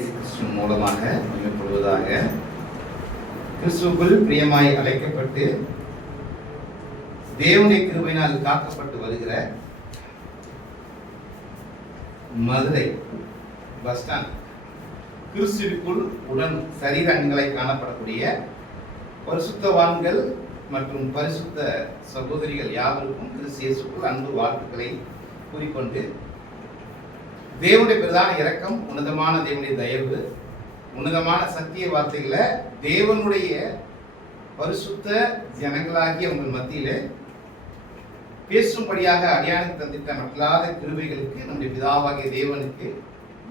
கிறிஸ்து மூலமாக அமையப்படுவதாக. கிறிஸ்துவுக்குள் பிரியமாய் அழைக்கப்பட்டு தேவனுடைய கிருபையினால் காக்கப்பட்டு வருகிற மதுரை பஸ் ஸ்டாண்ட் கிறிஸ்துவுக்குள் உடன் சரீர அங்கங்களை காணப்படக்கூடிய பரிசுத்தவான்கள் மற்றும் பரிசுத்த சகோதரிகள் யாவருக்கும் கிறிஸ்து இயேசுவுக்குள் அன்பு வாழ்த்துக்களை கூறிக்கொண்டு, தேவனுடைய பிரதான இரக்கம், உன்னதமான தேவனுடைய தயவு, உன்னதமான சத்திய வார்த்தைகளை தேவனுடைய பரிசுத்த ஜனங்களாகிய உங்கள் மத்தியில பேசும்படியாக அடியானுக்கு தந்திட்ட மற்றாத கிருபைகளுக்கு நம்முடைய பிதாவாகிய தேவனுக்கு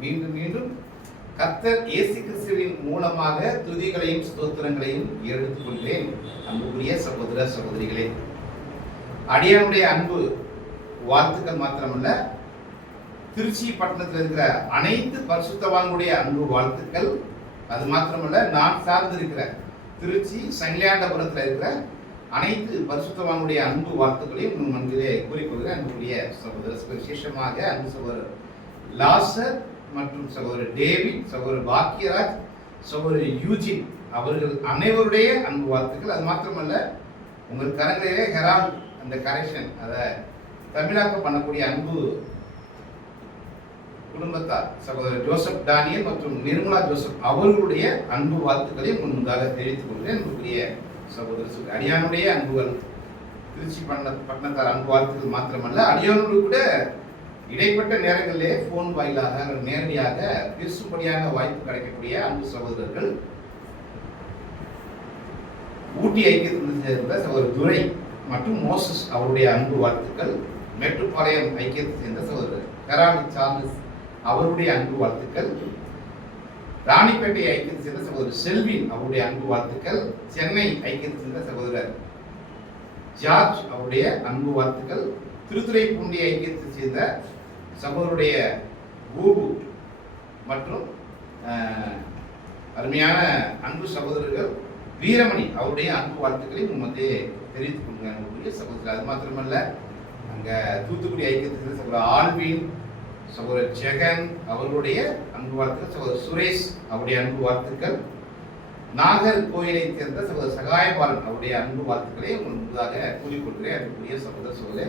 மீண்டும் மீண்டும் கர்த்தர் இயேசு கிறிஸ்துவின் மூலமாக துதிகளையும் ஸ்தோத்திரங்களையும் எடுத்துக் கொள்கிறேன். அன்புக்குரிய சகோதர சகோதரிகளே, அடியானுடைய அன்பு வாழ்த்துக்கள் மாத்திரமல்ல, திருச்சி பட்டணத்தில் இருக்கிற அனைத்து பரிசுத்தவான்களுடைய அன்பு வாழ்த்துக்கள். அது மாத்திரமல்ல, நான் சார்ந்து இருக்கிற திருச்சி சங்கிலியாண்டபுரத்தில் இருக்கிற அனைத்து பரிசுத்தவான்களுடைய அன்பு வாழ்த்துக்களையும் உங்கள் மனதிலே கூறிக்கொள்கிறேன். அன்புடைய சகோதரர், விசேஷமாக அன்பு சகோதரர் லாசர் மற்றும் சகோதரர் டேவிட், சகோதரர் பாக்கியராஜ், சகோதரர் யூஜின் அவர்கள் அனைவருடைய அன்பு வாழ்த்துக்கள். அது மாத்திரமல்ல, உங்கள் கரங்களிலே ஹெரால்ட் அந்த கரெக்ஷன் அதை தமிழாக்கம் பண்ணக்கூடிய அன்பு குடும்பத்தார் சகோதரர் ஜோசப் டானியல் மற்றும் நிர்மலா ஜோசப் அவர்களுடைய அன்பு வாழ்த்துக்களை முன்னதாக தெரிவித்துக் கொள்கிறேன். அன்புக்குரிய சகோதரர், அடியானுடைய அன்புகள், திருச்சி பட்டணத்தார் அன்பு வாழ்த்துக்கள் மாத்திரமல்ல, அடியானோடு கூட இடைப்பட்ட நேரங்களிலே போன் வாயிலாக நேரடியாக பேசும்படியாக வாய்ப்பு கிடைக்கக்கூடிய அன்பு சகோதரர்கள், ஊட்டி ஐக்கியத்தில் சேர்ந்த சகோதரர் துரை மற்றும் மோசஸ் அவருடைய அன்பு வாழ்த்துக்கள், மேட்டுப்பாளையம் ஐக்கியத்தை சேர்ந்த சகோதரர் கராமி சார்லஸ் அவருடைய அன்பு வாழ்த்துக்கள், ராணிப்பேட்டை ஐக்கியத்தை சேர்ந்த சகோதரர் செல்வின் அவருடைய அன்பு வாழ்த்துக்கள், சென்னை ஐக்கியத்தை சேர்ந்த சகோதரர் ஜார்ஜ் அவருடைய அன்பு வாழ்த்துக்கள், திருத்துறைப்பூண்டி ஐக்கியத்தை சேர்ந்த சகோதரருடைய பூபு மற்றும் அருமையான அன்பு சகோதரர்கள் வீரமணி அவருடைய அன்பு வாழ்த்துக்களை முன்னே தெரிவித்துக் கொள்கிறாங்க சகோதரர். அது மாத்திரமல்ல, அங்க தூத்துக்குடி ஐக்கியத்தை சேர்ந்த சகோதரர் ஆல்வின், சகோதரர் ஜெகன் அவர்களுடைய அன்பு வாழ்த்துக்கள், சகோதரர் சுரேஷ் அவருடைய அன்பு வாழ்த்துக்கள், நாகர் கோயிலை சேர்ந்த சகோதரர் சகாயபாலன் அவருடைய அன்பு வாழ்த்துக்களை முன்பதாக கூறிக்கொள்கிறேன். அன்புக்குரிய சகோதர சகோதரே,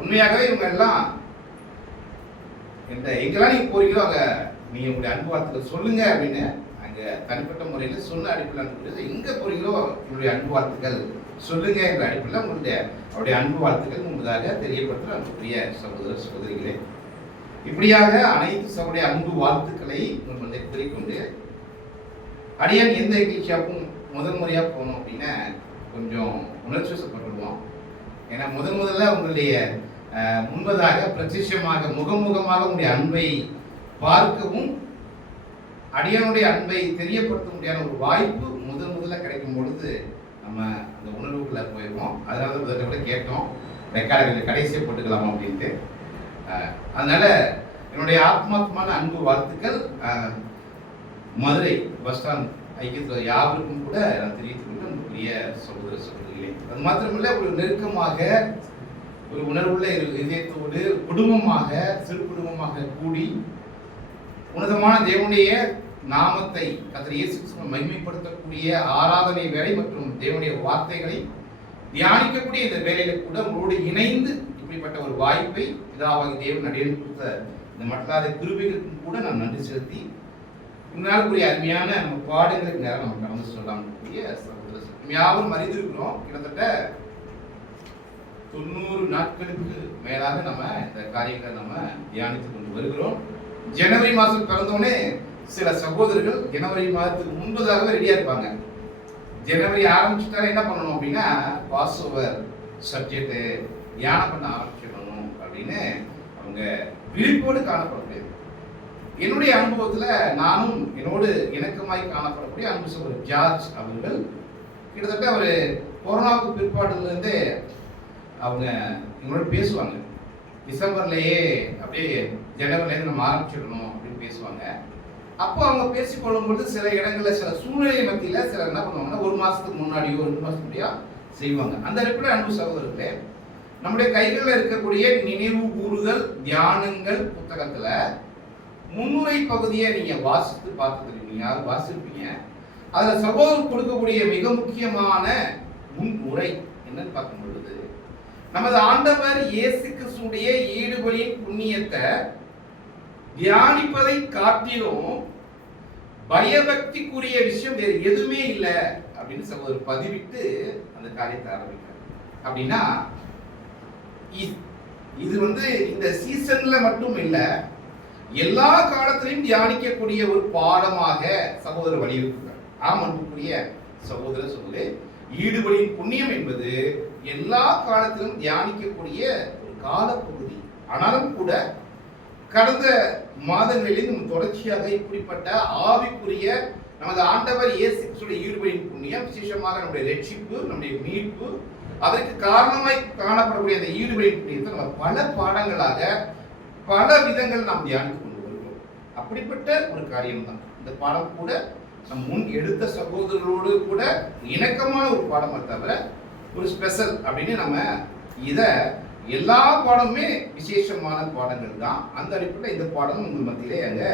உண்மையாகவே இவங்க எல்லாம் எங்கெல்லாம் நீங்க போறீங்களோ அங்க நீங்க உங்களுடைய அன்பு வாழ்த்துக்கள் சொல்லுங்க அப்படின்னு அங்க தனிப்பட்ட முறையில் சொன்ன அடிப்படையில் எங்க போறீங்களோ உங்களுடைய அன்பு வாழ்த்துக்கள் சொல்லுங்க என்ற அடிப்படையில் அவருடைய அன்பு வாழ்த்துக்கள் முன்பதாக தெரியப்படுத்துகிற அன்புக்குரிய சகோதர சகோதரிகளே, இப்படியாக அனைத்து சகோதரிய அன்பு வாழ்த்துக்களை முன்பதை கூறிக்கொண்டு, அடியான் எந்த நிகழ்ச்சியாகவும் முதல் முறையாக போகணும் அப்படின்னா கொஞ்சம் உணர்ச்சி வசப்பட்டுருவோம். ஏன்னா முதல்ல உங்களுடைய முன்பதாக பிரத்யட்சமாக முகமுகமாக உங்களுடைய அன்பை பார்க்கவும் அடியானுடைய அன்பை தெரியப்படுத்த முடியாத ஒரு வாய்ப்பு முதல்ல கிடைக்கும் பொழுது நம்ம அந்த உணர்வுக்குள்ள போயிடுவோம். அதனால தான் கூட கேட்டோம், ரெக்கார்டுகளை கடைசியை போட்டுக்கலாமா அப்படின்ட்டு. அதனால என்னுடைய ஆத்மாத்மான அன்பு வாழ்த்துக்கள் மதுரை பஸ் ஸ்டாண்ட் ஐக்கியத்தில் யாருக்கும் கூட நான் தெரிவித்துக் கொண்டு அன்புக்குரிய சகோதர சகோதரிகளே, அது மாத்திரமில்லை, ஒரு நெருக்கமாக ஒரு உணர்வுள்ள இதயத்தோடு குடும்பமாக சிறு குடும்பமாக கூடி உன்னதமான தேவனுடைய நாமத்தை கர்த்தர் இயேசு கிறிஸ்துவை மகிமைப்படுத்தக்கூடிய ஆராதனை வேலை மற்றும் தேவனுடைய வார்த்தைகளை தியானிக்கக்கூடிய இந்த வேலையில கூட உங்களோடு இணைந்து இப்படிப்பட்ட ஒரு வாய்ப்பை பிதாவாகிய தேவன் அடியேன் கொடுத்த இந்த மற்றாத கிருபைகளுக்கும் கூட நான் நன்றி செலுத்தி இந்நாளுக்குரிய அருமையான நம்ம பாடங்களுக்கு நேரம் நம்ம கடந்து சொல்லலாம். யாரும் அறிந்திருக்கிறோம், கிட்டத்தட்ட 90 நாட்களுக்கு மேலாக நம்ம இந்த காரியங்களை நம்ம தியானித்துக் கொண்டு வருகிறோம். ஜனவரி மாதம் பிறந்தோடனே சில சகோதரர்கள் ஜனவரி மாதத்துக்கு முன்பதாகவே ரெடியா இருப்பாங்க. ஜனவரி ஆரம்பிச்சுட்டாலே என்ன பண்ணணும் அப்படின்னா பாஸ் ஓவர் சப்ஜெக்ட் தியானம் பண்ண ஆரம்பிச்சிடணும் அப்படின்னு அவங்க விழிப்போடு காணப்படக்கூடியது. என்னுடைய அனுபவத்துல நானும் என்னோடு இணக்கமாய் காணப்படக்கூடிய அன்பு சகோதரர் ஜார்ஜ் அவர்கள் கிட்டத்தட்ட ஒரு கொரோனாவுக்கு பிற்பாடுல இருந்தே அவங்க எங்களோட பேசுவாங்க. டிசம்பர்லேயே அப்படியே ஜனவரிலேருந்து நம்ம ஆரம்பிச்சிடணும் அப்படின்னு பேசுவாங்க. அப்போ அவங்க பேசிக்கொள்ளும்போது சில இடங்களில் சில சூழ்நிலை மத்தியில் சிலர் என்ன பண்ணுவாங்கன்னா 1 மாதத்துக்கு முன்னாடியோ 2 மாதத்துக்கு முன்னாடியோ செய்வாங்க. அந்த அடிப்படையில் அன்பு சகோதரர்களே, நம்முடைய கைகளில் இருக்கக்கூடிய நினைவு கூறுதல் தியானங்கள் புத்தகத்தில் முன்னுரை பகுதியை நீங்க வாசித்து பார்த்தது யாரும் வாசிப்பீங்க. அதுல சகோதரர் கொடுக்கக்கூடிய மிக முக்கியமான முன்னுரை என்னன்னு பார்க்கும் பொழுது, நமது ஆண்டவர் இயேசு கிறிஸ்துடைய ஈடுபலியின் புண்ணியத்தை தியானிப்பதை காட்டிலும் பயபக்திக்குரிய விஷயம் வேறு எதுவுமே இல்லை அப்படின்னு சகோதரர் பதிவிட்டு அந்த காரியத்தை ஆரம்பிக்கிறார். அப்படின்னா இது இந்த சீசன்ல மட்டும் இல்ல, எல்லா காலத்திலையும் தியானிக்கக்கூடிய ஒரு பாடமாக சகோதரர் வலியுறுத்துகிறார். அன்புக்குரிய சகோதர சொல்லு, ஈடுபலியின் புண்ணியம் என்பது எல்லா காலத்திலும் தியானிக்கக்கூடிய ஒரு காலப்பகுதி. ஆனாலும் கூட கடந்த மாதங்களில் நம்ம தொடர்ச்சியாக இப்படிப்பட்ட ஆவிக்குரிய நமது ஆண்டவர் இயேசு கிறிஸ்துவின் ஈடுபலியின் புண்ணியம், விசேஷமாக நம்முடைய ரட்சிப்பு, நம்முடைய மீட்பு, அதற்கு காரணமாய் காணப்படக்கூடிய அந்த ஈடுபலியின் புண்ணியத்தை நம்ம பல பாடங்களாக பல விதங்கள் நாம் தியானித்து கொண்டு வருகிறோம். அப்படிப்பட்ட ஒரு காரியம் தான் இந்த பாடம் கூட நம் முன் எடுத்த சகோதரர்களோடு கூட இணக்கமான ஒரு பாடமா தவிர ஒரு ஸ்பெஷல் அப்படின்னு நம்ம இதை எல்லா பாடமுமே விசேஷமான பாடங்கள் தான். அந்த அடிப்படையில் இந்த பாடம் உங்கள் மத்தியிலே அங்க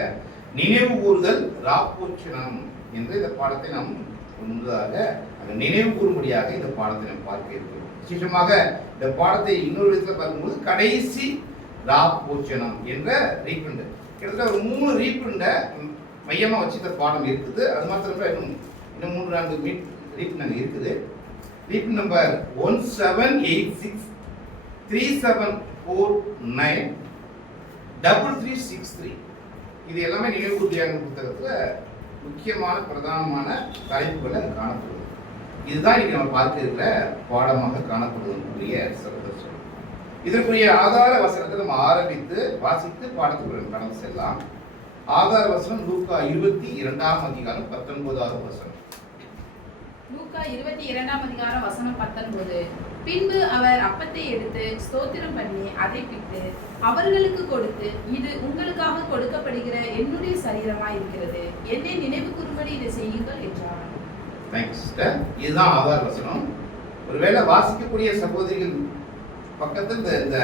நினைவு கூறுதல் ராப்போச்சனம் என்ற இந்த பாடத்தை நாம் முன்னதாக அங்க நினைவு கூறும்படியாக இந்த பாடத்தை நாம் பார்க்க இருக்கிறோம். விசேஷமாக இந்த பாடத்தை இன்னொரு விதத்தில் பார்க்கும்போது கடைசி ராப்போச்சனம் என்ற ரீப்ரிண்ட், கிட்டத்தட்ட ஒரு 3 ரீப்ரிண்டை மையமா வச்சு இந்த பாடம் இருக்குது. அது மாத்திரம் இன்னும் 3-4 ரீப்ரிண்ட் இருக்குது. Reprint number 1786 3749 3363. இது எல்லாமே நினைவுறுதியான புத்தகத்துல முக்கியமான பிரதானமான தலைப்புகளை காணப்படுது. இதுதான் இன்னைக்கு நம்ம பார்க்க இருக்கிற பாடமாக காணப்படுவதற்குரிய சகோதரர். இதற்குரிய ஆதார வசனத்தை நம்ம ஆரம்பித்து வாசித்து பாடத்துக்குள்ள கடந்து செல்லலாம். ஆதார வசனம் லூக்கா 22ஆம் அதிகாரம் 19வது வசனம். லூக்கா 22ஆம் அதிகாரம் வசனம் 19. பின்பு அவர் அப்பத்தை எடுத்து ஸ்தோத்திரம் பண்ணி அதை பிட்டு அவர்களுக்கு கொடுத்து, இது உங்களுக்காக கொடுக்கப்படுகிற என்னுடைய சரீரமாய் இருக்கிறது, என்னை நினைவு கூறும்படி இதை செய்யுங்கள் என்றார். Thanks sister. இதுதான் ஆதார வசனம். ஒருவேளை வாசிக்கக்கூடிய சகோதரிகள் பக்கத்தில் இந்த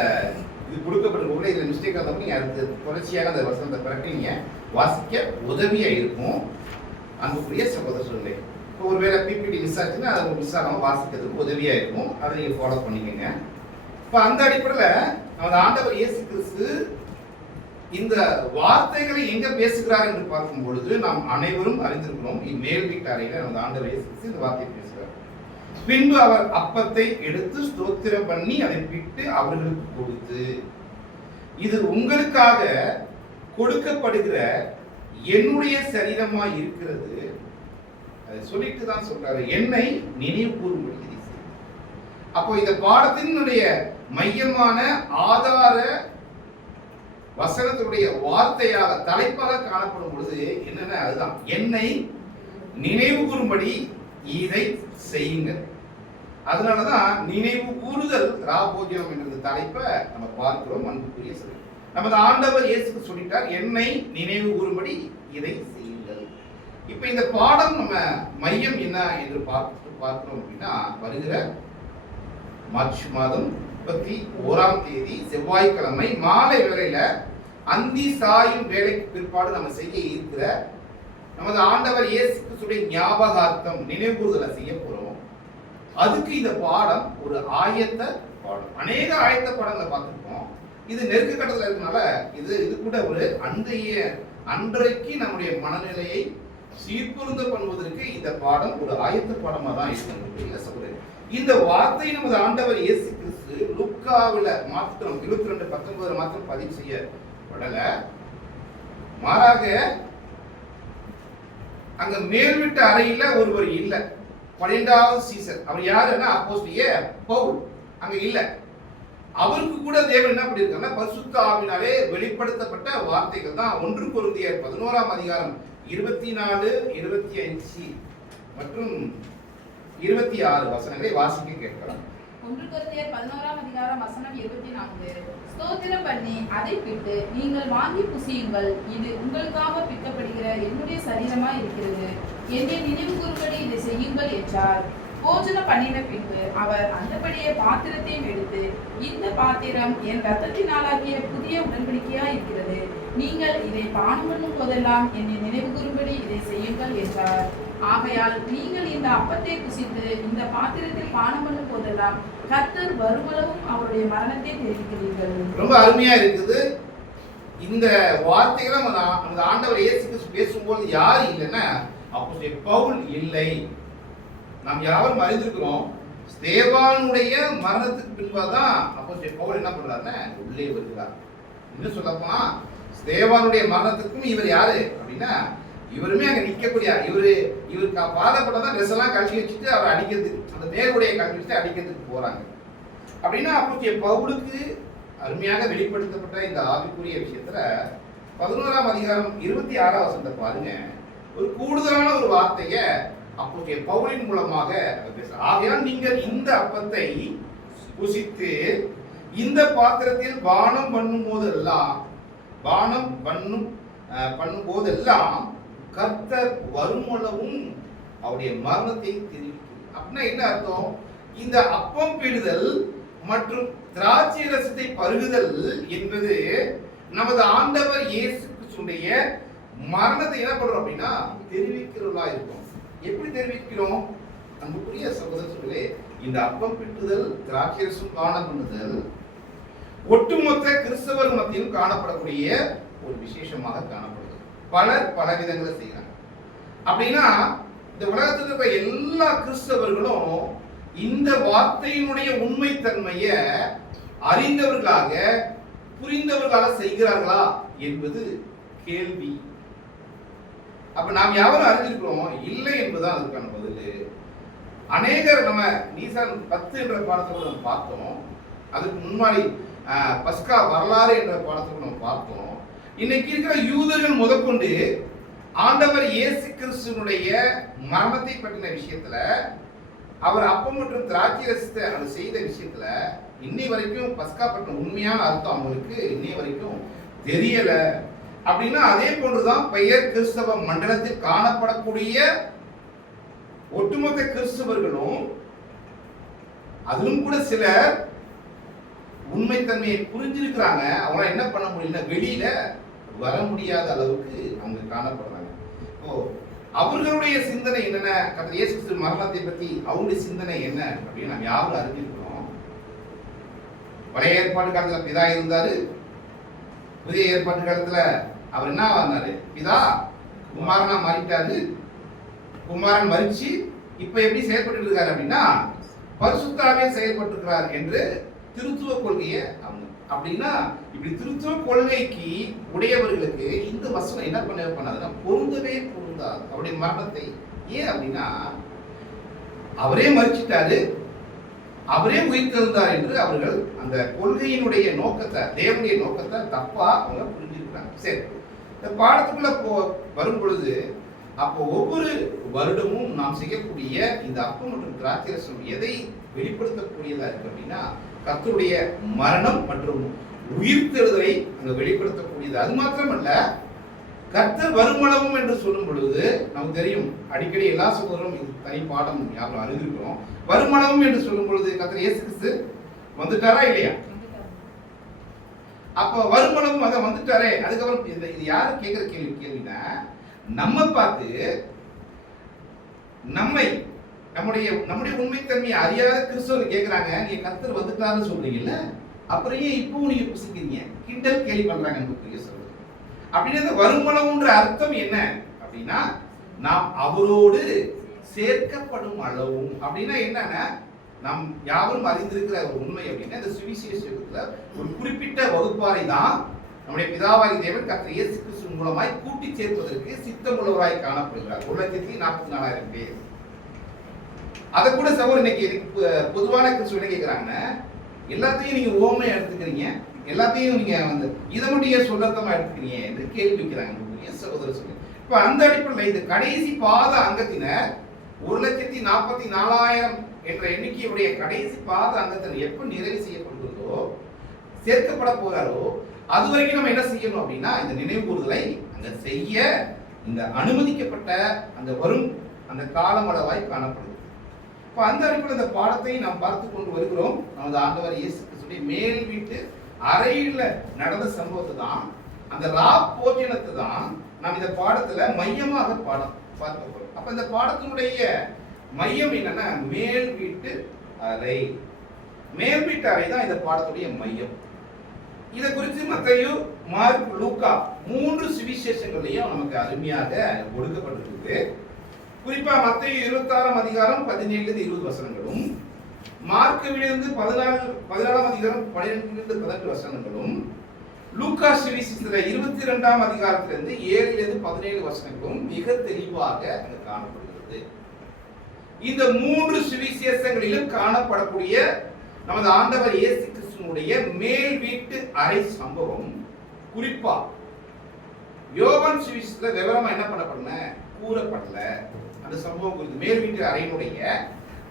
இது கொடுக்கப்பட்டிருக்க இதில் மிஸ்டேக் ஆனவங்க நீங்கள் அடுத்து தொடர்ச்சியாக அந்த வசனத்தை பிறக்கீங்க வாசிக்க உதவியா இருக்கும். அன்புக்குரிய சகோதர சொல்லை, இப்போ ஒருவேளை பிபிடி மிஸ் ஆச்சுன்னா அதை மிஸ் ஆகாமல் வாசிக்கிறதுக்கு உதவியா இருக்கும். அதை நீங்கள் ஃபாலோ பண்ணிக்கோங்க. இப்போ அந்த அடிப்படையில் நமது ஆண்டவர் இயேசு கிறிஸ்து இந்த வார்த்தைகளை எங்க பேசுகிறார் என்று பார்க்கும் பொழுது நாம் அனைவரும் அறிந்திருக்கிறோம். மேல் வீட்டு அறையில நமது ஆண்டவர் இயேசு கிறிஸ்து இந்த வார்த்தையை பேசுகிறார். பின்பு அவர் அப்பத்தை எடுத்து ஸ்தோத்திரம் பண்ணி அதை பிட்டு அவர்களுக்கு கொடுத்து, இது உங்களுக்காக கொடுக்கப்படுகிற என்னுடைய சரீரமா இருக்கிறது. அதை சொல்லிட்டு தான் சொல்றாரு, என்னை நினைவு கூறும்படி. அப்போ இந்த பாடத்தினுடைய மையமான ஆதார வசனத்துடைய வார்த்தையாக தலைப்பாக காணப்படும் பொழுது என்னன்னா அதுதான், என்னை நினைவு கூறும்படி இதை செய்யுங்கள். அதனாலதான் நினைவு கூறுதல் ராபோஜனம் என்ற தலைப்பை நம்ம பார்க்கிறோம். அன்புக்குரிய சொல்லி நமது ஆண்டவர் இயேசுக்கு சொல்லிட்டார், என்னை நினைவு கூறும்படி இதை செய்யுங்கள். இப்ப இந்த பாடம் நம்ம மையம் என்ன என்று பார்க்கிறோம் அப்படின்னா, வருகிற மார்ச் மாதம் 31ஆம் தேதி செவ்வாய்க்கிழமை மாலை வேளையில அந்தி சாயும் வேலைக்கு பிற்பாடு நம்ம செய்ய இருக்கிற நமது ஆண்டவர் இயேசு கிறிஸ்துவின் ஞாபகார்த்தம் நினைவுகூறுதலை செய்ய போறோம். அதுக்கு இந்த பாடம் ஒரு ஆயத்த பாடம். அநேக ஆயத்த பாடங்களை பார்த்துருக்கோம். இது நெருக்க கட்டத்தில் இருக்கனால இது கூட ஒரு அன்றைக்கு நம்முடைய மனநிலையை சீர்பொருந்த பண்ணுவதற்கு இந்த பாடம் ஒரு ஆயத்த பாடமா தான் இருக்கு. இந்த வார்த்தை நமது ஆண்டவர் இயேசு கிறிஸ்து லூக்காவில் மாத்திரம் 22:19 மாத்திரம் பதிவு செய்யப்படல. மாறாக அங்க மேல் வீட்டு அறையில ஒருவர் இல்ல, 12வது சீசன். அவர் யாருன்னா அப்போஸ்தலர் பவுல் அங்க இல்ல. அவருக்கு கூட தேவன் என்ன பண்ணிருக்காருன்னா பரிசுத்த ஆவியினாலே வெளிப்படுத்தப்பட்ட வார்த்தைகள் தான் 1 கொரிந்தியர் 11ஆம் அதிகாரம் 24, 25 மற்றும் 26 வசனங்களை வாசிக்க கேட்கலாம். 1 கொரிந்தியர் 11ஆம் அதிகாரம் வசனம் 24. ஸ்தோத்திரம் பண்ணி அதை பிட்டு நீங்கள் வாங்கி புசியுங்கள், இது உங்களுக்காக பிற்கப்படுகிற என்னுடைய சரீரமாய் இருக்கிறது, என்னை நினைவு கூறும்படி இதை செய்யுங்கள் என்றார். போஜனம் பண்ணின பின்பு அவர் அந்தபடியே பாத்திரத்தையும் எடுத்து, இந்த பாத்திரம் என் இரத்தத்தினாலாகிய புதிய உடன்படிக்கையா இருக்கிறது. நீங்கள் இதை பானம் பண்ணும் போதெல்லாம் என்னை நினைவு கூறும்படி இதை செய்யுங்கள் என்றார். ஆகையால் நீங்கள் இந்த அப்பத்தை புசித்து இந்த பாத்திரத்தில் பானம் பண்ணும் போதெல்லாம் கர்த்தர் வருமளவும் அவருடைய மரணத்தை தெரிவிக்கிறீர்கள். ரொம்ப அருமையா இருக்குது. இந்த வார்த்தைகளை நமது ஆண்டவர் இயேசு கிறிஸ்து பேசும்போது யார் இல்லைன்னா அப்போஸ்தலன் பவுல் இல்லை. நாம் யாரும் அறிந்திருக்கிறோம், ஸ்தேவானுடைய மரணத்துக்கு பின்பாதான் அப்போஸ்தலன் பவுல் என்ன பண்றாருன்னா உள்ளே வருகிறார். இன்னும் சொல்ல போனா ஸ்தேவானுடைய மரணத்துக்கும் இவர் யாரு அப்படின்னா இவருமே அங்க நிற்கக்கூடிய இவருக்கு பாதப்பட்டதான் ட்ரெஸ் எல்லாம் கழட்டி வச்சுட்டு அவர் அடிக்கிறதுக்கு, அந்த மேலுடைய கழட்டி வச்சுட்டு அடிக்கிறதுக்கு போறாங்க. அப்படின்னா அப்போஸ்தலன் பவுலுக்கு அருமையாக வெளிப்படுத்தப்பட்ட இந்த ஆவிக்குரிய விஷயத்துல 11ஆம் அதிகாரம் 26ஆம் வசனத்தை பாருங்க. ஒரு கூடுதலான ஒரு வார்த்தையை அப்போஸ்தலன் பவுலின் மூலமாக பேசுறார். ஆகையால் நீங்கள் இந்த அப்பத்தை புசித்து இந்த பாத்திரத்தில் பானம் பண்ணும் போதெல்லாம் கர்த்தர் வருமளவும் அவருடைய மரணத்தை தெரிவிக்கிறது. அப்படின்னா என்ன அர்த்தம்? இந்த அப்பம் பிடுதல் மற்றும் திராட்சை ரசத்தை பருகுதல் என்பது நமது ஆண்டவர் இயேசு கிறிஸ்துவினுடைய மரணத்தை என்ன பண்றோம் அப்படின்னா தெரிவிக்கிறவர்களா இருக்கும். எப்படி தெரிவிக்கிறோம்? அன்புக்குரிய சகோதரர்களே, இந்த அப்பம் பிட்டுதல், திராட்சை ரசம் பானம் பண்ணுதல் ஒட்டுமொத்த கிறிஸ்தவர் மத்தியில் காணப்படக்கூடிய ஒரு விசேஷமாக காணப்படுது. பலர் பல விதங்களை செய்யறாங்க. அப்படின்னா இந்த உலகத்தில் இருக்கிற எல்லா கிறிஸ்தவர்களும் இந்த வார்த்தையினுடைய உண்மைத்தன்மையை அறிந்தவர்களாக புரிந்தவர்களாக செய்கிறார்களா என்பது கேள்வி. அப்ப நாம் யாரும் அறிஞ்சிருக்கிறோம் இல்லை என்பதுதான் அதுக்கான பதில். அநேகர் நம்ம நீசான் 10 என்ற பாடத்தை நம்ம பார்த்தோம். அதுக்கு முன்னாடி பஸ்கா வரலாறு என்ற பாடத்தை நம்ம பார்த்தோம். இன்னைக்கு இருக்கிற யூதர்கள் முதற்கொண்டு ஆண்டவர் இயேசு கிறிஸ்துவினுடைய மரணத்தை பற்றின விஷயத்துல, அவர் அப்பம் மற்றும் திராட்சை ரசத்தை அவர் செய்த விஷயத்துல இன்னை வரைக்கும் பஸ்கா பற்றின உண்மையான அர்த்தம் அவங்களுக்கு இன்னை வரைக்கும் தெரியல. அப்படின்னா அதே போன்றுதான் பெயர் கிறிஸ்தவ மண்டலத்தில் காணப்படக்கூடிய ஒட்டுமொத்த கிறிஸ்தவர்களும், அதிலும் கூட சிலர் உண்மைத்தன்மையை புரிஞ்சிருக்கிறாங்க. அவங்க என்ன பண்ண முடியல, வெளியில வர முடியாத அளவுக்கு அவங்க காணப்படுறாங்க. அவர்களுடைய சிந்தனை என்னென்ன, கர்த்தர் இயேசு கிறிஸ்து மரணத்தை பற்றி அவங்களுடைய சிந்தனை என்ன அப்படின்னு நம்ம யாரும் அறிஞ்சிருக்கிறோம். பழைய ஏற்பாட்டு காலத்துல பிதா இருந்தாரு, புதிய ஏற்பாட்டு காலத்துல அவர் என்ன வந்தாரு, பிதா குமாரனா மாறிட்டாரு. குமாரன் மரிச்சு இப்ப எப்படி செயல்பட்டு இருக்காரு அப்படின்னா பரிசுத்தாவே செயல்பட்டு இருக்கிறார் என்று திருத்துவ கொள்கையை அவங்க. அப்படின்னா இப்படி திருத்துவ கொள்கைக்கு உடையவர்களுக்கு இந்த வசனம் என்ன பண்ணாதுன்னா பொருந்தவே பொருந்தாது அவருடைய மரணத்தை. ஏன் அப்படின்னா அவரே மரிச்சிட்டாரு, அவரே உயிர்த்தெழுந்தார் என்று அவர்கள் அந்த கொள்கையினுடைய நோக்கத்தை, தேவனுடைய நோக்கத்தை தப்பா அவங்க புரிஞ்சிருக்கிறாங்க. சரி, இந்த பாடத்துக்குள்ள வரும் பொழுது அப்போ ஒவ்வொரு வருடமும் நாம் செய்யக்கூடிய இந்த அப்பம் மற்றும் திராட்சை ரசம் எதை வெளிப்படுத்தக்கூடியதா இருக்கு அப்படின்னா கர்த்தருடைய மரணம் மற்றும் உயிர்த்தெழுதலை அங்க வெளிப்படுத்தக்கூடியது. அது மாத்திரமல்ல, கர்த்தர் வருமளவும் என்று சொல்லும் பொழுது நமக்கு தெரியும், அடிக்கடி எல்லா சகோதரரும் இது தனி பாடம் யாரும் அறிந்திருக்கிறோம். வருமளவும் என்று சொல்லும் பொழுது கர்த்தர் இயேசு கிறிஸ்து வந்துட்டாரா இல்லையா? அப்ப வருமளவும் அங்க வந்துட்டாரே. அதுக்கப்புறம் இது யாரு கேட்கிற கேள்வினா நம்ம பார்த்து நம்முடைய உண்மைத்தன்மையை அறியாத கிறிஸ்தவர்கள் கேட்கிறாங்க, நீங்க கர்த்தர் வந்துட்டாருன்னு சொல்றீங்கல்ல, அப்புறம் ஏன் இப்பவும் நீங்க புசிக்கிறீங்க? கிண்டல் கேலி பண்றாங்க அன்புக்குரிய சகோதரர். அப்படின்னா வருமளவுன்ற அர்த்தம் என்ன அப்படின்னா நாம் அவரோடு சேர்க்கப்படும் அளவும். அப்படின்னா என்னன்னா நாம் யாவரும் அறிந்திருக்கிற ஒரு உண்மை அப்படின்னா இந்த சுவிசேஷத்துல ஒரு குறிப்பிட்ட வகுப்பாரை தான் நம்முடைய பிதாவாகி தேவன் கர்த்தர் இயேசு கிறிஸ்து மூலமாய் கூட்டி சேர்ப்பதற்கு சித்தமுள்ளவராய் காணப்படுகிறார். 1,44,000 பேர். அதை கூட சகோதரர் இன்னைக்கு பொதுவான கிறிஸ்துவ என்ன கேட்கிறாங்கன்னா, எல்லாத்தையும் நீங்க ஓமையா எடுத்துக்கிறீங்க, எல்லாத்தையும் நீங்க வந்து இதை மட்டும் சொல்லத்தமா எடுத்துக்கிறீங்க என்று கேள்வி வைக்கிறாங்க சகோதரர் சொல்லி. இப்ப அந்த அடிப்படையில் இந்த கடைசி பாத அங்கத்தினர் 1,44,000 என்ற எண்ணிக்கையுடைய கடைசி பாத அங்கத்தினர் எப்ப நிறைவு செய்யப்படுகிறதோ, சேர்க்கப்பட போறாரோ, அது வரைக்கும் நம்ம என்ன செய்யணும் அப்படின்னா இந்த நினைவு கூறுதலை அங்க செய்ய இந்த அனுமதிக்கப்பட்ட அந்த வரும் அந்த காலம் அளவாய் காணப்படுது. இப்போ அந்த அடிப்படையில் இந்த பாடத்தை நாம் பார்த்து கொண்டு வருகிறோம். நமது ஆண்டவர் இயேசு கிறிஸ்துவின் மேல் வீட்டு அறையில் நடந்த சம்பவத்தை தான், அந்த போஜனத்தை தான் நாம் இந்த பாடத்துல மையமாக பார்க்க போறோம். அப்ப இந்த பாடத்தினுடைய மையம் என்னன்னா மேல் வீட்டு அறை. மேல் வீட்டு அறை தான் இந்த பாடத்துடைய மையம். இதை குறித்து மத்தேயு, மார்க், லூக்கா 3 சுவிசேஷங்களையும் நமக்கு அருமையாக கொடுக்கப்பட்டிருக்கு. குறிப்பா மத்தேயு 26ஆம் அதிகாரம் 17-20 வசனங்களும், மார்க்கிலிருந்து 14ஆம் அதிகாரம் 12-18 வசனங்களும், லூக்கா சுவிசேஷத்துல 22ஆம் அதிகாரத்திலிருந்து 7-17 வசனங்களும் மிக தெளிவாக அங்கு காணப்படுகிறது. இந்த 3 சுவிசேஷங்களிலும் காணப்படக்கூடிய நமது ஆண்டவர் இயேசு கிறிஸ்துவினுடைய மேல் வீட்டு அறை சம்பவம் குறிப்பா யோவான் சுவிசேஷத்துல விவரமா என்ன பண்ணப்படல, கூறப்படல. அந்த சம்பவம் குறித்து, மேல் வீட்டு அறையினுடைய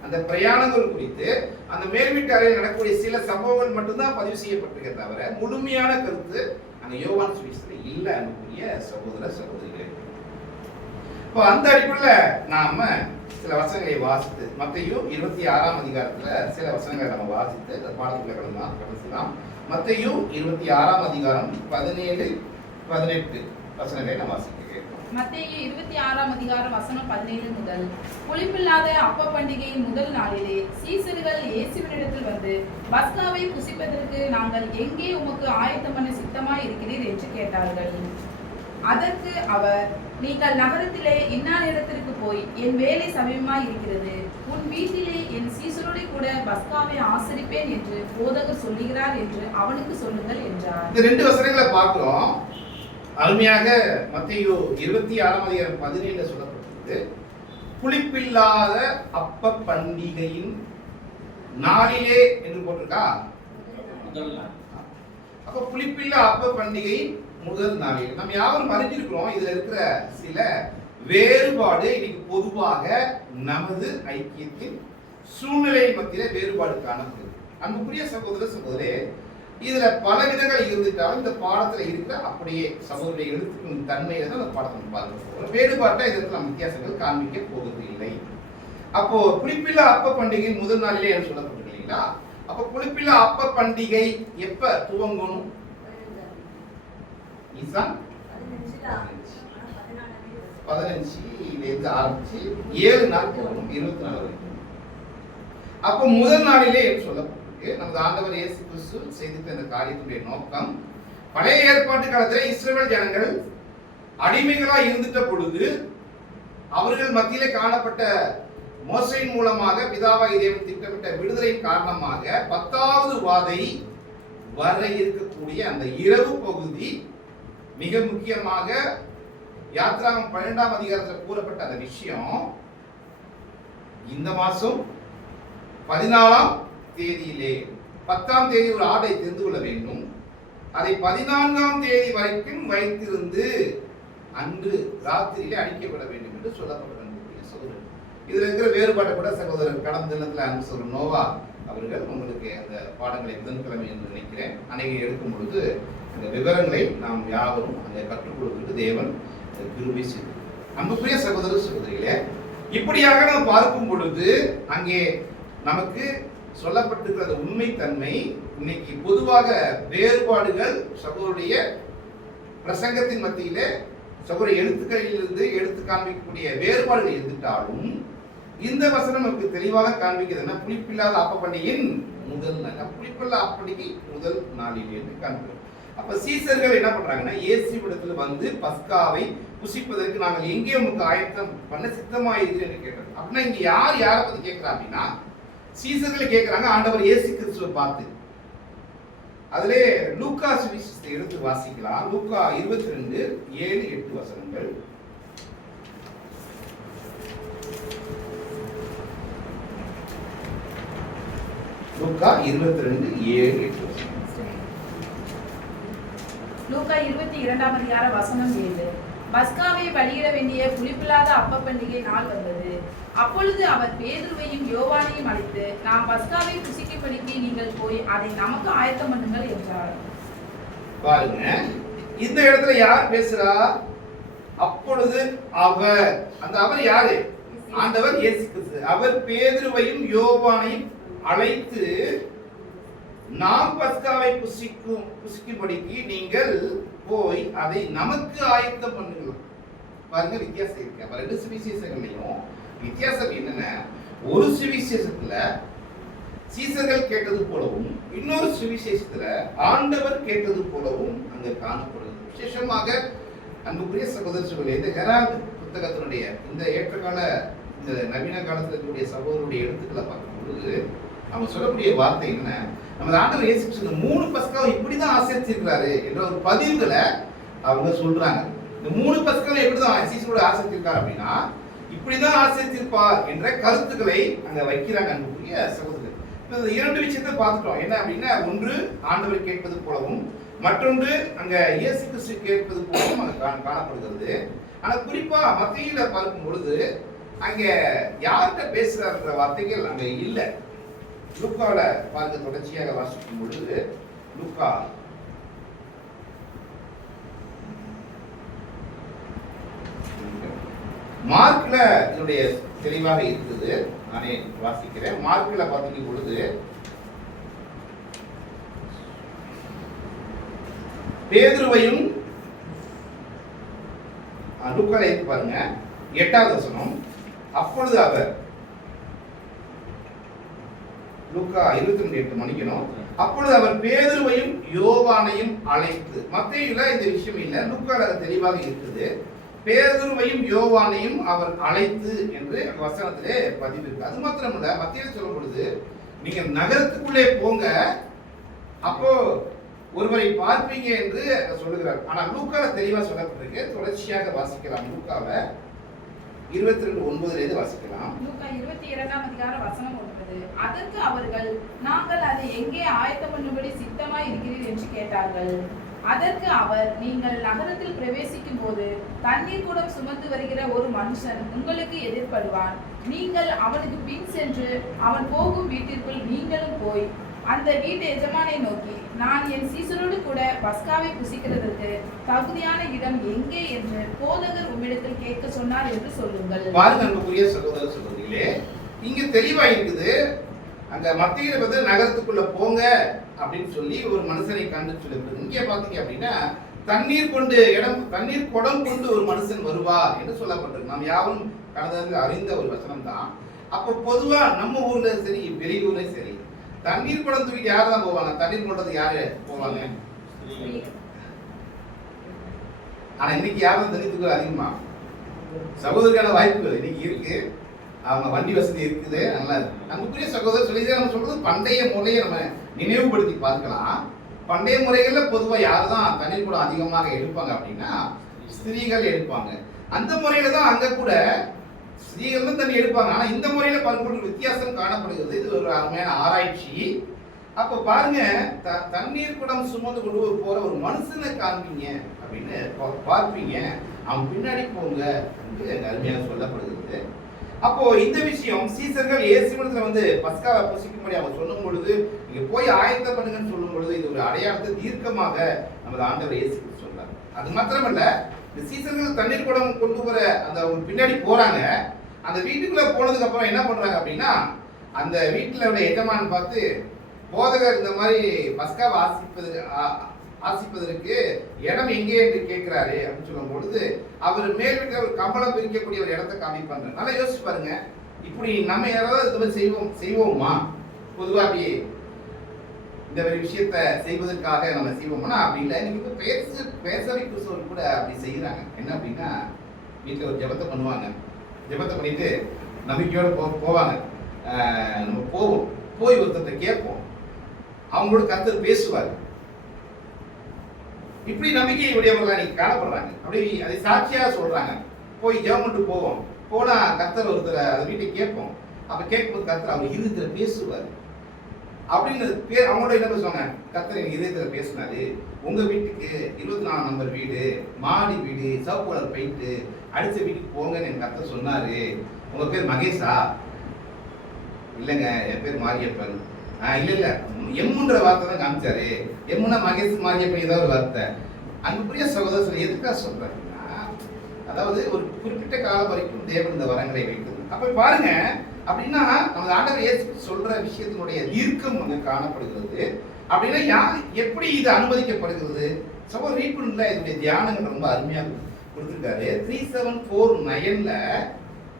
அந்த பிரயாணங்கள் குறித்து, அந்த மேல் வீட்டு அறையில் நடக்கக்கூடிய சில சம்பவங்கள் மட்டும்தான் பதிவு செய்யப்பட்டிருக்க தவிர முழுமையான கருத்து அங்க யோவான் சுவிசேஷத்துல இல்ல. அன்புக்குரிய சகோதர சகோதரிகளே, இப்போ அந்த அடிப்படையில் நாம சில வசனங்களை வாசித்து, மத்தேயு 26ஆம் அதிகாரத்துல சில வசனங்களை நம்ம வாசித்து அந்த பாடத்துக்குள்ள கடந்தலாம். மத்தேயு 26ஆம் அதிகாரம் 17-18 வசனங்களை நம்ம வாசிக்க கேட்போம். மத்தேயு 26ஆம் அதிகாரம் வசனம் 17 முதல். புளிப்பில்லாத அப்ப பண்டிகையின் முதல் நாளிலே சீசர்கள் இயேசுவினிடத்தில் வந்து, பஸ்காவை புசிப்பதற்கு நாங்கள் எங்கே உமக்கு ஆயத்தம் பண்ண சித்தமாய் இருக்கிறீர் என்று கேட்டார்கள். அதற்கு அவர், நீங்கள் நகரத்திலே இன்னாரிடத்திற்கு போய், என் வேலை சமயமாய் இருக்கிறது, உன் வீட்டிலே என் சீசரோடு கூட பஸ்காவை ஆசரிப்பேன் என்று போதகர் சொல்லுகிறார் என்று அவனுக்கு சொல்லுங்கள் என்றார். இந்த 2 வசனங்களை பார்க்கிறோம். அருமையாக மத்தேயு 26ஆம் அதிகாரம் 17 சொல்லப்பட்டிருக்கு. புளிப்பில்லாத அப்ப பண்டிகையின் நாளிலே என்று போட்டிருக்கா. அப்ப புளிப்பில்லா அப்ப பண்டிகை முதல் நாளில் நம்ம யாரும் அறிஞ்சிருக்கிறோம். இதுல இருக்கிற சில வேறுபாடு இன்னைக்கு பொதுவாக நமது ஐக்கியத்தின் சூழ்நிலை மத்தியில வேறுபாடு காணப்படுது. அன்புக்குரிய சகோதர சகோதரே, இதுல பல விதங்கள் இருந்துட்டாலும் இந்த பாடத்துல இருக்கிற அப்படியே சகோதரிய எழுத்துக்களின் தன்மையில தான் அந்த பாடத்தை பார்க்க போகிறோம். வேறுபாட்டை இதற்கு நம்ம வித்தியாசங்கள் காண்பிக்க போவது இல்லை. அப்போ புளிப்பில்லா அப்ப பண்டிகையின் முதல் நாளிலே என்று சொல்லப்பட்டிருக்கு இல்லைங்களா? அப்ப புளிப்பில்லா அப்ப பண்டிகை எப்ப துவங்கணும்? 15 ஆரம்பிச்சு 7 நாள் போகணும், 24 வரைக்கும். அப்ப முதல் நாளிலே சொல்லப்பட்டிருக்கு. நமது ஆண்டவர் இயேசு கிறிஸ்து செய்த இந்த காரியத்துடைய நோக்கம், பழைய ஏற்பாட்டு காலத்தில் இஸ்ரவேல் ஜனங்கள் அடிமைகளா இருந்துட்ட பொழுது அவர்கள் மத்தியிலே காணப்பட்ட மோசையின் மூலமாக பிதாவாகிய தேவன் திட்டமிட்ட விடுதலையின் காரணமாக 10வது வாதை வர இருக்கக்கூடிய அந்த இரவு பகுதி மிக முக்கியமாக யாத்ராகமம் 12ஆம் அதிகாரத்தில் கூறப்பட்ட அந்த விஷயம் இந்த மாசம் 14ஆம் தேதியிலே 10ஆம் தேதி ஒரு ஆடை தெரிந்து கொள்ள வேண்டும். அதை 14ஆம் தேதி வரைக்கும் வைத்திருந்து அன்று ராத்திரியிலே அடிக்கப்பட வேண்டும் என்று சொல்லப்பட்ட சகோதரர். இதுல இருக்கிற வேறுபாட்டை கூட சகோதரர் கடந்த தினத்தில் அன்பு சொல்ற நோவா அவர்கள் உங்களுக்கு அந்த பாடங்களை புதன்கிழமை என்று நினைக்கிறேன் அன்னைக்கு எடுக்கும் பொழுது இந்த விவரங்களை நாம் யாவரும் அதை கற்றுக் கொடுத்துட்டு தேவன் கிருபை செய்தார். அன்புக்குரிய சகோதர சகோதரிகளே, இப்படியாக நாம் பார்க்கும் பொழுது அங்கே நமக்கு சொல்லப்பட்டிருக்கிற உண்மைத்தன்மை இன்னைக்கு பொதுவாக வேறுபாடுகள் சகோதரிய பிரசங்கத்தின் மத்தியிலே சகோதர எழுத்துக்களிலிருந்து எடுத்து காண்பிக்கக்கூடிய வேறுபாடுகள் இருந்துட்டாலும் இந்த வசனம் நமக்கு தெளிவாக காண்பிக்கிறதுனா புளிப்பில்லாத அப்ப பண்டிகையின் முதல் நாள், புளிப்பில்லா அப்ப பண்டிகை முதல் நாளில் என்று காண்பிக்கிறோம். அப்ப சீசர்கள் என்ன பண்றாங்கன்னா, இயேசுவிடத்தில் வந்து பஸ்காவை புசிப்பதற்கு நாங்கள் எங்கே உங்களுக்கு ஆயத்தம் பண்ண சித்தமாயிருக்கிறேன் என்று கேட்கிறாங்க. அப்படின்னா இங்க யாரை பத்தி கேட்கிறா அப்படின்னா, சீசர்களை கேட்கிறாங்க ஆண்டவர் இயேசு கிறிஸ்துவை பார்த்து. அதிலே லூக்கா சுவிசேஷத்தை எடுத்து வாசிக்கலாம். லூக்கா 22:7-8 வசனங்கள். லூக்கா 22:7-8 வசனம். லூக்கா 22ஆம் அதிகார வசனம் 7. பஸ்காவை பலியிட வேண்டிய புளிப்பில்லாத அப்ப பண்டிகை நாள் வந்தது. அப்பொழுது அவர் பேதுருவையும் யோவானையும் அழைத்து, நாம் பஸ்காவை புசிக்கும்படிக்கு நீங்கள் போய் அதை நமக்கு ஆயத்தம் பண்ணுங்கள் என்றார். பாருங்க, இந்த இடத்துல யார் பேசுறா? அப்பொழுது அவர், அந்த அவர் யாரு? ஆண்டவர் இயேசு கிறிஸ்து அவர் பேதுருவையும் யோவானையும் அழைத்து, நாம் பஸ்காவை புசிக்கும்படிக்கு நீங்கள் போய் அதை நமக்கு ஆயத்தம் பண்ணுங்கள். பாருங்க, வித்தியாசம் இருக்கு. அப்ப ரெண்டு சுவிசேஷங்களையும் வித்தியாசம் என்னன்னா, ஒரு சுவிசேஷத்துல சீசர்கள் கேட்டது போலவும், இன்னொரு சுவிசேஷத்துல ஆண்டவர் கேட்டது போலவும் அங்க காணப்படுகிறது. விசேஷமாக அன்புக்குரிய சகோதரர்களே, இந்த ஹெரால்டு புத்தகத்தினுடைய இந்த ஏற்றகால இந்த நவீன காலத்தில் இருக்கக்கூடிய சகோதரருடைய எழுத்துக்களை பார்க்கும் பொழுது அவங்க சொல்லக்கூடிய வார்த்தை என்ன, நம்ம ஆண்டவர் இயேசு கிறிஸ்து 3 பஸ்காவை இப்படிதான் ஆசரிச்சிருக்கிறாரு என்ற ஒரு பதிவுகளை அவங்க சொல்றாங்க. இந்த 3 பஸ்காவை எப்படிதான் சீசரோட ஆசரிச்சிருக்காரு அப்படின்னா, இப்படிதான் ஆசரிச்சிருப்பார் என்ற கருத்துக்களை அங்க வைக்கிறாங்க அன்புக்குரிய சகோதரர். இந்த 2 விஷயத்தை பார்த்துட்டோம். என்ன அப்படின்னா, ஒன்று ஆண்டவர் கேட்பது போலவும், மற்றொன்று அங்க இயேசு கிறிஸ்து கேட்பது போலவும் அங்க காணப்படுகிறது. ஆனா குறிப்பா மத்தேயுல பார்க்கும் பொழுது அங்க யார்கிட்ட பேசுறாருன்ற வார்த்தைகள் அங்க இல்ல. லூக்கால பார்க்க தொடர்ச்சியாக வாசிக்கும் பொழுது லூக்கா மார்க்ல இதனுடைய தெளிவாக இருக்குது. நானே வாசிக்கிறேன். மார்க்ல பார்க்கும் பொழுது பேதுருவையும் லூக்கால எடுத்து பாருங்க, 8வது வசனம். அப்பொழுது அவர், லூக்கா 22:8 மணிக்கணும். அப்பொழுது அவர் பேதுருவையும் யோவானையும் அழைத்து, மத்தேயுல இந்த விஷயம் இல்ல, லூக்கால தெளிவாக இருக்குது. பேதுருவையும் யோவானையும் அவர் அழைத்து என்று வசனத்திலே பதிவு இருக்கு. அது மாத்திரமல்ல, மத்தேயுல சொல்லும் பொழுது நீங்க நகரத்துக்குள்ளே போங்க, அப்போ ஒருவரை பார்ப்பீங்க என்று சொல்லுகிறார். ஆனா லூக்கால தெளிவா சொல்லப்பட்டிருக்கு. தொடர்ச்சியாக வாசிக்கலாம். லூக்காவை 22:9 வாசிக்கலாம். லூக்கா 22ஆம் அதிகாரம் வசனம் 9. அதற்கு அவர்கள், நாங்கள் அதை எங்கே ஆயத்தம் பண்ணும்படி சித்தமாய் இருக்கிறீர் என்று கேட்டார்கள். அதற்கு அவர், நீங்கள் நகரத்தில் பிரவேசிக்கும் போது தண்ணீர் குடம் சுமந்து வருகிற ஒரு மனுஷன் உங்களுக்கு எதிர்படுவான். நீங்கள் அவனுக்கு பின் சென்று அவன் போகும் வீட்டிற்குள் நீங்களும் போய் அந்த வீட்டு எஜமானை நோக்கி, நான் என் சீசரோடு கூட பஸ்காவை புசிக்கிறதற்கு தகுதியான இடம் எங்கே என்று போதகர் உம்மிடத்தில் கேட்க சொன்னார் என்று சொல்லுங்கள். பாருங்க அன்புக்குரிய சகோதர சகோதரிகளே, இங்க தெளிவா இருக்குது. அங்க மத்தியில வந்து நகரத்துக்குள்ள போங்க அப்படின்னு சொல்லி ஒரு மனுஷனை கண்டு சொல்லுகிறது. இங்கே பாத்தீங்க அப்படின்னா, தண்ணீர் குடம் கொண்டு ஒரு மனுஷன் வருவார் என்று சொல்லப்பட்டிருக்கு. நாம் யாரும் கடந்த அறிந்த ஒரு வசனம் தான். அப்ப பொதுவா நம்ம ஊர்ல சரி, வெளியூர்லயும் சரி, தண்ணீர் குடம் தூக்கிட்டு யார் தான் போவாங்க? தண்ணீர் கொண்டது யாரு போவாங்க? ஆனா இன்னைக்கு யாரும் தண்ணி தூக்க அதிகமா சகோதரிக்கான வாய்ப்பு இன்னைக்கு இருக்கு. அவங்க வண்டி வசதி இருக்குது. நல்லா நமக்குரிய சகோதரர் சொல்லி நம்ம சொல்றது பண்டைய முறையை நம்ம நினைவுபடுத்தி பார்க்கலாம். பண்டைய முறைகள்ல பொதுவா யார் தான் தண்ணீர் குடம் அதிகமாக எடுப்பாங்க அப்படின்னா ஸ்திரீகள் எடுப்பாங்க. அந்த முறையில தான் அங்க கூட ஸ்திரீகள் தான் தண்ணி எடுப்பாங்க. ஆனா இந்த முறையில பார்க்கும்போது வித்தியாசம் காணப்படுகிறது. இது ஒரு அருமையான ஆராய்ச்சி. அப்ப பாருங்க, தண்ணீர் குடம் சுமந்து கொண்டு போற ஒரு மனுஷனை காண்பீங்க அப்படின்னு பார்ப்பீங்க, அவன் பின்னாடி போங்க என்று அருமையாக சொல்லப்படுகிறது. அப்போ இந்த விஷயம் சீசர்கள் இயேசுவிடத்துல வந்து பஸ்காவை புசிக்கும்படி அவங்க சொல்லும் பொழுது, நீங்க போய் ஆயத்தம் பண்ணுங்கன்னு சொல்லும் பொழுது, இது ஒரு அடையாளத்தை தீர்க்கமாக நமது ஆண்டவர் இயேசு சொல்றார். அது மாத்திரமல்ல, இந்த சீசர்கள் தண்ணீர் குடம் கொண்டு வர அந்த பின்னாடி போறாங்க. அந்த வீட்டுக்குள்ள போனதுக்கு அப்புறம் என்ன பண்றாங்க அப்படின்னா, அந்த வீட்டுல உள்ள எஜமான் பார்த்து, போதகர் இந்த மாதிரி பஸ்காவை ஆசிப்பதற்கு இடம் எங்கே என்று கேட்கிறாரு அப்படின்னு சொல்லும் பொழுது, அவர் மேல் வீட்டில் ஒரு கம்பளம் பிரிக்கக்கூடிய ஒரு இடத்தை காமிப்பாங்க. நல்லா யோசிச்சு பாருங்க, இப்படி நம்ம யாராவது இது மாதிரி செய்வோமா? பொதுவாக அப்படி இந்த மாதிரி விஷயத்த செய்வதற்காக நம்ம செய்வோம்னா அப்படி இல்லை. இன்னைக்கு பேசவை கிறிஸ்தவர் கூட அப்படி செய்கிறாங்க. என்ன அப்படின்னா, வீட்டில் ஒரு ஜெபத்தை பண்ணுவாங்க. ஜெபத்தை பண்ணிட்டு நம்பிக்கையோடு போவாங்க. நம்ம போய் ஒருத்தத்தை கேட்போம், அவங்களோட கர்த்தர் பேசுவார். இப்படி நம்பிக்கை உடையவர்களாக நீங்க காணப்படுறாங்க. அப்படி அதை சாட்சியாக சொல்றாங்க. போய் ஜெபம் பண்ணிட்டு போவோம், போனா கர்த்தர் ஒருத்தர் அதை வீட்டை கேட்போம். அப்ப கேட்கும்போது கர்த்தர் அவர் இருதயத்துல பேசுவார் அப்படின்னு அவங்களோட என்ன பேசுவாங்க, கர்த்தர் எங்க இதயத்துல பேசினாரு, உங்க வீட்டுக்கு 24 நம்பர் வீடு, மாடி வீடு, சிவப்பு கலர் பெயிண்ட் அடிச்ச வீட்டுக்கு போங்கன்னு என் கர்த்தர் சொன்னாரு. உங்க பேர் மகேஷா? இல்லைங்க, என் பேர் மாரியப்பன். இல்ல எம்முன்ற வார்த்தை தான் காமிச்சாரு. எம்முன்னா மகேஷ் மாரியப்பன் ஏதாவது ஒரு வார்த்தை. அன்புக்குரிய சகோதரர் எதுக்காக சொல்றாருன்னா, அதாவது ஒரு குறிப்பிட்ட காலம் வரைக்கும் தேவன் இந்த வரங்களை வைத்திருந்தார். அப்ப பாருங்க, அப்படின்னா நம்ம ஆண்டவர் இயேசு சொல்ற விஷயத்தினுடைய தீர்க்கம் அங்க காணப்படுகிறது. அப்படின்னா யார் எப்படி இது அனுமதிக்கப்படுகிறது? சகோதரர் ரீபன்ல இதனுடைய தியானங்கள் ரொம்ப அருமையாக கொடுத்திருக்காரு. 3749ல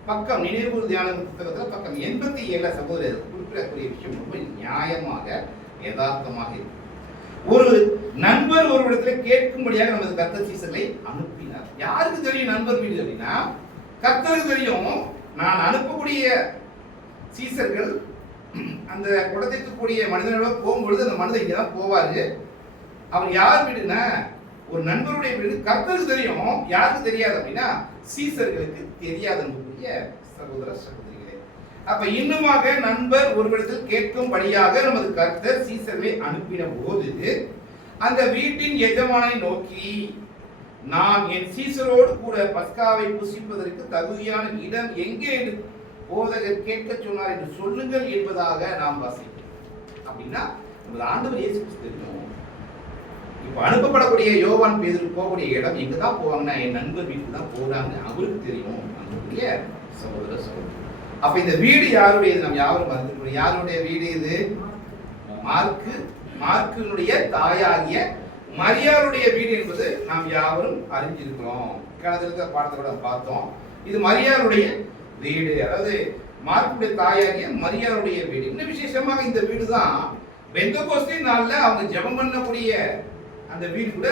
பக்கம் நினைவு தியான புத்தகத்துல பக்கம் 87 சகோதரர் குறிப்பிடக்கூடிய விஷயம் ரொம்ப நியாயமாக யதார்த்தமாக இருக்கு. ஒரு நண்பர் ஒரு இடத்துல கேட்கும்படியாக நமது கர்த்தர் சீசர்களை அனுப்பினார். யாருக்கு தெரியும் நண்பர் வீடு அப்படின்னா? கர்த்தருக்கு தெரியும். நான் அனுப்பக்கூடிய சீசர்கள் அந்த குடத்தை தூக்கக்கூடிய மனிதனோட போகும்பொழுது அந்த மனிதன் இங்கே தான் போவாரு. அவர் யார் வீடுன்னா ஒரு நண்பருடைய வீடு. கர்த்தருக்கு தெரியும். யாருக்கு தெரியாது அப்படின்னா சீசர்களுக்கு தெரியாது அன்புக்குரிய சகோதர சகோதரிகளே. அப்ப இன்னுமாக நண்பர் ஒரு இடத்தில் கேட்கும்படியாக நமது கர்த்தர் சீசர்களை அனுப்பின போது அந்த வீட்டின் எஜமானை நோக்கி, நான் என் சீசரோடு கூட பஸ்காவை புசிப்பதற்கு தகுதியான இடம் எங்கே என்று போதகர் கேட்க சொன்னார் என்று சொல்லுங்கள் என்பதாக நாம் வாசிக்கிறோம். அப்படின்னா நமது ஆண்டவர் இயேசு கிறிஸ்து தெரியும். இப்ப அனுப்பப்படக்கூடிய யோவான் பேதுரு போகக்கூடிய இடம் எங்க தான் போவாங்கன்னா என் நண்பர் வீட்டுக்கு தான் போறாங்க. அவருக்கு தெரியும் நம்முடைய சகோதர சகோதரி. அப்ப இந்த வீடு யாருடையது? நம்ம யாரும் மறந்துக்கிறோம். யாருடைய வீடு இது? மார்க்கினுடைய தாயாகிய மரியாளுடைய வீடு என்பது நாம் யாவரும் அறிஞ்சிருக்கிறோம். கடந்த பாடத்தோட பார்த்தோம். இது மரியாளுடைய வீடு, அதாவது மார்க்குடைய தாயாகிய மரியாளுடைய வீடு. இன்னும் விசேஷமாக இந்த வீடு தான் பெந்தகோஸ்தே நாள்ல அவங்க ஜெபம் பண்ணக்கூடிய அந்த வீடு கூட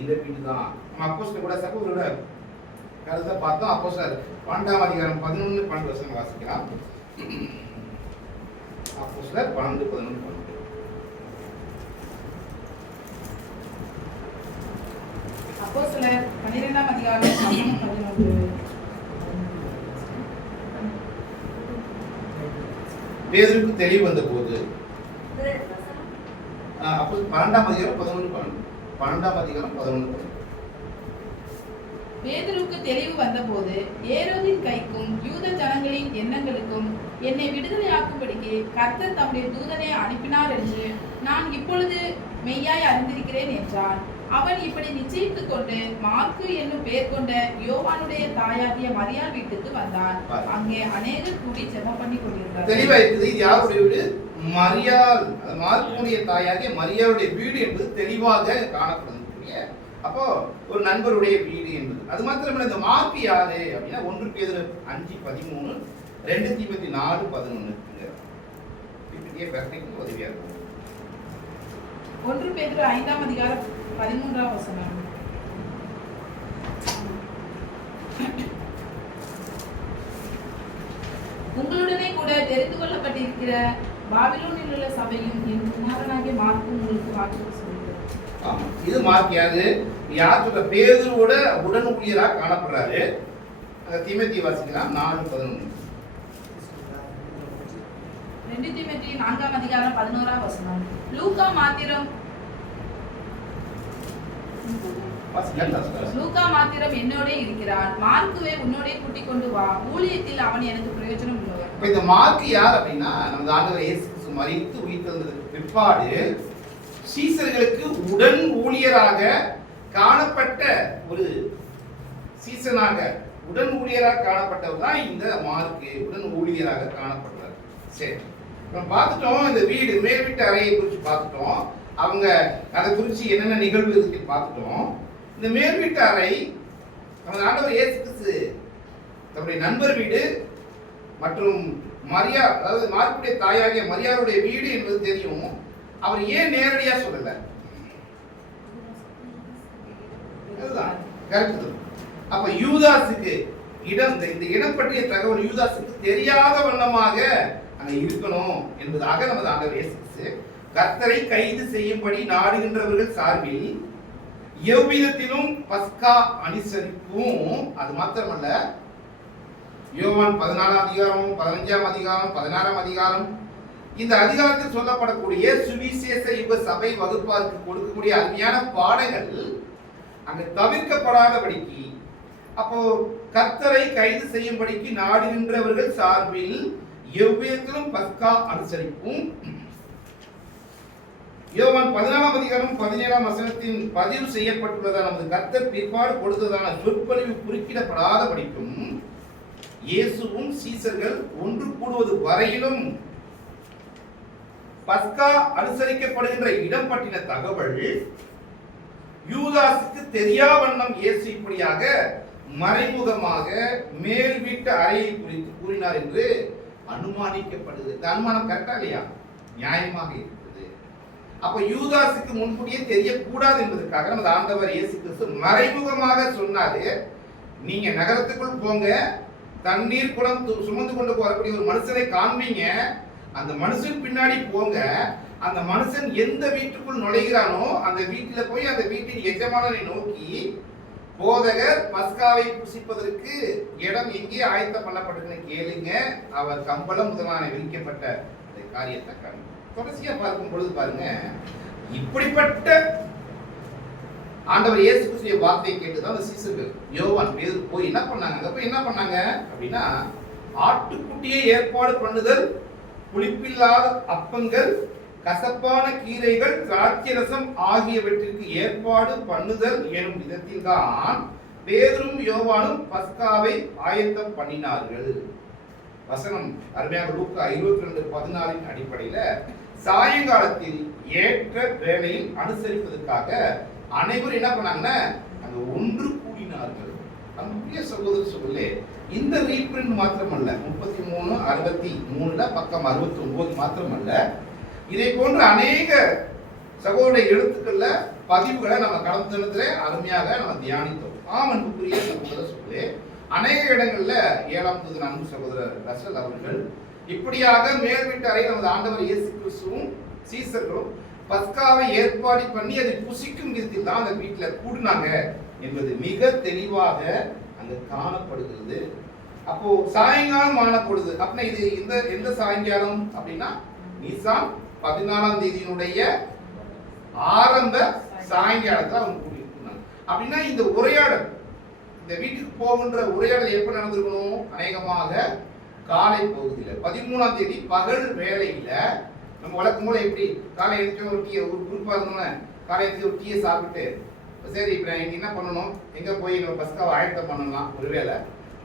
இந்த வீடு தான். நம்ம அப்போஸ்தலர் கூட சகோதரோட கருத்தை பார்த்தோம். அப்போஸ்தலர் 12ஆம் அதிகாரம் 11-12 வாசிக்கலாம். அப்போஸ்தலர் 12-11. அப்போஸ்தலர் 12ஆம் அதிகாரம் 11. பேதுருக்கு தெளிவு வந்த போது 12ஆம் அதிகாரம் 11. பேதுருக்கு தெளிவு வந்தபோது ஏரோதின் கைக்கும் யூத ஜனங்களின் எண்ணங்களுக்கும் என்னை விடுதலையாக்கும்படிக்கு கர்த்தர் தம்முடைய தூதனை அனுப்பினார் என்று நான் இப்பொழுது மெய்யாய் அறிந்திருக்கிறேன் என்றான். அவன் இப்படி நிச்சயித்துக் கொண்டு மார்க்கு என்னும் பெயர் கொண்ட யோவானுடைய தாயாகிய மரியாள் வீட்டுக்கு வந்தான். அங்கே அநேகர் கூடி ஜெபம் பண்ணி கொண்டிருந்தார். தெளிவா இருக்குது. இது யாருடைய வீடு? மரியாள், மார்க்குடைய தாயாகிய மரியாளுடைய வீடு என்பது தெளிவாக காணப்படுது. அப்போ ஒரு நண்பருடைய வீடு என்பது அது மாத்திரமல்ல. இந்த மார்க்கு யாரு அப்படின்னா 1 பேதுரு 5:13, 2 தீமோத்தேயு 4:11 வீட்டுக்கே பெர்ஃபெக்ட் உதவியா இருக்கும். 1 பேதுரு 5ஆம் அதிகாரம் 13ஆம் வசனம். உங்களுடனே கூட தெரிந்து கொள்ளப்பட்டிருக்கிற பாபிலோனில் உள்ள சபையும் என் குமாரனாகிய மார்க்கு உங்களுக்கு வாக்கு சொல்லுங்கள். ஆமா, இது மார்க் யாரு? யார் பேதுருவோட உடன் ஊழியராக காணப்படுறாரு. தீமோத்தேயு வாசிக்கலாம் 4:11. 2 தீமோத்தேயு 4ஆம் அதிகாரம் 11ஆம் வசனம். லூக்கா மாத்திரம் என்னோட இருக்கிறான். மார்க்குவே உன்னோட கூட்டிக் கொண்டு வா. ஊழியத்தில் அவன் எனக்கு பிரயோஜனம் உள்ளவர். இப்ப இந்த மார்க் யார் அப்படின்னா நமது ஆண்டவர் இயேசு கிறிஸ்து மரித்து உயிர்த்தெழுந்ததற்கு பிற்பாடு சீசர்களுக்கு உடன் ஊழியராக காணப்பட்ட ஒரு சீசனாக உடன் ஊழியராக காணப்பட்டவர் தான் இந்த மார்க்கு. உடன் ஊழியராக காணப்படுறார். சரி, நம்ம பார்த்துட்டோம். இந்த வீடு மேல் வீட்டு அறையை குறித்து பார்த்துட்டோம். அவங்க அதை குறித்து என்னென்ன நிகழ்வு இருக்கு பார்த்துட்டோம். இந்த மேல் வீட்டு அறை நமது ஆண்டவர் இயேசு கிறிஸ்து தன்னுடைய நண்பர் வீடு மற்றும் மரியா, அதாவது மார்க்குடைய தாயாகிய மரியாளுடைய வீடு என்பது தெரியும். அவர் ஏன் நேரடியா சொல்லல? அதுதான் கரெக்ட். அப்ப யூதாசுக்கு இடம், இந்த இடம் பற்றிய தகவல் யூதாசுக்கு தெரியாத வண்ணமாக அங்க இருக்கணும் என்பதாக நமது ஆண்டவர் இயேசு கிறிஸ்து கர்த்தரை கைது செய்யும்படி நாடுகின்றவர்கள் சார்பில் எவ்விதத்திலும் பஸ்கா அனுசரிப்பும். அது மாத்திரமல்ல, யோவான் 14ஆம் அதிகாரம், 15ஆம் அதிகாரம், 16ஆம் அதிகாரம், இந்த அதிகாரத்தில் சொல்லப்படக்கூடிய சுவிசேஷ யுக சபை வகுப்பாருக்கு கொடுக்கக்கூடிய அருமையான பாடங்கள் அங்க தவிர்க்கப்படாதபடிக்கு, அப்போ கர்த்தரை கைது செய்யும்படிக்கு நாடுகின்றவர்கள் சார்பில் எவ்விதத்திலும் பஸ்கா அனுசரிப்பும். யோவான் 14ஆம் அதிகாரம் 17ஆம் வசனத்தின் பதிவு செய்யப்பட்டுள்ளதான நமது கர்த்தர் பிற்பாடு கொடுத்ததான சொற்பொழிவு குறுக்கிடப்படாதபடிக்கும் இயேசுவும் சீசர்கள் ஒன்று கூடுவது வரையிலும் பஸ்கா அனுசரிக்கப்படுகின்ற இடம் பற்றின தகவல் யூதாசுக்கு தெரியா வண்ணம் இயேசு இப்படியாக மறைமுகமாக மேல் வீட்டு அறையை குறித்து கூறினார் என்று அனுமானிக்கப்படுது. இந்த அனுமானம் கரெக்டா இல்லையா? நியாயமாக இருக்குது. அப்ப யூதாசுக்கு முன்கூட்டியே தெரியக்கூடாது என்பதற்காக நமது ஆண்டவர் இயேசு கிறிஸ்து மறைமுகமாக சொன்னாரு, நீங்க நகரத்துக்குள் போங்க, தண்ணீர் குடம் சுமந்து கொண்டு போறக்கூடிய ஒரு மனுஷனை காண்பீங்க, அந்த மனுஷன் பின்னாடி போங்க, அந்த மனுஷன் எந்த வீட்டுக்குள் நுழைகிறானோ அந்த வீட்டில போய் அந்த வீட்டின் எஜமானனை நோக்கி, போதகர் பஸ்காவை புசிப்பதற்கு இடம் எங்கே ஆயத்தம் பண்ணப்பட்டிருக்குன்னு கேளுங்க, அவர் கம்பளம் முதலான விரிக்கப்பட்ட காரியத்தை காணும். தொடர்ச்சியா பார்க்கும் பொழுது பாருங்க, இப்படிப்பட்ட ஆண்டவர் இயேசு கிறிஸ்துவின் வார்த்தையை கேட்டுதான் அந்த சீசர்கள் யோவான் பேதுரு போய் என்ன பண்ணாங்க, அங்க போய் என்ன பண்ணாங்க அப்படின்னா, ஆட்டுக்குட்டியை ஏற்பாடு பண்ணுதல், புளிப்பில்லாத அப்பங்கள், கசப்பான கீரைகள், திராட்சை ரசம் ஆகியவற்றிற்கு ஏற்பாடு பண்ணுதல் எனும் விதத்தில் தான் பேதுரும் யோவானும் பஸ்காவை ஆயத்தம் பண்ணினார்கள். வசனம் அருமையாக லூக்கா 22:14 அடிப்படையில சாயங்காலத்தில் ஏற்ற வேளையில் அனுசரிப்பதற்காக அனைவரும் என்ன பண்ணாங்கன்னா அங்க ஒன்று கூடினார்கள். அன்புக்குரிய சகோதர சொல்லலே, இந்த ரீப்ரிண்ட் மாத்திரமல்ல, 33:63 பக்கம் 69 மாத்திரமல்ல, இதை போன்ற அநேக சகோதர எழுத்துக்கள்ல பதிவுகளை நம்ம கடந்த தினத்துல அருமையாக நம்ம தியானித்தோம். அன்புக்குரிய சகோதர சொல்லலே, அநேக இடங்கள்ல 7ஆம் தூதன் அன்பு சகோதரர் ரசல் அவர்கள் இப்படியாக மேல் வீட்டு அறையில் நமது ஆண்டவர் இயேசு கிறிஸ்துவும் சீசர்களும் பஸ்காவை ஏற்பாடு பண்ணி அதை புசிக்கும் விதத்தில் தான் அந்த வீட்டில் கூடினாங்க என்பது மிக தெளிவாக அங்க காணப்படுகிறது. அப்போ சாயங்காலம் ஆன பொழுது அப்படின்னா இது எந்த சாயங்காலம் அப்படின்னா நிசான் 14ஆம் தேதியினுடைய ஆரம்ப சாயங்காலத்தில் அவங்க கூடியிருக்கிறாங்க. அப்படின்னா இந்த உரையாடல், இந்த வீட்டுக்கு போகின்ற உரையாடல் எப்ப நடந்திருக்கணும்? அநேகமாக காலை பகுதியில் 13ஆம் தேதி பகல் வேளையில நம்ம வழக்கம் போல எப்படி காலை எழுந்து ஒரு டீயை, ஒரு குரூப்பா இருந்தோம்னா காலை எழுந்து ஒரு டீயை சாப்பிட்டு, சரி இப்ப நான் என்ன பண்ணணும், எங்க போய் நம்ம பஸ்காவை ஆயத்தம் பண்ணலாம் ஒருவேளை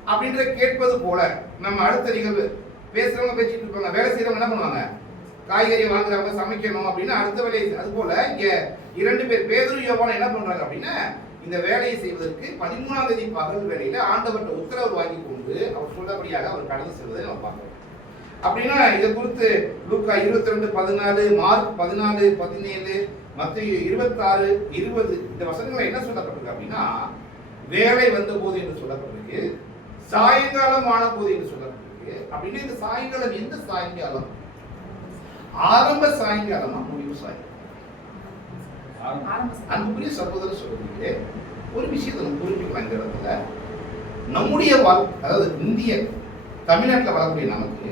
அப்படின்ற கேட்பது போல நம்ம அடுத்த நிகழ்வு பேசுறவங்க பேசிட்டு இருப்பாங்க, வேலை செய்யறவங்க என்ன பண்ணுவாங்க, காய்கறி வாங்குறவங்க சமைக்கணும் அப்படின்னு அடுத்த வேலையை. அது போல இங்க 2 பேர் பேதுரு யோவான் என்ன பண்றாங்க அப்படின்னா, இந்த வேலையை செய்வதற்கு 13ஆம் தேதி பகல் வேலையில ஆண்டவர்கிட்ட உத்தரவு வாங்கி கொண்டு அவர் சொல்லபடியாக அவர் கடந்து செல்வதை நம்ம பார்க்கிறோம். அப்படின்னா இதை குறித்து லூக்கா 22:14, மார்க் 14:17, மத்தேயு 26:20 இந்த வசனங்களை என்ன சொல்லப்பட்டிருக்கு அப்படின்னா, வேலை வந்த போது என்று சொல்லப்பட்டிருக்கு, சாயங்காலம் ஆன போது என்று சொல்லப்பட்டிருக்கு. அப்படின்னா இந்த சாயங்காலம் எந்த சாயங்காலம்? ஆரம்ப சாயங்காலமா முடிவு சாயங்காலம்? அன்புக்குரிய சகோதர சொல்றீங்களே, ஒரு விஷயத்தை நம்ம புரிஞ்சுக்கலாம். இந்த இடத்துல நம்முடைய அதாவது இந்திய தமிழ்நாட்டில் வளரக்கூடிய நமக்கு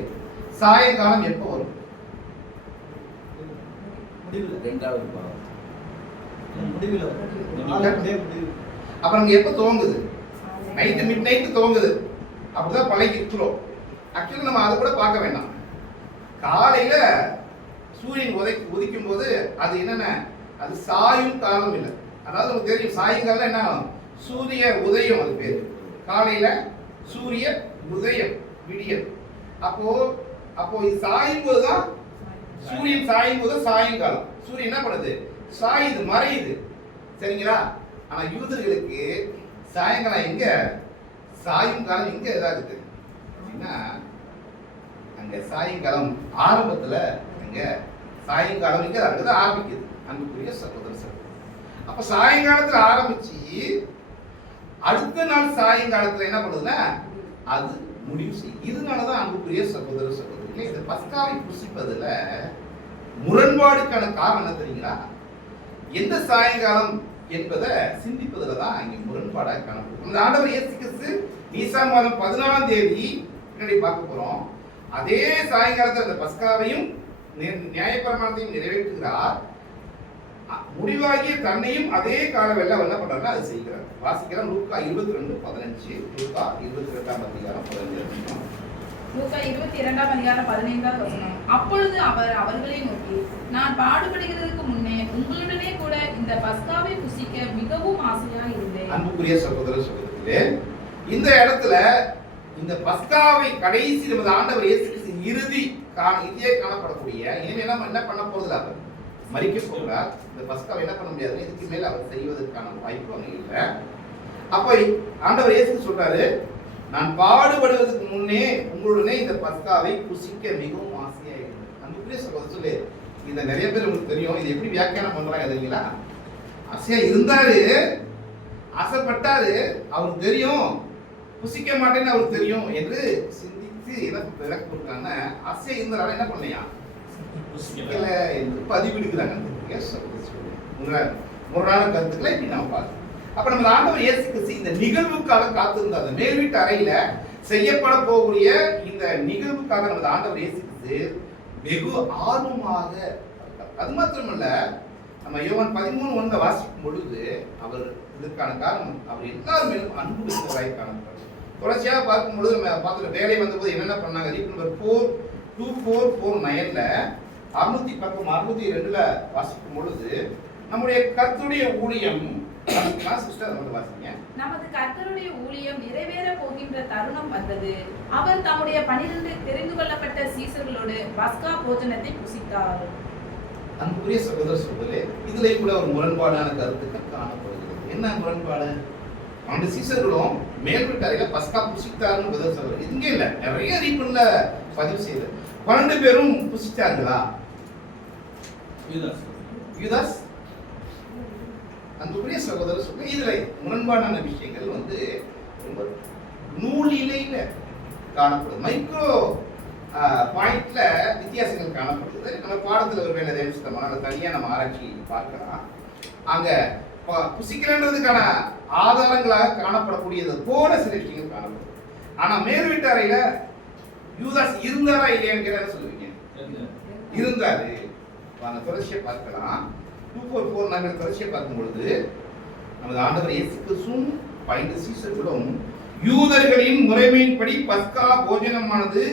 சாயங்காலம் எப்போ வரும்? அப்புறம் எப்ப துவங்குது? நைட்டு மிட் நைட்டு துவங்குது. அப்படிதான் பழகி இருக்கிறோம். ஆக்சுவலி நம்ம அதை கூட பார்க்க வேண்டாம். காலையில சூரியன் உதிக்கும் போது அது என்னென்ன, அது சாயும் காலம் இல்லை. அதாவது உங்களுக்கு தெரியும் சாயங்காலம் என்ன சூரிய உதயம், அது பேரு. காலையில சூரிய உதயம், விடியல். அப்போ இது சாயும் போதுதான், சூரியன் சாயும் போது சாயங்காலம். சூரியன் என்ன பண்ணுது? சாயுது, மறையுது. சரிங்களா? ஆனா யூதர்களுக்கு சாயங்காலம் எங்க, சாயும் காலம் எங்க இதாகுது அப்படின்னா, அங்க சாயங்காலம் ஆரம்பத்துல அங்க சாயங்காலம் இங்க அங்கதான் ஆரம்பிக்குது. அன்புக்குரிய சகோதர சகோதரி, அப்ப சாயங்காலத்துல ஆரம்பிச்சு அடுத்த நாள் சாயங்காலத்துல என்ன பண்ணுதுன்னா அது முடிவு செய்யும். இதனாலதான் அன்புக்குரிய சகோதர சகோதரிகளே, இந்த பஸ்காவை புசிப்பதுல முரண்பாடுக்கான காரணம் என்ன தெரியுங்களா? எந்த சாயங்காலம் என்பதை சிந்திப்பதுல தான் இங்க முரண்பாடாக காணப்படும். இந்த ஆண்டவர் இயேசு கிறிஸ்து நீசான் மாதம் 14ஆம் தேதி பின்னாடி பார்க்க போறோம். அதே சாயங்காலத்தில் அந்த பஸ்காவையும் நியாயப்பிரமாணத்தையும் நிறைவேற்றுகிறார். முடிவாகிய தன்னையும் அதே காலவெல்ல என்ன பண்றாங்க, அதை செய்கிறார். வாசிக்கிறோம் லூக்கா 22:15. லூக்கா 22ஆம் அதிகாரம் 15. லூக்கா 22ஆம் அதிகாரம் 15வது வசனம். அப்பொழுது அவர் அவர்களை நோக்கி, நான் பாடுபடுகிறதுக்கு முன்னே உங்களுடனே கூட இந்த பஸ்காவை புசிக்க மிகவும் ஆசையா இருந்தேன். அன்புக்குரிய சகோதர சகோதரிகளே, இந்த இடத்துல இந்த பஸ்காவை கடைசி நமது ஆண்டவர் இயேசு கிறிஸ்து இறுதி இங்கே காணப்படக்கூடிய இனிமேல் நம்ம என்ன பண்ண போறதில்ல, அவர் மரிக்க போகிறார். இந்த பஸ்காவை என்ன பண்ண முடியாது, இதுக்கு மேல் அவர் செய்வதற்கான வாய்ப்பு அங்கே இல்லை. அப்ப ஆண்டவர் இயேசு சொல்றாரு, நான் பாடுபடுவதற்கு முன்னே உங்களுடனே இந்த பஸ்காவை புசிக்க மிகவும் ஆசையா இருந்தது. அன்புக்குரிய சொல்லு, இதை நிறைய பேர் உங்களுக்கு தெரியும். இது எப்படி வியாக்கியானம் பண்றாங்க தெரியுங்களா? ஆசையா இருந்தாரு, ஆசைப்பட்டாரு, அவருக்கு தெரியும் புசிக்க மாட்டேன்னு அவருக்கு தெரியும் என்று சிந்தித்து என்ன விளக்கு கொடுத்தாங்கன்னா, ஆசையா இருந்தாலும் என்ன பண்ணலையா புசிக்கல என்று பதிவிடுகிறாங்க. முரணான கருத்துக்களை இப்படி நாம் பார்க்கணும். அப்ப நம்ம ஆண்டவர் இயேசு கிறிஸ்து இந்த நிகழ்வுக்காக காத்திருந்தார். அந்த மேல் வீட்டு அறையில செய்யப்பட போகக்கூடிய இந்த நிகழ்வுக்காக நமது ஆண்டவர் இயேசு கிறிஸ்து வெகு ஆர்வமாக. அது மாத்திரமல்ல, நம்ம யோவான் 13:1 வாசிக்கும் பொழுது அவர் இதற்கான காரணம் அவர் எல்லார் மேலும் அன்பு வைத்தவராய் காணப்படுறார். தொடர்ச்சியாக பார்க்கும் பொழுது நம்ம பார்த்துட்டு வேலை வந்தபோது என்னென்ன பண்ணாங்க, ரீட் நம்பர் 2449ல 602ல வாசிக்கும் பொழுது நம்முடைய கர்த்தருடைய ஊழியம் நமது கர்த்தருடைய ஊழியம் நிறைவேற போகின்ற தருணம் வந்தது. அவர் தம்முடைய 12 தெரிந்து கொள்ளப்பட்ட சீசர்களோடு பஸ்கா போஜனத்தை புசித்தார். அன்புக்குரிய சகோதர சகோதரே, இதுல கூட ஒரு முரண்பாடான கருத்துக்கள் காணப்படுகிறது. என்ன முரண்பாடு? அந்த சீசர்களும் மேல் வீட்டாரையில பஸ்கா புசித்தாருன்னு பதில் சொல்றாரு. இங்க இல்ல, நிறைய ரீபன்ல பதிவு செய்து 12 பேரும் புசித்தார்களா? யூதாஸ் அன்புக்குரிய சகோதரர் சொல்ல, இதுல முரண்பாடான விஷயங்கள் ரொம்ப நூலிலையில காணப்படுது. மைக்ரோ பாயிண்ட்ல வித்தியாசங்கள் காணப்படுது. நம்ம பாடத்துல ஒரு வேலை தேவையான தனியா நம்ம ஆராய்ச்சி பார்க்கலாம். அங்க புசிக்கிறன்றதுக்கான ஆதாரங்களாக காணப்படக்கூடியது போல சில விஷயங்கள் காணப்படுது. ஆனா மேல் வீட்டாரையில யூதாஸ் இருந்தாரா இல்லையான்னு கேட்டா சொல்லுவீங்க, இருந்தாரு. தொடர்ச்சியை பார்க்கலாம். 244 நாங்கள் தொடர்ச்சியை பார்க்கும் பொழுது நமது ஆண்டவர் இயேசு கிறிஸ்துவும் 12 சீசர்களும் யூதர்களின் முறைமையின்படி பஸ்கா போஜனமானது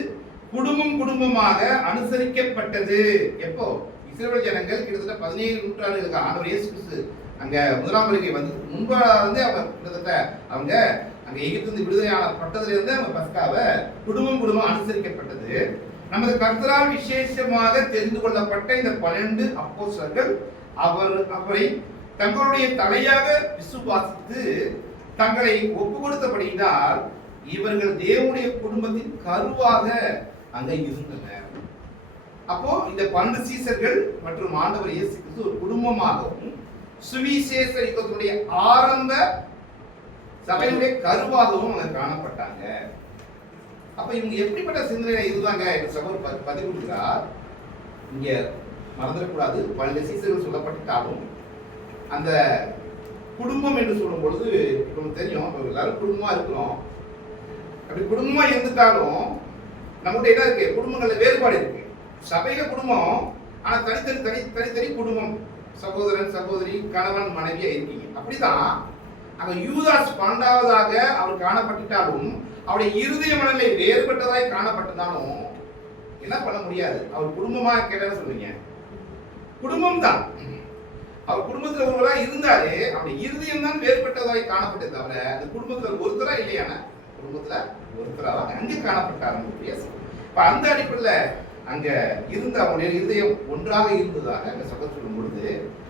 குடும்பமாக அனுசரிக்கப்பட்டது. எப்போ? இஸ்ரவேல் ஜனங்கள் கிட்டத்தட்ட 17 நூற்றாண்டுகளுக்கு ஆண்டவர் இயேசு கிறிஸ்து அங்க முதலாம் வருகை வந்து முன்பாக அவங்க கிட்டத்தட்ட அவங்க அங்க எகிப்திலிருந்து விடுதலையான பட்டதிலிருந்து அவங்க பஸ்காவை குடும்பம் அனுசரிக்கப்பட்டது. நமது கர்த்தரால் விசேஷமாக தெரிந்து கொள்ளப்பட்ட இந்த 12 அப்போஸ்தலர்கள் அவரை தங்களுடைய தலையாக விசுவாசித்து தங்களை ஒப்பு கொடுத்தபடியினால் இவர்கள் தேவனுடைய குடும்பத்தின் கருவாக அங்க இருந்தனர். அப்போ இந்த 12 சீசர்கள் மற்றும் ஆண்டவர் இயேசு கிறிஸ்து ஒரு குடும்பமாகவும் சுவிசேஷ யுகத்தினுடைய ஆரம்ப சபையினுடைய கருவாகவும் அங்க காணப்பட்டாங்க. அப்ப இவங்க எப்படிப்பட்ட சிந்தனை இருந்தாங்க என்று சகோதரர் பதிவு கொடுக்கிறார். இங்க மறந்துடக்கூடாது, 12 சீசர்கள் சொல்லப்பட்டாலும் அந்த குடும்பம் என்று சொல்லும் பொழுது இப்போ தெரியும், எல்லாரும் குடும்பமா இருக்கிறோம். அப்படி குடும்பமா இருந்துட்டாலும் நம்மகிட்ட என்ன இருக்கு, குடும்பங்கள்ல வேறுபாடு இருக்கு. சபையில குடும்பம், ஆனா தனித்தனி குடும்பம், சகோதரன் சகோதரி கணவன் மனைவியா இருக்கீங்க. அப்படிதான் அங்க யூதாஸ் 12வதாக அவர் காணப்பட்டாலும் அவருடைய இருதய மனநிலை வேறுபட்டதாய் காணப்பட்டதாலும் என்ன பண்ண முடியாது. அவர் குடும்பமா கேட்டாலும் சொல்லுவீங்க, குடும்பம் தான். அவர் குடும்பத்துல ஒருவரா இருந்தாரு, அவருடைய இருதயம் தான் வேறுபட்டதாய் காணப்பட்டது தவிர அந்த குடும்பத்துல ஒருத்தரா இல்லையான குடும்பத்துல ஒருத்தராக அங்கே காணப்பட்டார். இப்ப அந்த அடிப்படையில அங்க இருந்த அவருடைய இருதயம் ஒன்றாக இருந்ததாக அங்க சொல்ல சொல்லும் பொழுது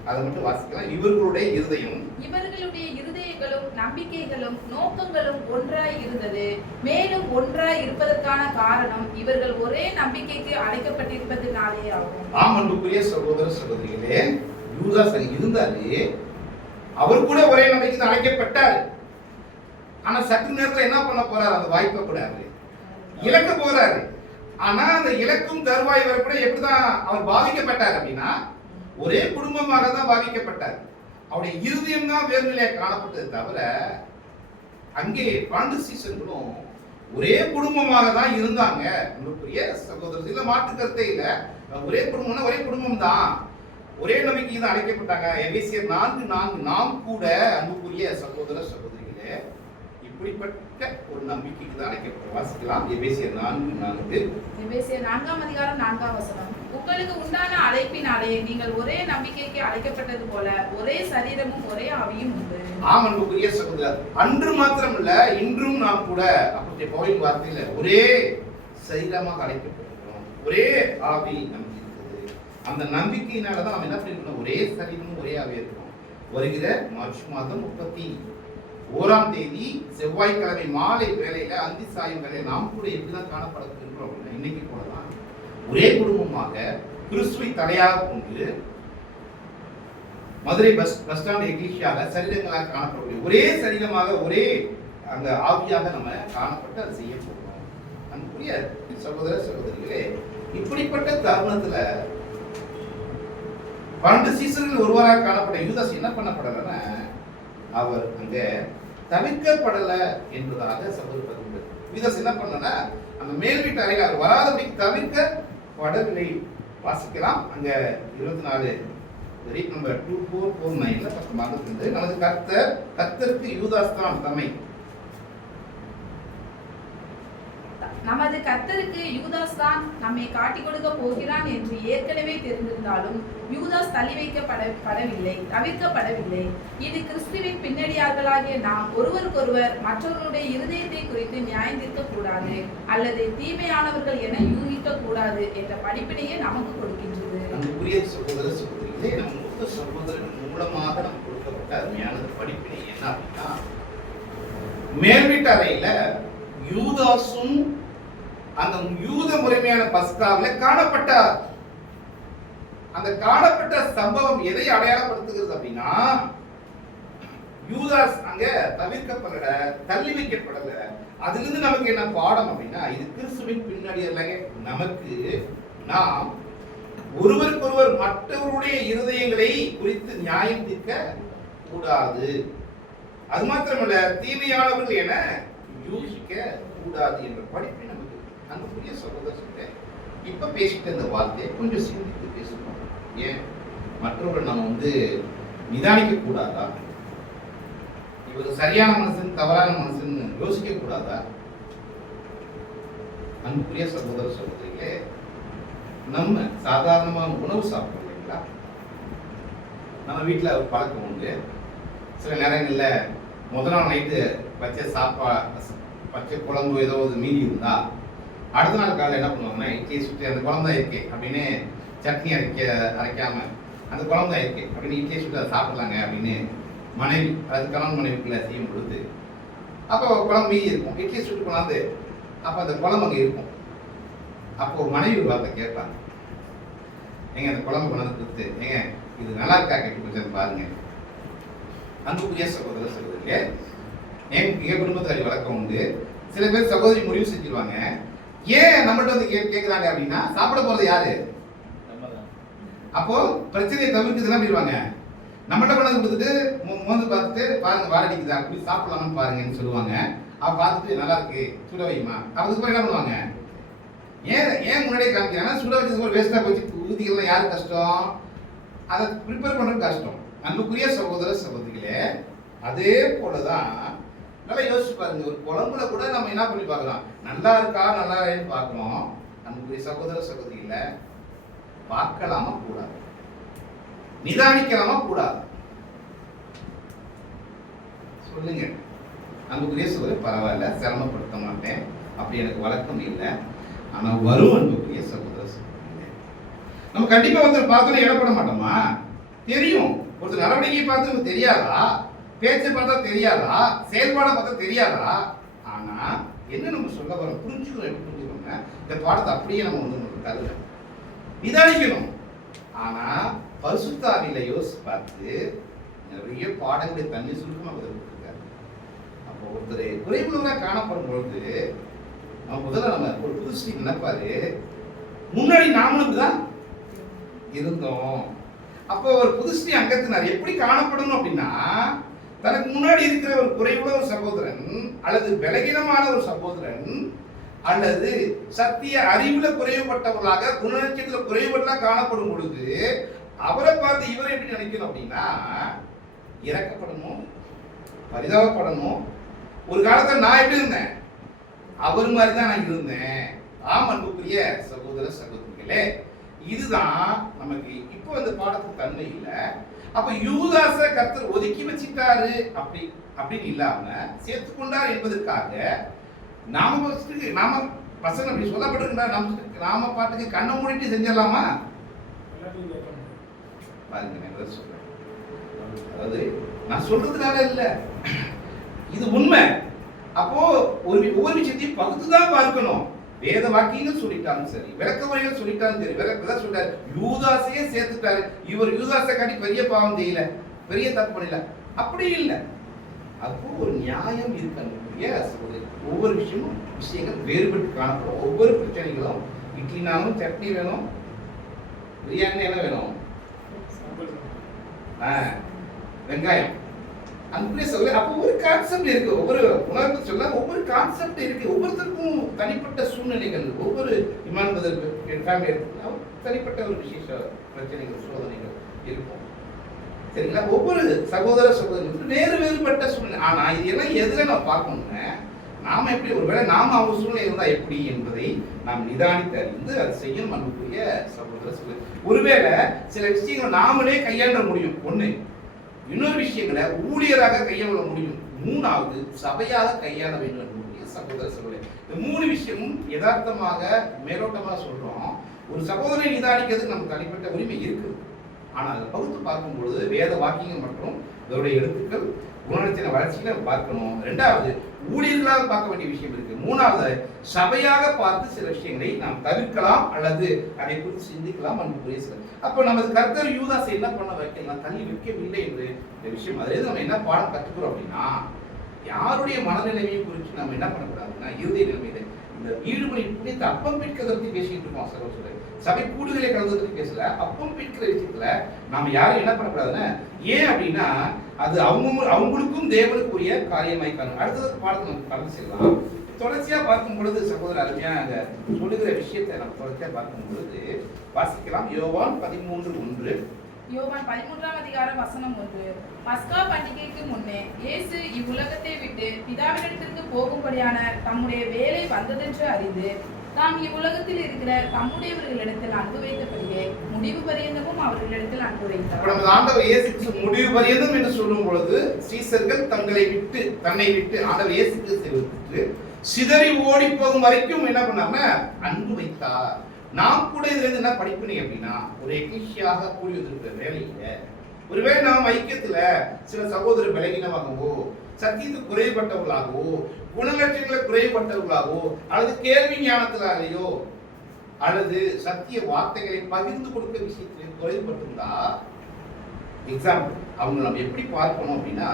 அதை மட்டும் வாசிக்கலாம். இவர்களுடைய இருதயங்களும் நம்பிக்கைகளும் நோக்கங்களும் ஒன்றாய் இருந்தது. மேலும் ஒன்றாய் இருப்பதற்கான காரணம் இவர்கள் ஒரே நம்பிக்கைக்கு அழைக்கப்பட்டிருப்பதனாலே ஆகும். அன்புக்குரிய சகோதர சகோதரிகளே, யூதாஸ் இருந்தாரு, அவர் கூட ஒரே நம்பிக்கைக்கு அழைக்கப்பட்டார். ஆனா சற்று நேரத்துல என்ன பண்ண போறாரு, அந்த வாய்ப்பை கூடாது இழக்க போறாரு. ஆனா அந்த இலக்கும் தருவாய் வர கூட எப்படிதான் அவர் பாதிக்கப்பட்டார் அப்படின்னா ஒரே குடும்பமாக தான் பாதிக்கப்பட்டார். அவருடைய இருதயம் தான் வேறு நிலையாக காணப்பட்டது தவிர அங்கே 12 சீசர்களும் ஒரே குடும்பமாக தான் இருந்தாங்க. உங்களுக்குரிய சகோதரர் இல்ல மாற்று கருத்தே இல்ல, ஒரே குடும்பம்னா ஒரே குடும்பம் தான், ஒரே நம்பிக்கைக்கு தான் அழைக்கப்பட்டாங்க. எபேசியர் 4:4 நாம் கூட அன்புக்குரிய சகோதர சகோதரிகளே இப்படிப்பட்ட ஒரு நம்பிக்கைக்கு தான் அழைக்கப்பட்ட. வாசிக்கலாம் எபேசியர் 4:4. எபேசியர் 4 அதிகாரம் 4 வசனம். உங்களுக்கு உண்டான அழைப்பினாலே நீங்கள் ஒரே நம்பிக்கைக்கு அழைக்கப்பட்டது போல ஒரே சரீரமும் ஒரே ஆவியும் உண்டு. ஆம் அன்புக்குரிய சகோதரர், அன்று மாத்திரமல்ல இன்றும் நாம் கூட அப்படி பவுலின் வார்த்தையில ஒரே சரீரமாக அழைக்கப்பட்டிருக்கிறோம். ஒரே ஆவி நமக்கு இருக்குது. அந்த நம்பிக்கையினாலதான் நம்ம என்ன பண்ணிருக்கோம், ஒரே சரீரமும் ஒரே ஆவி இருக்கும். வருகிற மார்ச் மாதம் 31ஆம் தேதி செவ்வாய்க்கிழமை மாலை வேளையில அந்தி சாயும் வேளையில நாம் கூட எப்படிதான் காணப்பட இருக்கிறோம். இன்னைக்கு போலதான் ஒரே குடும்பமாக கிறிஸ்துவை தலையாக கொண்டு மதுரை பஸ் ஸ்டாண்ட் எக்லிஷியாக சரீரங்களாக காணப்படக்கூடிய ஒரே சரீரமாக ஒரே அந்த ஆவியாக நம்ம காணப்பட்டு அதை செய்ய போகிறோம். அன்புக்குரிய சகோதர சகோதரிகளே, இப்படிப்பட்ட தருணத்துல 12 சீசர்கள் ஒருவராக காணப்பட்ட யூதாஸ் என்ன பண்ணப்படலன்னா, அவர் அங்க தவிர்க்கப்படல என்பதாக சகோதரர் யூதாஸ் என்ன பண்ணனா, அந்த மேல் வீட்டு அறையில் அவர் வராதபடி தவிர்க்கப்படவில்லை. வாசிக்கலாம் அங்க 24 நம்பர் 2449 பக்கமாக இருந்து, நமது கர்த்தருக்கு யூதாஸ் தான் தம்மை நமது கர்த்தருக்கு யூதாஸ் தான் நம்மை காட்டிக் கொடுக்க போகிறான் என்று ஏற்கனவே தெரிந்திருந்தாலும் யூதாஸ் தள்ளி வைக்கப்படவில்லை, தவிர்க்கப்படவில்லை. இது கிறிஸ்துவின் பின்னடியார்களாகிய நாம் ஒருவருக்கொருவர் மற்றவர்களுடைய இருதயத்தை குறித்து நியாயந்திருக்க கூடாது அல்லது தீமையானவர்கள் என யூகிக்க கூடாது என்ற படிப்பினையே நமக்கு கொடுக்கின்றது. அன்புக்குரிய சகோதர சகோதரிகளே, நம் மூத்த சகோதரன் மூலமாக நமக்கு கொடுக்கப்பட்ட அருமையான படிப்பினை என்ன அப்படின்னா, மேல் வீட்டு அறையில யூதாசும் அந்த யூத முறைமையான பஸ்காவில காணப்பட்டார். அந்த காணப்பட்ட சம்பவம் எதை அடையாளப்படுத்துகிறது அப்படின்னா, யூதாஸ் அங்க தவிர்க்கப்படல, தள்ளி வைக்கப்படல. அதிலிருந்து நமக்கு என்ன பாடம் அப்படின்னா, இது கிறிஸ்துவின் பின்னணியில் நமக்கு நாம் ஒருவருக்கொருவர் மற்றவருடைய இருதயங்களை குறித்து நியாயம் தீர்க்க கூடாது. அது மாத்திரமல்ல, தீமையானவர்கள் என யூகிக்க கூடாது என்ற படிப்பை நமக்கு அன்புக்குரிய சகோதரர் இப்ப பேசிட்டு இந்த வார்த்தையை கொஞ்சம் சிந்தித்து பேசணும். ஏன் மற்றவர்கள் நம்ம நிதானிக்க கூடாதா? இவர் சரியான மனுஷன் தவறான மனுஷன் யோசிக்க கூடாதா? அன்புக்குரிய சகோதர சகோதரிகளே, நம்ம சாதாரணமாக உணவு சாப்பிடுறோம் இல்லைங்களா? நம்ம வீட்டில் ஒரு பழக்கம் உண்டு. சில நேரங்களில் முதல் நாள் நைட்டு பச்சை குழம்பு ஏதோ மீதி இருந்தா அடுத்த நாள் காலையில் என்ன பண்ணுவாங்கன்னா, இட்லியை சுற்றி அந்த குழம்பு தான் இருக்கு அப்படின்னு சட்னி அரைக்காம அந்த குழம்பு தான் இருக்கு அப்படின்னு இட்லியை சுற்றி அதை சாப்பிடலாங்க அப்படின்னு மனைவி, அது கணவன் மனைவிக்குள்ள செய்யும் பொழுது அப்போ குழம்பு மீதி இருக்கும். இட்லியை சுட்டு கொண்டாந்து அப்போ அந்த குழம்பு அங்கே இருக்கும். அப்போ மனைவி ஒரு வார்த்தை கேட்பாங்க, ஏங்க அந்த குழம்பு கொண்டாந்து கொடுத்து, ஏங்க இது நல்லா இருக்கா கெட்டு போச்சு பாருங்க. அன்புக்குரிய சகோதர சகோதரியே, எங்க குடும்பத்தில் வழக்கம் உண்டு. சில பேர் சகோதரி முடிவு செஞ்சிருவாங்க, ஏன் நம்மள்ட்ட கேட்கிறாங்க அப்படின்னா, சாப்பிட போறது யாரு? அப்போ பிரச்சனையை தவிர்க்குதுன்னா போயிடுவாங்க. நம்மள்ட்ட கொண்டாந்து கொடுத்துட்டு மோந்து பார்த்துட்டு பாருங்க வாரடிக்குதா அப்படி சாப்பிடலாம்னு பாருங்கன்னு சொல்லுவாங்க. அவ பார்த்துட்டு நல்லா இருக்கு சுட வைமா, அதுக்கு என்ன பண்ணுவாங்க, ஏன் முன்னாடியே காமிக்கிறாங்கன்னா, சுட வச்சது வேஸ்டா போச்சு ஊதிக்கலாம் யாரு கஷ்டம், அதை ப்ரிப்பேர் பண்றது கஷ்டம். அன்புக்குரிய சகோதர சகோதரிகளே, அதே போலதான் நல்லா யோசிச்சு பாருங்க. ஒரு குழம்புல கூட நம்ம என்ன பண்ணி பார்க்கலாம், நல்லா இருக்கா நல்லா இல்லைன்னு பார்க்கணும். அன்புக்குரிய சகோதர சகோதரிகள பார்க்கலாமா கூடாது, நிதானிக்கலாமா கூடாது? சொல்லுங்க. அன்புக்குரிய சகோதரி, பரவாயில்ல சிரமப்படுத்த மாட்டேன், அப்படி எனக்கு வழக்கம் இல்லை. ஆனா வரும் அன்புக்குரிய சகோதர சகோதரிகளே, நம்ம கண்டிப்பா பார்த்தோன்னே இடப்பட மாட்டோமா? தெரியும். ஒருத்தர் நடவடிக்கையை பார்த்து நமக்கு தெரியாதா, பேச்சு பார்த்தா தெரியாதா, செயல்பாடை பார்த்தா தெரியாதா? ஆனா என்ன நம்ம சொல்ல வரோம் புரிஞ்சுக்கணும். எப்படி புரிஞ்சுக்கோங்க, இந்த பாடத்தை அப்படியே நம்ம கருத நிதானிக்கணும். ஆனா பரிசுத்த ஆவியில யோசிச்சு பார்த்து நிறைய பாடங்களை தண்ணி சுருக்கமா கொடுத்திருக்காரு. அப்போ ஒருத்தர் குறைவுள்ளவராக காணப்படும் பொழுது முதல்ல நம்ம ஒரு புதுசு நினைப்பாரு, முன்னாடி நாமளும் தான் இருந்தோம். அப்போ ஒரு புதுஸ்ரீ அங்கத்தினர் எப்படி காணப்படணும் அப்படின்னா, தனக்கு முன்னாடி இருக்கிற ஒரு குறைவுள்ள ஒரு சகோதரன் அல்லது பலகீனமான ஒரு சகோதரன் அல்லது சத்திய அறிவுல குறைவுபட்டவர்களாக குணநட்சத்திர குறைவுபட்டா காணப்படும் பொழுது அவரை பார்த்து இவரை எப்படி நினைக்கணும் அப்படின்னா, இறக்கப்படணும், பரிதாபப்படணும். ஒரு காலத்துல நான் எப்படி இருந்தேன், அவர் மாதிரி தான் நான் இருந்தேன். ஆம் அன்புக்குரிய சகோதர சகோதரிகளே, இதுதான் நமக்கு இப்போ அந்த பாடத்துக்கு தன்மை இல்லை. அப்ப யூதாச கர்த்தர் ஒதுக்கி வச்சிட்டாரு அப்படின்னு இல்லாம சேர்த்துக்கொண்டார் என்பதற்காக நாம வசனம் அப்படி சொல்லப்பட்டிருக்கிற நாம பாட்டுக்கு கண்ணை மூடிட்டு செஞ்சிடலாமா? பாருங்க, நான் சொல்றேன், அதாவது நான் சொல்றதுனால இல்ல, இது உண்மை. அப்போ ஒவ்வொரு விஷயத்தையும் பகுத்துதான் பார்க்கணும். வேத வாக்கியங்கள் சொல்லிட்டாலும் சரி, விளக்க முறைகள் சொல்லிட்டாலும் சரி, விளக்க சொல்றாரு யூதாசையே சேர்த்துட்டாரு, இவர் யூதாசை காட்டி பெரிய பாவம் செய்யல, பெரிய தப்பு பண்ணல, அப்படி இல்லை. அப்போ ஒரு நியாயம் இருக்கணும். ஒவ்வொரு விஷயங்கள் வேறுபட்டு காணப்படும். ஒவ்வொரு பிரச்சனைகளும் இட்லினாலும் சட்னி வேணும், பிரியாணி என்ன வேணும், வெங்காயம் அன்புடைய சொல்ல. அப்போ ஒரு கான்செப்ட் இருக்கு, ஒவ்வொரு உணர்வு சொல்ல ஒவ்வொரு கான்செப்ட் இருக்கு. ஒவ்வொருத்தருக்கும் தனிப்பட்ட சூழ்நிலைகள், ஒவ்வொரு தனிப்பட்ட ஒரு விசேஷ பிரச்சனைகள், சோதனைகள் இருக்கும். சரிங்களா? ஒவ்வொரு சகோதர சகோதரிகளுக்கு வேறு வேறுபட்ட சூழ்நிலை. ஆனா இது எல்லாம் எதுல நான் பார்க்கணும்னா, நாம எப்படி, ஒருவேளை நாம அவங்க சூழ்நிலை இருந்தா எப்படி என்பதை நாம் நிதானித்து அறிந்து அதை செய்யணும். அன்புக்குரிய சகோதர சகோதரி, ஒருவேளை சில விஷயங்களை நாமளே கையாண்ட முடியும், ஒண்ணு. இன்னொரு விஷயங்களை ஊழியராக கையாள முடியும். மூணாவது சபையாக கையாள வேண்டும். அன்புக்குரிய சகோதர சகோதரி, இந்த மூணு விஷயமும் யதார்த்தமாக மேலோட்டமாக சொல்றோம். ஒரு சகோதரனை நிதானிக்கிறதுக்கு நமக்கு தனிப்பட்ட உரிமை இருக்குது. ஆனால் அதை பகுத்து பார்க்கும்பொழுது வேத வாக்கியங்கள் மற்றும் இதோடைய எழுத்துக்கள் குணநலத்தின வளர்ச்சியில பார்க்கணும். ரெண்டாவது ஊழியர்களாக பார்க்க வேண்டிய விஷயம் இருக்கு. மூணாவது சபையாக பார்த்து சில விஷயங்களை நாம் தவிர்க்கலாம் அல்லது அதை குறித்து சிந்திக்கலாம். அன்புக்குரிய சிலர், அப்போ நமது கர்த்தர் யூதாசை என்ன பண்ண வைக்கலாம், தள்ளி வைக்கவில்லை என்று இந்த விஷயம். அதாவது நம்ம என்ன பாடம் கற்றுக்கிறோம் அப்படின்னா, யாருடைய மனநிலைமையை குறித்து நம்ம என்ன பண்ணக்கூடாதுன்னா, இறுதி நிலைமையில இந்த ஈடுபடி புனித அப்பம் பிற்கிறத பற்றி பேசிட்டு இருக்கோம். சகோதரர், சபை கூடுதலை கலந்து பேசல, அப்பம் பிற்கிற விஷயத்துல நாம யாரும் என்ன பண்ணக்கூடாதுன்னா, ஏன் அப்படின்னா அது அவங்களுக்கும் தேவனுக்கு உரிய காரியமாய் காணும். அடுத்தது பாடத்தை நம்ம கடந்து செல்லலாம். தொடர்ச்சியா பார்க்கும் பொழுது சகோதரர் அருமையாக சொல்லுகிற விஷயத்தை நம்ம தொடர்ச்சியா பார்க்கும் பொழுது வாசிக்கலாம். யோவான் 13:1. யோவான் 13ஆம் அதிகாரம் வசனம் 1. பஸ்கா பண்டிகைக்கு முன்னே இயேசு இவ்வுலகத்தை விட்டு பிதாவினிடத்திற்கு போகும்படியான தம்முடைய வேலை வந்ததென்று அறிந்து தாம் இவ்வுலகத்தில் இருக்கிற தம்முடையவர்களிடத்தில் அன்பு வைத்தபடியே முடிவு பரியந்தமும் அவர்களிடத்தில் அன்பு வைத்தார். ஆண்டவர் இயேசு கிறிஸ்து முடிவு பரியந்தம் என்று சொல்லும் பொழுது சீசர்கள் தன்னை விட்டு ஆண்டவர் இயேசு கிறிஸ்துவை விட்டு சிதறி ஓடி போகும் வரைக்கும் என்ன பண்ணாம அன்பு வைத்தார். நாம் கூட இதுல இருந்து என்ன படிப்பினீங்க அப்படின்னா, ஒரு எக்லிஷியாக கூடி வந்திருக்கிற வேலையில ஒருவேளை நாம் ஐக்கியத்துல சில சகோதரர் பலகீனமாகவோ, சத்தியத்துக்கு குறைபட்டவர்களாகவோ, குணலட்சங்களை குறைபட்டவர்களாகவோ, அல்லது கேள்வி ஞானத்தினாலேயோ அல்லது சத்திய வார்த்தைகளை பகிர்ந்து கொடுக்க விஷயத்திலே குறைபட்டிருந்தா, எக்ஸாம்பிள் அவங்க நம்ம எப்படி பார்க்கணும் அப்படின்னா,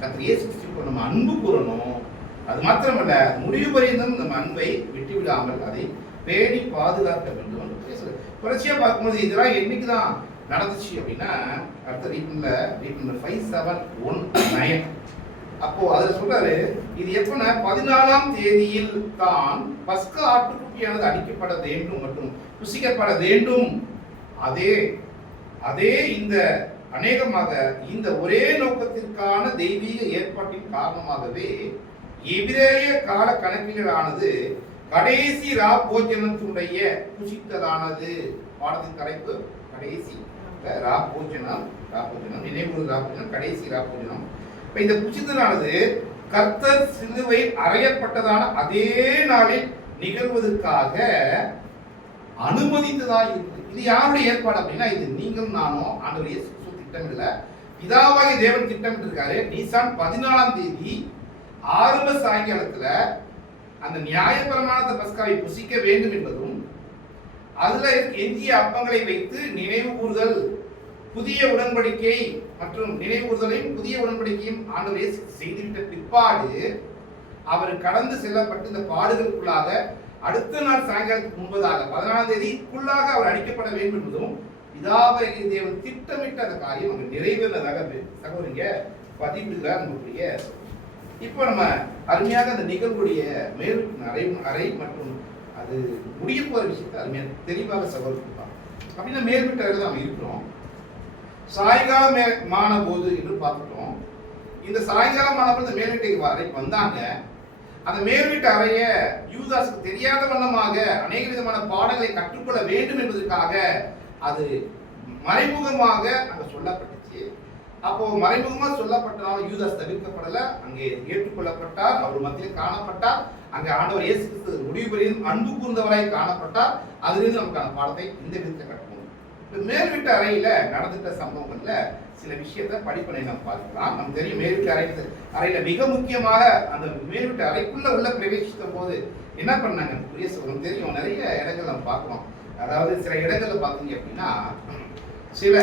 கர்த்தர் இயேசு கிறிஸ்துவுக்கு நம்ம அன்பு கூறணும். அது மாத்திரமல்ல, முடிவு பரியந்தம் நம்ம அன்பை விட்டுவிடாமல் அதை பேணி பாதுகாக்க வேண்டும். தொடர்ச்சியா பார்க்கும்போது இதெல்லாம் என்னைக்குதான் நடந்துச்சு அப்படின்னா, அடுத்த ரீபன்ல 57:1-9. அப்போ அதுல சொல்றாரு, இது எப்பன்னா 14ஆம் தேதியில் தான் பஸ்கா ஆட்டுக்குட்டியானது அடிக்கப்பட வேண்டும் மற்றும் புசிக்கப்பட வேண்டும். அதே இந்த அநேகமாக இந்த ஒரே நோக்கத்திற்கான தெய்வீக ஏற்பாட்டின் காரணமாகவே எபிரேய கால கணக்கிலானது கடைசி ராபோஜனத்துடைய புசித்தலானது. பாடத்தின் தலைப்பு கடைசி ராபோஜனம், நினைவு ராபோஜனம், கடைசி ராபோஜனம். இப்ப இந்த புசித்தலானது கர்த்தர் சிலுவையில் அறையப்பட்டதான அதே நாளில் நிகழ்வதற்காக அனுமதித்ததா இருக்கு. இது யாருடைய ஏற்பாடு அப்படின்னா, இது நீங்கள் நானும் ஆண்டவர் இயேசு கிறிஸ்து திட்டமிடல, பிதாவாகிய தேவன் திட்டமிட்டு இருக்காரு. நீசான் 14ஆம் தேதி ஆரம்ப சாயங்காலத்துல அந்த நியாயப்பிரமாணத்தை பஸ்காவை புசிக்க வேண்டும் என்பதும், அதுல எஞ்சிய அப்பங்களை வைத்து நினைவு கூறுதல், புதிய உடன்படிக்கை மற்றும் நினைவு கூறுதலையும் புதிய உடன்படிக்கையும் ஆண்டவரே செய்துவிட்ட பிற்பாடு அவர் கடந்து செல்லப்பட்டு இந்த பாடுகளுக்குள்ளாக அடுத்த நாள் சாயங்காலத்துக்கு முன்பதாக 14ஆம் தேதிக்குள்ளாக அவர் அடிக்கப்பட வேண்டும் என்பதும் பிதாவாகிய தேவன் திட்டமிட்ட அந்த காரியம் அங்கு நிறைவேறதாக சகோதரிங்க பதிவிடுகிறார். நம்முடைய இப்போ நம்ம அருமையாக அந்த நிகழ்வுடைய மேல் அறை மற்றும் அது முடிய போற விஷயத்தை அருமையாக தெளிவாக சகோதரிப்பாங்க. அப்படின்னா மேல்விட்ட அறையில் நாம் இருக்கிறோம். சாயங்காலமான போது என்று பார்த்துட்டோம். இந்த சாயங்காலமான போது மேல்விட்டைக்கு வரைக்கும் வந்தாங்க. அந்த மேல் வீட்டு அறைய யூதாஸுக்கு தெரியாத வண்ணமாக அநேக விதமான பாடங்களை கற்றுக்கொள்ள வேண்டும் என்பதற்காக அது மறைமுகமாக அங்க சொல்லப்பட்டுச்சு. அப்போ மறைமுகமா சொல்லப்பட்டனால யூதாஸ் தவிர்க்கப்படல, அங்கே ஏற்றுக்கொள்ளப்பட்டார், அவர் மத்தியில் காணப்பட்டார். அங்கே ஆண்டவர் இயேசு கிறிஸ்து முடிவு வரையும் அன்பு கூர்ந்தவராய் காணப்பட்டார். அதிலிருந்து நமக்கான பாடத்தை இந்த விதத்தை கற்றுக்கணும். இப்போ மேல் வீட்டு அறையில நடந்துட்ட சம்பவங்கள்ல சில விஷயத்த படிப்பனை நம்ம பார்க்கலாம். நமக்கு தெரியும் மேல் வீட்டு அறையில மிக முக்கியமாக அந்த மேல் வீட்டு அறைக்குள்ள உள்ள பிரவேசித்த போது என்ன பண்ணாங்க புரிய சொல்லும் தெரியும். நிறைய இடங்கள் நம்ம பார்க்கலாம். அதாவது சில இடங்கள்ல பார்த்தீங்க அப்படின்னா சில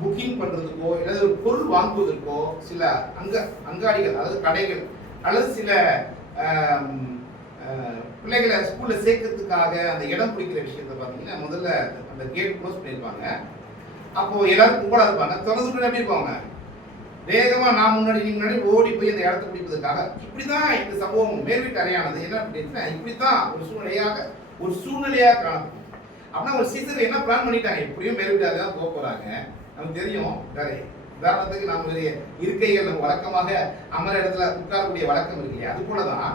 புக்கிங் பண்றதுக்கோ அல்லது ஒரு பொருள் வாங்குவதற்கோ சில அங்காடிகள் அதாவது கடைகள் அல்லது சில பிள்ளைகளை ஸ்கூல்ல சேர்க்கறதுக்காக அந்த இடம் பிடிக்கிற விஷயத்த பார்த்தீங்கன்னா முதல்ல அந்த கேட் க்ளோஸ் பண்ணியிருப்பாங்க. அப்போ எல்லாரும் கும்பலா இருப்பாங்க, திறந்து எப்படி இருப்பாங்க வேகமா நான் முன்னாடி ஓடி போய் அந்த இடத்தை பிடிப்பதற்காக. இப்படிதான் இந்த சம்பவம் மேல் வீட்டு அறையானது என்ன அப்படின்னா இப்படித்தான் ஒரு சூழ்நிலையாக காணப்படும். அப்படின்னா ஒரு சீசன் என்ன பிளான் பண்ணிட்டாங்க, எப்படியும் மேல் வீட்டு அறையா போக போறாங்க. நமக்கு தெரியும் உதாரணத்துக்கு நம்மளுடைய இருக்கைகள் நம்ம வழக்கமாக அமர இடத்துல உட்காரக்கூடிய வழக்கம் இருக்கு இல்லையா, அது போலதான்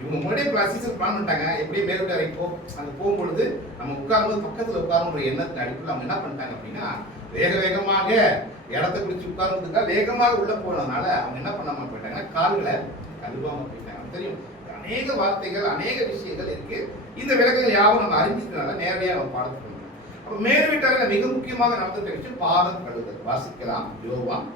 இவங்க முன்னாடியே சீசன் பிளான் பண்ணிட்டாங்க. எப்படியும் மேல் வீட்டு அறைக்கு அங்கே போகும்பொழுது நம்ம உட்காரும்போது பக்கத்தில் உட்காரணுன்ற எண்ணத்தின் அடிப்படையில் அவங்க என்ன பண்ணிட்டாங்க அப்படின்னா வேகமாக இடத்தை பிடிச்சி உட்கார்றதுக்காக வேகமாக உள்ள போனதுனால அவங்க என்ன பண்ணாம போயிட்டாங்கன்னா கால்களை கழுவாம போயிட்டாங்க. தெரியும் அநேக வார்த்தைகள் அநேக விஷயங்கள் இருக்கு. இந்த விளக்கங்கள் யாவும் நம்ம அறிஞ்சிக்கிறதுனால நேரடியாக நம்ம பாடத்துக்கு அப்ப மேல் வீட்டாரில் மிக முக்கியமாக நடந்துட்ட விஷயம் பாதம் கழுவுதல். வாசிக்கலாம் யோவான்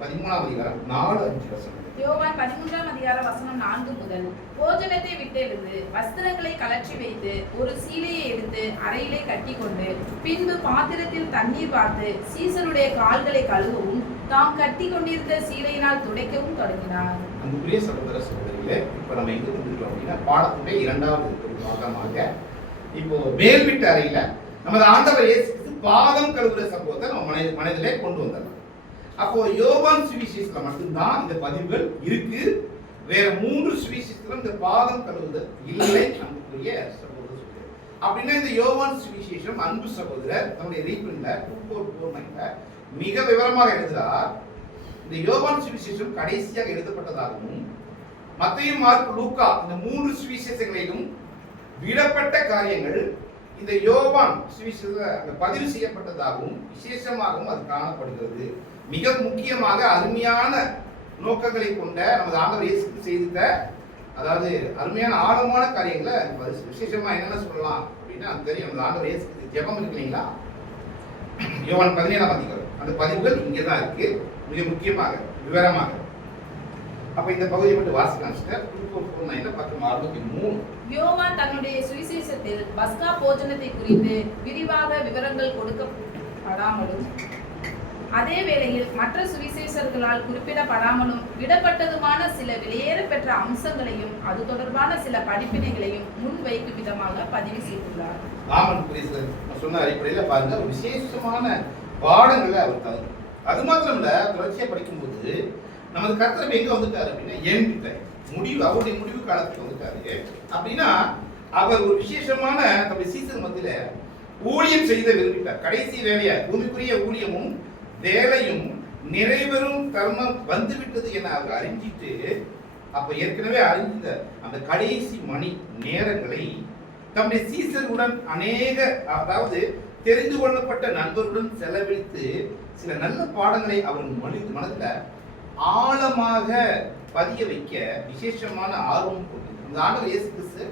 13ஆம் அதிகாரம் 4-5 வசனம். யோவான் 13ஆம் அதிகாரம் வசனம் 4 முதல். போஜனத்தை விட்டெழுந்து வஸ்திரங்களை கலற்றி வைத்து ஒரு சீலையை எடுத்து அறையிலே கட்டி கொண்டு பின்பு பாத்திரத்தில் தண்ணீர் பார்த்து சீசருடைய கால்களை கழுவவும் தாம் கட்டி கொண்டிருந்த சீலையினால் துடைக்கவும் தொடங்கினார். அன்புக்குரிய சகோதர சகோதரிகளே, இப்ப நம்ம எங்க வந்துட்டோம் அப்படின்னா பாடத்துடைய 2வது பாகமாக இப்போ மேல் வீட்டு அறையில நமது ஆண்டவர் இயேசு கிறிஸ்து பாதம் கழுவுற சம்பவத்தை நம்ம மனதிலே கொண்டு வந்தோம். அப்போ யோவான் சுவிசேஷத்துல மட்டும்தான் இந்த பதிவுகள் இருக்கு. வேற 3 சுவிசேஷத்துல இந்த பாதம் கழுவுதல் இல்லை. அன்புக்குரிய சகோதர சகோதரர், அப்படின்னா இந்த யோவான் சுவிசேஷம் அன்பு சகோதரர் தன்னுடைய ரீப்ரிண்ட்ல 249 மிக விவரமாக எழுதுகிறார். இந்த யோவான் சுவிசேஷம் கடைசியாக எழுதப்பட்டதாகவும் மத்தேயு மார்க்கு லூக்கா இந்த 3 சுவிசேஷங்களிலும் விடப்பட்ட காரியங்கள் இந்த யோவான் சுவிசேஷத்துல அங்க பதிவு செய்யப்பட்டதாகவும் விசேஷமாகவும் அது காணப்படுகிறது. மிக முக்கியமாக அருமையான நோக்கங்களை கொண்ட நமது ஆண்டவர் இயேசு செய்த அதாவது அருமையான ஆழமான காரியங்களை விசேஷமா என்னென்ன சொல்லலாம் அப்படின்னா தெரியும். நமது ஆண்டவர் இயேசு ஜெபம் இருக்கு இல்லைங்களா, யோவான் 17ஆம் அதிகாரம் அந்த பதிவுகள் இங்கே தான் இருக்கு மிக முக்கியமாக விவரமாக. அப்ப இந்த பகுதியை மட்டும் வாசிக்கலாம் சிஸ்டர். 249 பக்கம் 63. யோவான் தன்னுடைய சுவிசேஷத்தில் பஸ்கா போஜனத்தை குறித்து விரிவாக விவரங்கள் கொடுக்கப்படாமலும் அதே வேளையில் மற்ற சுவிசேஷர்களால் குறிப்பிடப்படாமலும் விடப்பட்டதுமான சில வெளியேற பெற்ற அம்சங்களையும் அது தொடர்பான சில படிப்பினைகளையும் முன்வைக்கும் விதமாக பதிவு செய்துள்ளார். ஆமன் புரியுது. சொன்ன அடிப்படையில் பாருங்க ஒரு விசேஷமான பாடங்களை அவர் தரும். அது மாத்திரம் இல்ல, தொடர்ச்சியா படிக்கும்போது நமது கர்த்தர் எங்க வந்துட்டாரு அப்படின்னா என்கிட்ட அவருடைய முடிவு காலத்துக்கு வந்துட்டாரு. அப்படின்னா அவர் ஒரு விசேஷமான நம்முடைய சீசன் மத்தியில ஊழியம் செய்த விரும்பிட்டார். கடைசி வேலையா பூமிக்குரிய ஊழியமும் வேலையும் நிறைவேறும் தர்மம் வந்துவிட்டது என அவர் அறிஞ்சிட்டு அப்ப ஏற்கனவே அறிந்த அந்த கடைசி மணி நேரங்களை தம்முடைய சீசருடன் அநேக அதாவது தெரிந்து கொள்ளப்பட்ட நண்பர்களுடன் செலவழித்து சில நல்ல பாடங்களை அவர் மனதில் ஆழமாக பதிய வைக்க விசேஷமான ஆர்வம் கொண்டு அந்த ஆண்டவர் இயேசு கிறிஸ்து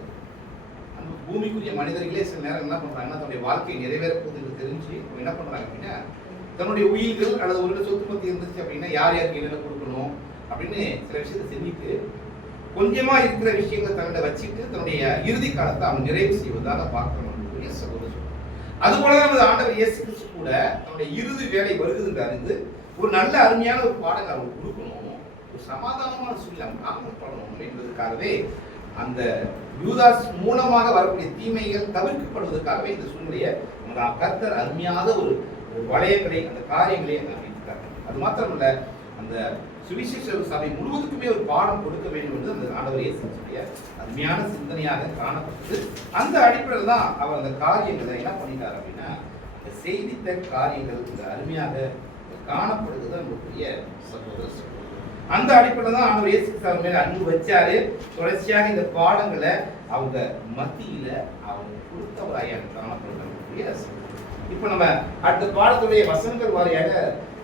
அந்த பூமிக்குரிய மனிதர்களே சில நேரம் என்ன பண்றாங்கன்னா தன்னுடைய வாழ்க்கை நிறைவேற போகுது தெரிஞ்சு என்ன பண்றாங்க அப்படின்னா தன்னுடைய உயிர்கள் அல்லது ஒரு சொத்து பத்தி இருந்துச்சு அப்படின்னா யார் யாருக்கு என்னென்ன கொடுக்கணும் அப்படின்னு சில விஷயத்தை செஞ்சுட்டு கொஞ்சமா இருக்கிற விஷயங்களை தன்னிட வச்சுட்டு தன்னுடைய இறுதி காலத்தை அவன் நிறைவு செய்வதாக பார்க்கணும். சகோதரர், அது போல நமது ஆண்டவர் இயேசு கிறிஸ்து கூட தன்னுடைய இறுதி வேலை வருகுதுன்னு அறிந்து ஒரு நல்ல அருமையான ஒரு பாடங்கள் அவங்களுக்கு கொடுக்கணும், ஒரு சமாதானமான சூழ்நிலை காணப்படணும் என்பதற்காகவே அந்த யூதாஸ் மூலமாக வரக்கூடிய தீமைகள் தவிர்க்கப்படுவதற்காகவே இந்த சூழ்நிலையை கர்த்தர் அருமையாக ஒரு வளையங்களை அந்த காரியங்களை அறிவித்தார். அது மாத்திரமல்ல, அந்த சுவிசேஷ சபை முழுவதுக்குமே ஒரு பாடம் கொடுக்க வேண்டும் என்று அந்த ஆண்டவர் இயேசுடைய அருமையான சிந்தனையாக காணப்பட்டது. அந்த அடிப்படையில் தான் அவர் அந்த காரியங்களை என்ன பண்ணிட்டார் அப்படின்னா இந்த செய்தித்த காரியங்கள் இந்த அருமையாக காணப்படுகிறது நம்மளுடைய சகோதர. அந்த அடிப்படையில் தான் ஆண்டவர் இயேசு கிறிஸ்து அவர் மேல அன்பு வச்சாரு. தொடர்ச்சியாக இந்த பாடங்களை அவங்க மத்தியில அவங்க கொடுத்தவராக காணப்படுகிறார். இப்போ நம்ம அடுத்த பாடத்துடைய வசனங்கள் வாரியாக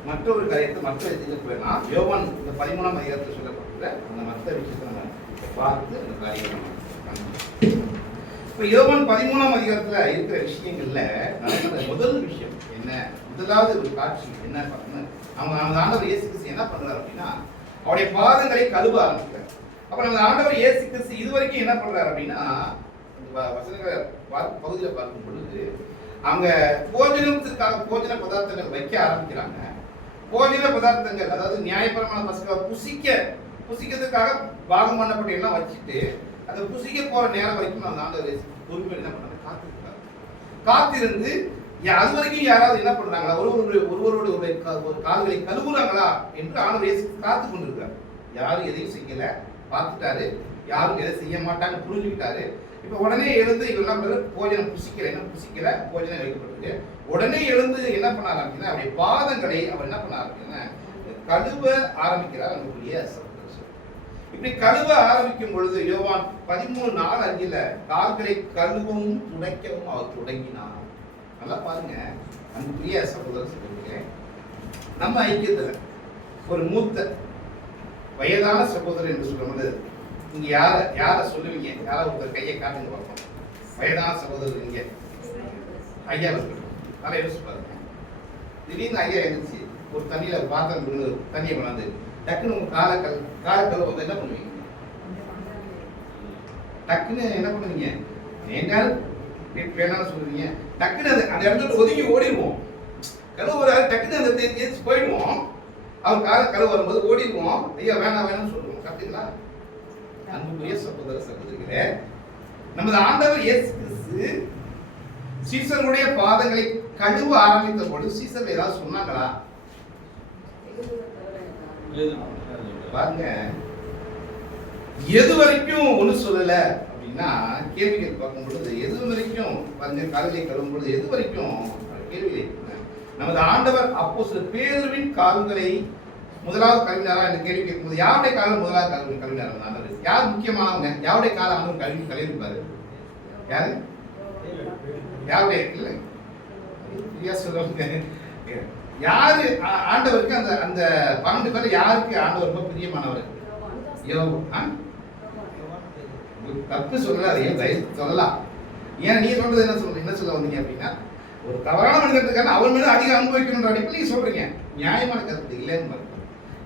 மற்றொரு கருத்து மற்ற இதில் போயிடலாம். யோவான் இந்த 13ஆம் அதிகாரத்தில் சொல்லப்பட்டுள்ள அந்த மற்ற விஷயத்தை நம்ம பார்த்து அந்த காரியம். இப்போ யோவான் 13ஆம் அதிகாரத்தில் இருக்கிற விஷயங்கள்ல நடக்கிற முதல் விஷயம் என்ன, முதலாவது ஒரு காட்சி என்ன பார்த்தோம்னா, அவங்க ஆண்டவர் இயேசு கிறிஸ்து என்ன பண்றாரு அப்படின்னா அவருடைய பாதங்களை கழுவ ஆரம்பிக்கிறார். அப்ப நம்ம ஆண்டவர் இயேசு கிறிஸ்து இதுவரைக்கும் என்ன பண்றாரு அப்படின்னா வசனங்களை பகுதியில் பார்க்கும் பொழுது அவங்க போஜனத்திற்காக போஜன பதார்த்தங்கள் வைக்க ஆரம்பிக்கிறாங்க. போஜன பதார்த்தங்கள் அதாவது நியாயபரமான பசுக்களை புசிக்கிறதுக்காக பாகம் பண்ணப்பட்ட எல்லாம் வச்சுட்டு அந்த புசிக்க போற நேரம் வரைக்கும் அந்த ஆண்டவர் பொறுமை என்ன பண்ணாங்க, காத்திருக்கிறாங்க. காத்திருந்து அது வரைக்கும் யாராவது என்ன பண்றாங்களா, ஒருவரோட ஒரு கால்களை கழுவுறாங்களா என்று ஆண்டவர் இயேசு காத்து கொண்டிருக்கிறார். யாரும் எதையும் செய்யல, பார்த்துட்டாரு. யாரும் எதை செய்ய மாட்டாங்க புரிஞ்சுக்கிட்டாரு. இப்ப உடனே எழுந்து இவர் என்ன பண்றாரு, போஜனம் புசிக்கல போஜனம் வைக்கப்பட்டிருக்கு. உடனே எழுந்து என்ன பண்ணாரு அப்படின்னா அவருடைய பாதங்களை அவர் என்ன பண்ணாரு அப்படின்னா கழுவ ஆரம்பிக்கிறார். அங்குரிய இப்படி கழுவ ஆரம்பிக்கும் பொழுது யோவான் 13:4-5 கால்களை கழுவவும் துடைக்கவும் அவர் தொடங்கினார். நல்லா பாருங்க அன்புக்குரிய சகோதர சகோதரிகளே, நம்ம ஐக்கியத்துல ஒரு மூத்த வயதான சகோதரர் என்று சொல்லும்போது நீங்க யார சொல்லுவீங்க? யாராவது ஒருத்தர் கையை காட்டுங்க பார்ப்போம். வயதான சகோதரர் இங்க ஐயா நல்லா யோசிச்சு பாருங்க. திடீர்னு ஐயா எழுந்துச்சு ஒரு தண்ணியில பாத்திரம் தண்ணியை கொண்டாந்து டக்குன்னு உங்க காலக்கல் வந்து என்ன பண்ணுவீங்க? டக்குன்னு என்ன பண்ணுவீங்க? என்னாலும் வேணாலும் சொல்லுவீங்க. டக்குன்னு அந்த இடத்துல ஒதுங்கி ஓடிடுவோம். கழுவுறாரு டக்குன்னு அந்த தேய்ச்சி போயிடுவோம். அவர் கழுவு வரும்போது ஓடிடுவோம். ஐயா வேணாம்னு சொல்லுவோம். கரெக்டுங்களா? அன்புக்குரிய சகோதர சகோதரிகளே, நமது ஆண்டவர் இயேசு கிறிஸ்து சீசருடைய பாதங்களை கழுவ ஆரம்பித்த பொழுது சீசர் ஏதாவது சொன்னாங்களா? பாருங்க, எது வரைக்கும் ஒண்ணு சொல்லல அப்படின்னா கேள்வி கேட்டு பார்க்கும் பொழுது எது வரைக்கும் பாருங்க, கால்களை கழுவும் பொழுது எது வரைக்கும் கேள்வி நமது ஆண்டவர் அப்போஸ்தலர் பேதுருவின் கால்களை முதலாவது கழுவினாரா என்று கேள்வி கேட்கும்போது யாருடைய காலம் முதலாவது கழுவினார்? யார் முக்கியமானவங்க? யாருடைய காலம் ஆண்டவர் கழுவிருப்பாரு? யாரு? யாருடைய இல்லை சொல்லுவாங்க. யாரு ஆண்டவருக்கு அந்த அந்த 12 பேர் யாருக்கு ஆண்டவர் ரொம்ப பிரியமானவர்? யோபு. தப்பு சொல்லல, சொல்லலாம். ஏன் நீங்க சொல்றது என்ன சொல்ல வந்தீங்க அப்படின்னா ஒரு தவறான மனிதனுக்கான அவன் மேல அதிக அனுபவிக்கணுன்ற அடிப்படையில் நீங்க சொல்றீங்க. நியாயமான கருத்து இல்லைன்னு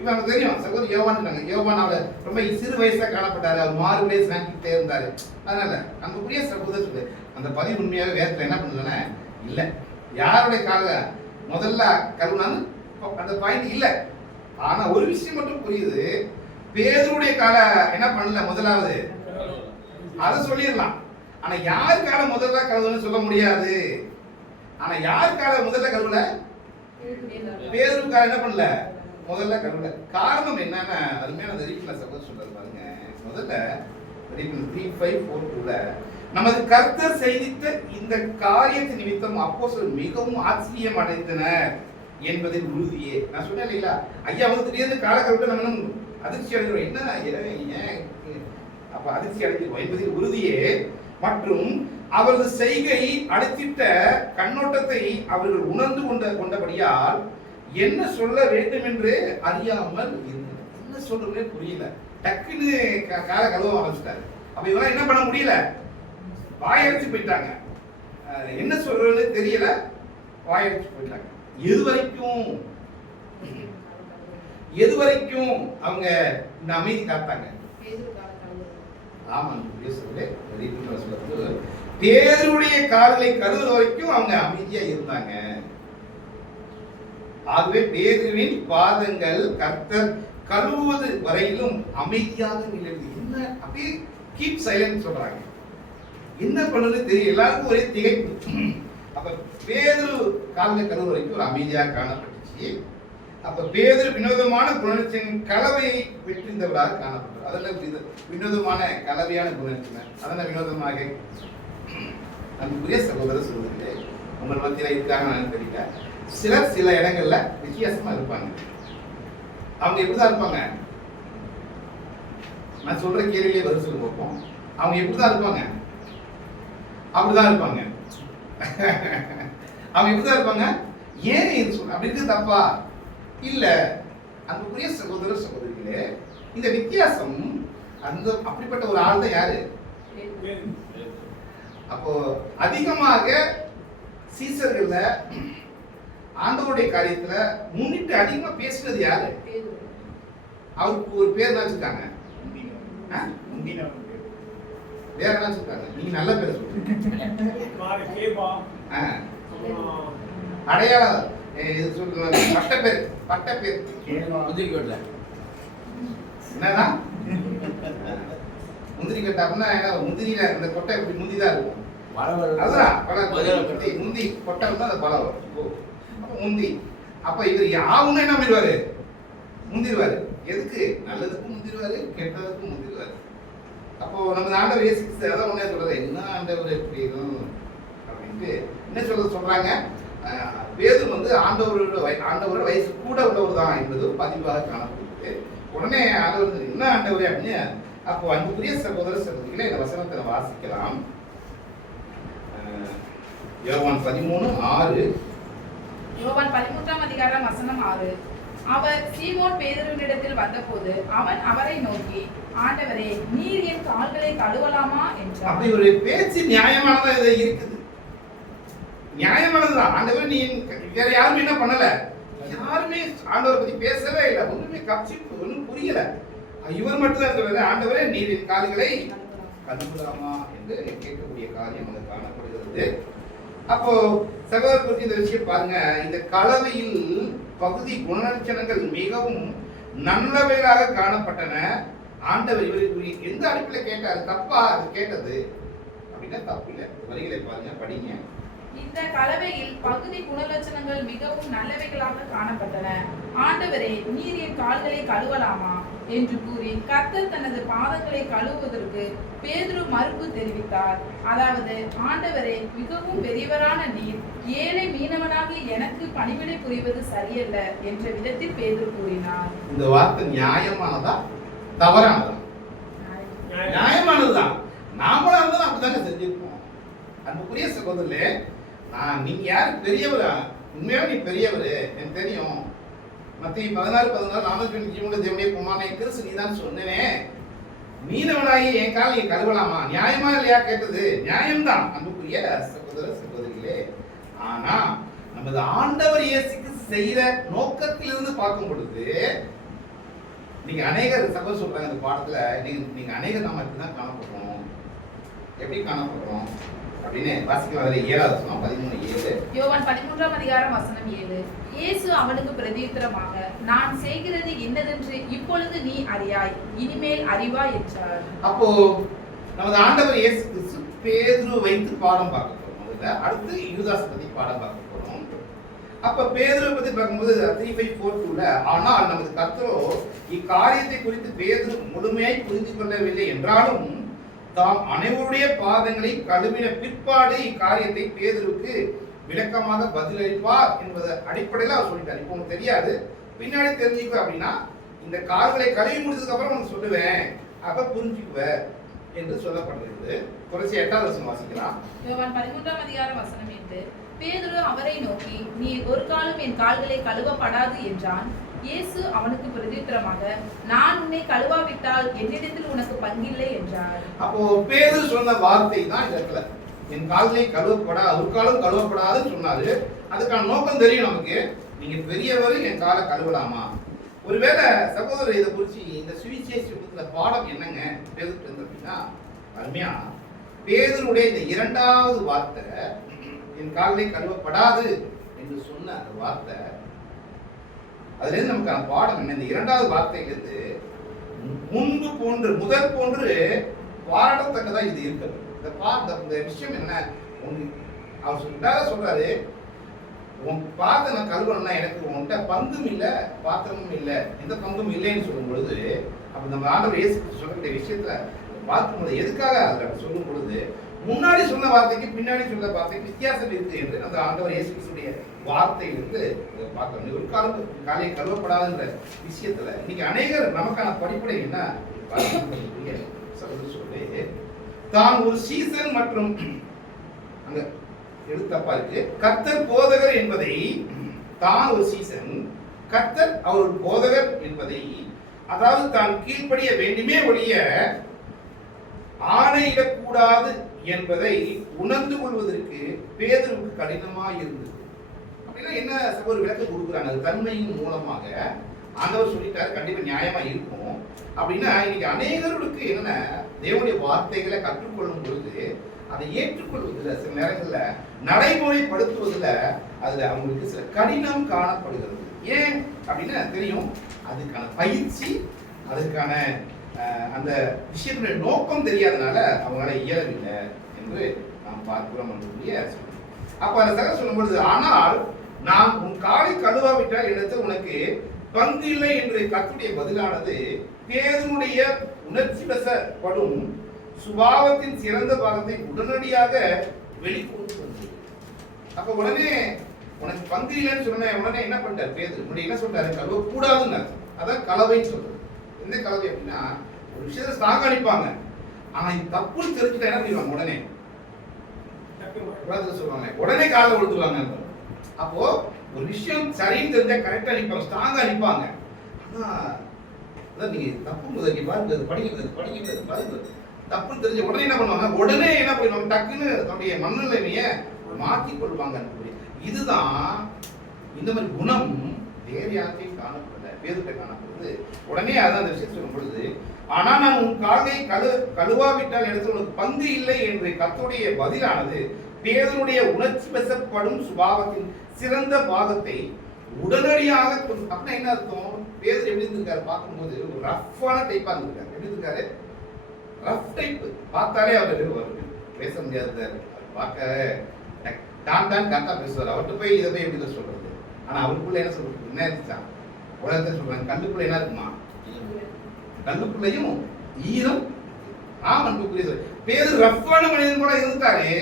இப்ப நமக்கு தெரியும் சகோதரி யோவான் அவர் ரொம்ப சிறு வயசா காணப்பட்டாரு. அவர் மாறுபடியே சாங்கிட்டே இருந்தாரு. அதனால அன்புக்குரிய சகோதரர் சொல்லு அந்த பதிவு உண்மையாக வேதத்துல என்ன பண்ணுதுன்னா இல்ல யாருடைய கால முதல்ல கருணான்னு அந்த பாயிண்ட் இல்ல. ஆனா ஒரு விஷயம் மட்டும் புரியுது, பேதுருடைய கால என்ன பண்ணல முதலாவது அதை சொல்லிடலாம். ஆனா யார் கால முதல்ல கழுவுன்னு சொல்ல முடியாது. ஆனா யார் கால முதல்ல கழுவுல? பேதுரு கால என்ன பண்ணல முதல்ல கழுவுல. காரணம் என்னன்னா அருமையான அந்த ரீப்ல சகோதரர் சொல்றாரு பாருங்க. முதல்ல 3:5-4 நமது கர்த்தர் செய்தித்த இந்த காரியத்தின் நிமித்தம் அப்போஸ்தலர் மிகவும் ஆச்சரியம் அடைந்தனர் என்பதில் உறுதியே. நான் சொன்னேன் இல்லைங்களா, ஐயா வந்து திடீர்னு காலக்கருவிட்டு நம்ம அதிர்ச்சி அடைஞ்சிடும். என்ன அப்ப அதிர்ச்சி அடைஞ்சிடும் என்பதில் உறுதியே மற்றும் அவரது செய்கை அழைத்திட்ட கண்ணோட்டத்தை அவர்கள் உணர்ந்து கொண்டபடியால் என்ன சொல்ல வேண்டும் என்று அறியாமல் இருந்தது. என்ன சொல்றதுனே புரியல. டக்குன்னு கால கழுவ ஆரம்பிச்சிட்டாரு. அப்ப இவங்க என்ன பண்ண முடியல, வாயடிச்சு போயிட்டாங்க. என்ன சொல்றதுன்னு தெரியல, வாயடிச்சு போயிட்டாங்க. எது வரைக்கும் அவங்க இந்த அமைதி காத்தாங்க? ஆமா, பேதுருடைய கால்களை கழுவுற வரைக்கும் அவங்க அமைதியா இருந்தாங்க. ஆகவே பேதுருவின் பாதங்கள் கர்த்தர் கழுவுவது வரையிலும் அமைதியாக நிலவுது. என்ன அப்படியே கீப் சைலன்ட் சொல்றாங்க. என்ன பண்ணுறது தெரியும், எல்லாருக்கும் ஒரே திகைப்பு. அப்ப பேதுரு கால்களை கழுவுற வரைக்கும் ஒரு அமைதியாக காணப்பட்டுச்சு. அப்ப பேதுரு வினோதமான குணத்தின் கலவையை பெற்றிருந்தவராக காணப்பட்டார். அதெல்லாம் வினோதமான கலவையான குணத்தினர். அதெல்லாம் வினோதமாக அன்புக்குரிய சகோதர சகோதரிகளே, உங்கள் மத்தியில் இருக்காங்க தெரியல. சில இடங்கள்ல வித்தியாசமா இருப்பாங்க. அவங்க எப்படிதான் இருப்பாங்க, நான் சொல்ற கேள்வியிலே பதில் சொல்ல பார்ப்போம். அவங்க எப்படிதான் இருப்பாங்க? அப்படிதான் இருப்பாங்க. அவங்க எப்படிதான் இருப்பாங்க? ஏன் இது சொல்ற அப்படி இருக்கு தப்பா இல்ல? அன்புக்குரிய சகோதர சகோதரிகளே, இந்த வித்தியாசம் அந்த அப்படிப்பட்ட ஒரு ஆள் தான் யாரு? அப்போ அதிகமாக சீசர்கள்ல ஆண்டவருடைய காரியத்துல முன்னிட்டு அதிகமா பேசுனது யாரு? அவருக்கு ஒரு பேர் தான் வச்சிருக்காங்க. வேற என்ன வச்சிருக்காங்க? நீங்க நல்ல பேர் சொல்றீங்க. அடையாளம் இது சொல்றாங்க. பட்ட பேர் என்னன்னா முந்திரி கட்டை அப்படின்னா முந்திரியில இந்த கொட்டை இப்படி முந்திதான் இருக்கும். அதான் முந்தி கொட்டை தான் அந்த பழம் வரும். முந்தி அப்ப இவர் யாவுன்னு என்ன பண்ணிடுவாரு? முந்திடுவாரு. எதுக்கு? நல்லதுக்கும் முந்திடுவாரு, கெட்டதுக்கும் முந்திடுவாரு. அப்போ நம்ம ஆண்டவர் இயேசு கிறிஸ்து அதான் உடனே சொல்றாரு, என்ன ஆண்டவர் எப்படி அப்படின்ட்டு என்ன சொல்றாங்க? பேதுரு வந்து ஆண்டவரோட வயசு கூட உள்ளவர் தான் என்பது பதிவாக காணப்படுது. உடனே ஆண்டவர் என்ன ஆண்டவரே அப்படின்னு. அப்போ அன்புக்குரிய சகோதர சகோதரிகளை இந்த வசனத்தை வாசிக்கலாம். யோவான் 13:6. யோவான் 13ஆம் அதிகாரம் வசனம் 6. அவர் சீமோன் பேதுருவினிடத்தில் வந்தபோது அவன் அவரை நோக்கி, ஆண்டவரே, நீர் என் கால்களை கழுவலாமா என்றார். அப்படி ஒரு பேச்சு நியாயமானதா இருக்குது. நியாயமானதுதான். ஆண்டவர் நீ வேற யாருமே என்ன பண்ணல, யாருமே ஆண்டவரை பத்தி பேசவே இல்லை. ஒண்ணுமே கப்சிப்பு ஒன்றும் புரியல. இவர் மட்டும் தான் சொல்றாரு, ஆண்டவரே நீர் என் கால்களை கழுவலாமா என்று கேட்கக்கூடிய காரியம் அங்க காணப்படுகிறது. அப்போ சகோதரர் இந்த விஷயம் பாருங்க. இந்த கலவையில் பகுதி குணலட்சணங்கள் மிகவும் நல்லவைகளாக காணப்பட்டன. ஆண்டவர் இவருக்கு எந்த அடிப்பில் கேட்டாரு? தப்பா அது கேட்டது அப்படின்னா தப்பு இல்லை. வரிகளை பாருங்க, படிங்க. இந்த கலவையில் பகுதி குணலட்சணங்கள் மிகவும் நல்லவைகளாக காணப்பட்டன. ஆண்டவரே, நீர் என் கால்களை கழுவலாமா என்று கூறி கர்த்தர் தனது பாதங்களை கழுவுவதற்கு பேதுரு மறுப்பு தெரிவித்தார். அதாவது, ஆண்டவரே, மிகவும் பெரியவரான நீர் ஏழை மீனவனாகி எனக்கு பணிவிடை புரிவது சரியல்ல என்ற விதத்தில் பேதுரு கூறினார். இந்த வார்த்தை நியாயமானதா தவறானதா? நியாயமானதுதான். நாமளா இருந்தாலும் அப்படிதாங்க செஞ்சிருப்போம். அன்புக்குரிய சகோதரர்களே, நீங்க யாரு? பெரியவரா? உண்மையாவே நீ பெரியவரு, எனக்கு தெரியும். மத்திய 16:14 நாமத்தில் ஜீவனுள்ள தேவனுடைய குமாரனை கிறிஸ்து நீதான் சொன்னேனே, மீனவனாகி என் காலை நீ கழுவலாமா? நியாயமா இல்லையா கேட்டது? நியாயம்தான் அன்புக்குரிய சகோதர சகோதரிகளே. ஆனா நமது ஆண்டவர் இயேசுக்கு செய்யற நோக்கத்திலிருந்து பார்க்கும் பொழுது நீங்க அநேகர் சகோதரர் சொல்றாங்க இந்த பாடத்துல, நீங்க அநேகர் நாம இப்படிதான் காணப்படுறோம். எப்படி காணப்படுறோம் அப்படின்னு வாசிக்கலாம். 7வது வசனம் 13:7. யோவான் 13ஆம் அதிகாரம் வசனம் 7. இயேசு அவனுக்கு பிரதியுத்தரமாக, நான் செய்கிறது என்னதென்று இப்பொழுது நீ அறியாய், இனிமேல் அறிவாய் என்றார். அப்போ நமது ஆண்டவர் இயேசு கிறிஸ்து பேதுரு வைத்து பாடம் பார்க்க போறோம். அடுத்து யூதாஸ் பத்தி பாடம் பார்க்க போறோம். அப்ப பேதுரு பத்தி பார்க்கும்போது 3:5-4:2ல, ஆனால் நமது கர்த்தரோ இக்காரியத்தை குறித்து பேதுரு முழுமையாய் புரிந்து கொள்ளவில்லை என்றாலும் தாம் அனைவருடைய பாதங்களை கழுவின பிற்பாடு இக்காரியத்தை பேதுருக்கு விளக்கமாக பதிலளிப்பார் என்பதை அடிப்படையில் அவர் சொல்லிட்டார். இப்போ உனக்கு தெரியாது, பின்னாடி தெரிஞ்சுக்குவ அப்படின்னா இந்த கால்களை கழுவி முடிச்சதுக்கு அப்புறம் உனக்கு சொல்லுவேன், அப்ப புரிஞ்சுக்குவ என்று சொல்லப்படுகிறது. குறைச்சி 8வது வசனம் வாசிக்கலாம். யோவான் 13ஆம் அதிகாரம் வசனம் 8. பேதுரு அவரை நோக்கி, நீ ஒரு காலம் என் கால்களை கழுவப்படாது என்றான். இயேசு அவனுக்கு பிரதியுத்தரமாக, நான் உன்னை கழுவாவிட்டால் என்னிடத்தில் உனக்கு பங்கில்லை என்றார். அப்போ பேதுரு சொன்ன வார்த்தை தான் இந்த இடத்துல, என் கால்களை கழுவப்படாது, ஒரு காலம் கழுவப்படாதுன்னு சொன்னாரு. அதுக்கான நோக்கம் தெரியும் நமக்கு. நீங்க பெரியவர், என் காலை கழுவலாமா? ஒருவேளை சகோதரர் இதை குறிச்சு இந்த சுவிசேஷத்துல பாடம் என்னங்க பேதுரு அப்படின்னா, அருமையா பேதுருடைய இந்த 2வது வார்த்தை, என் கால்களை கழுவப்படாது என்று சொன்ன அந்த வார்த்தை, அதுல இருந்து நமக்கான பாடம் என்ன? இந்த 2வது வார்த்தையிலிருந்து முன்பு போன்று முதல் போன்று பாராட்டத்தக்கதா இது இருக்கிறது. இந்த விஷயம் என்ன? அவர் சொல்றாரு, உன் பாதத்தை நான் கழுவணும்னா எனக்கு உன்கிட்ட பங்கும் இல்லை, பாத்திரமும் இல்லை, எந்த பங்கும் இல்லைன்னு சொல்லும் பொழுது, அப்ப நம்ம ஆண்டவர் இயேசு சொல்லக்கூடிய விஷயத்துல பார்க்கும்போது எதுக்காக அதில் சொல்லும் பொழுது முன்னாடி சொன்ன வார்த்தைக்கு பின்னாடி சொன்ன வார்த்தைக்கு வித்தியாசம் இருக்கு என்று அந்த ஆண்டவர் இயேசு கிறிஸ்துடைய வார்த்தையிலிருந்து பார்க்கணும். ஒரு காலம் காலையை கழுவப்படாதுன்ற விஷயத்துல இன்னைக்கு அநேகர் நமக்கான படிப்படை என்ன? சொல்லி தான் ஒரு சீசன் மற்றும் அங்க எழுத்தப்பா இருக்கு கர்த்தர் போதகர் என்பதை தான் ஒரு சீசன் கர்த்தர் அவர் போதகர் என்பதை அதாவது தான் கீழ்ப்படிய வேண்டுமே ஒழிய ஆணையிடக்கூடாது என்பதை உணர்ந்து கொள்வதற்கு பேதுருவுக்கு கடினமாக இருந்தது. அப்படின்னா என்ன ஒரு விளக்கம் கொடுக்குறாங்க, அது தன்மையின் மூலமாக ஆண்டவர் சொல்லிட்டாரு, கண்டிப்பா நியாயமா இருக்கும். அப்படின்னா இன்னைக்கு அநேகர்களுக்கு என்னன்னா தேவனுடைய வார்த்தைகளை கற்றுக்கொள்ளும் பொழுது அதை ஏற்றுக்கொள்வதில் சில நேரங்களில் நடைமுறைப்படுத்துவதில் அதுல அவங்களுக்கு சில கடினம் காணப்படுகிறது. ஏன் அப்படின்னா தெரியும், அதுக்கான பயிற்சி, அதுக்கான அந்த விஷயத்துடைய நோக்கம் தெரியாதனால அவங்களால இயலவில்லை என்று நாம் பார்க்கிறோம். அப்ப அந்த சக சொல்லும் பொழுது, ஆனால் நான் உன் காலை கழுவாவிட்டால் இடத்தில் உனக்கு பங்கு இல்லை என்று கர்த்தருடைய பதிலானது பேதுருடைய உணர்ச்சி வசப்படும் சுபாவத்தின் சிறந்த பாகத்தை உடனடியாக வெளிக்கொண்டு வந்தது. அப்ப உடனே உனக்கு பங்கு இல்லைன்னு சொன்ன உடனே என்ன பண்ணிட்டார் பேதுரு? முன்னாடி என்ன சொல்றாரு? கழுவ கூடாதுன்னு. அதான் கலவைன்னு சொல்றது. எந்த கலவை அப்படின்னா ஒரு விஷயத்தை சாகடிப்பாங்க, ஆனா இது தப்புன்னு தெரிஞ்சுட்டா என்ன பண்ணிடுவாங்க? சொல்லுவாங்க உடனே காலை விழுந்துருவாங்க. அப்போ ஒரு விஷயம் சரின்னு தெரிஞ்சா கரெக்டா நிற்பாங்க, ஸ்ட்ராங்கா நிற்பாங்க. ஆனா நீங்க தப்பு முதல் படிக்கிறது பாருங்க, தப்புன்னு தெரிஞ்ச உடனே என்ன பண்ணுவாங்க? உடனே என்ன பண்ணுவாங்க? டக்குன்னு தன்னுடைய மனநிலைமையை மாற்றிக் கொள்வாங்க. இதுதான் இந்த மாதிரி குணம் வேறு யார்த்தையும் காணப்படல, பேதுருட்ட காணப்படுது. உடனே அதான் அந்த விஷயம் சொல்லும் பொழுது, ஆனா நான் உன் காலை கழுவாவிட்டால் எடுத்து உனக்கு பங்கு இல்லை என்று கர்த்தருடைய பதிலானது பேதுருடைய உணர்ச்சி வசப்படும் சுபாவத்தின் சிறந்த பாகத்தை உடனடியாக அப்படின்னா என்ன அர்த்தம்? பேதுரு எப்படி இருந்திருக்காரு பார்க்கும்போது ஒரு ரஃப்பான டைப்பா இருந்திருக்காரு. எப்படி இருக்காரு? Rough type. பார்த்தாலே அவர் பேச முடியாது, பார்க்க தான் கரெக்டா பேசுவார். அவர்கிட்ட போய் இதை போய் எப்படி சொல்றது? ஆனா அவருக்குள்ள என்ன சொல்றது? என்ன இருந்துச்சா? உலகத்தை சொல்றாங்க, கல்லுக்குள்ள என்ன இருக்குமா? கல்லுக்குள்ளையும் ஈரம். அன்புக்குரிய பேதுரு ரஃப்பான மனிதன் கூட இருந்துட்டாரு,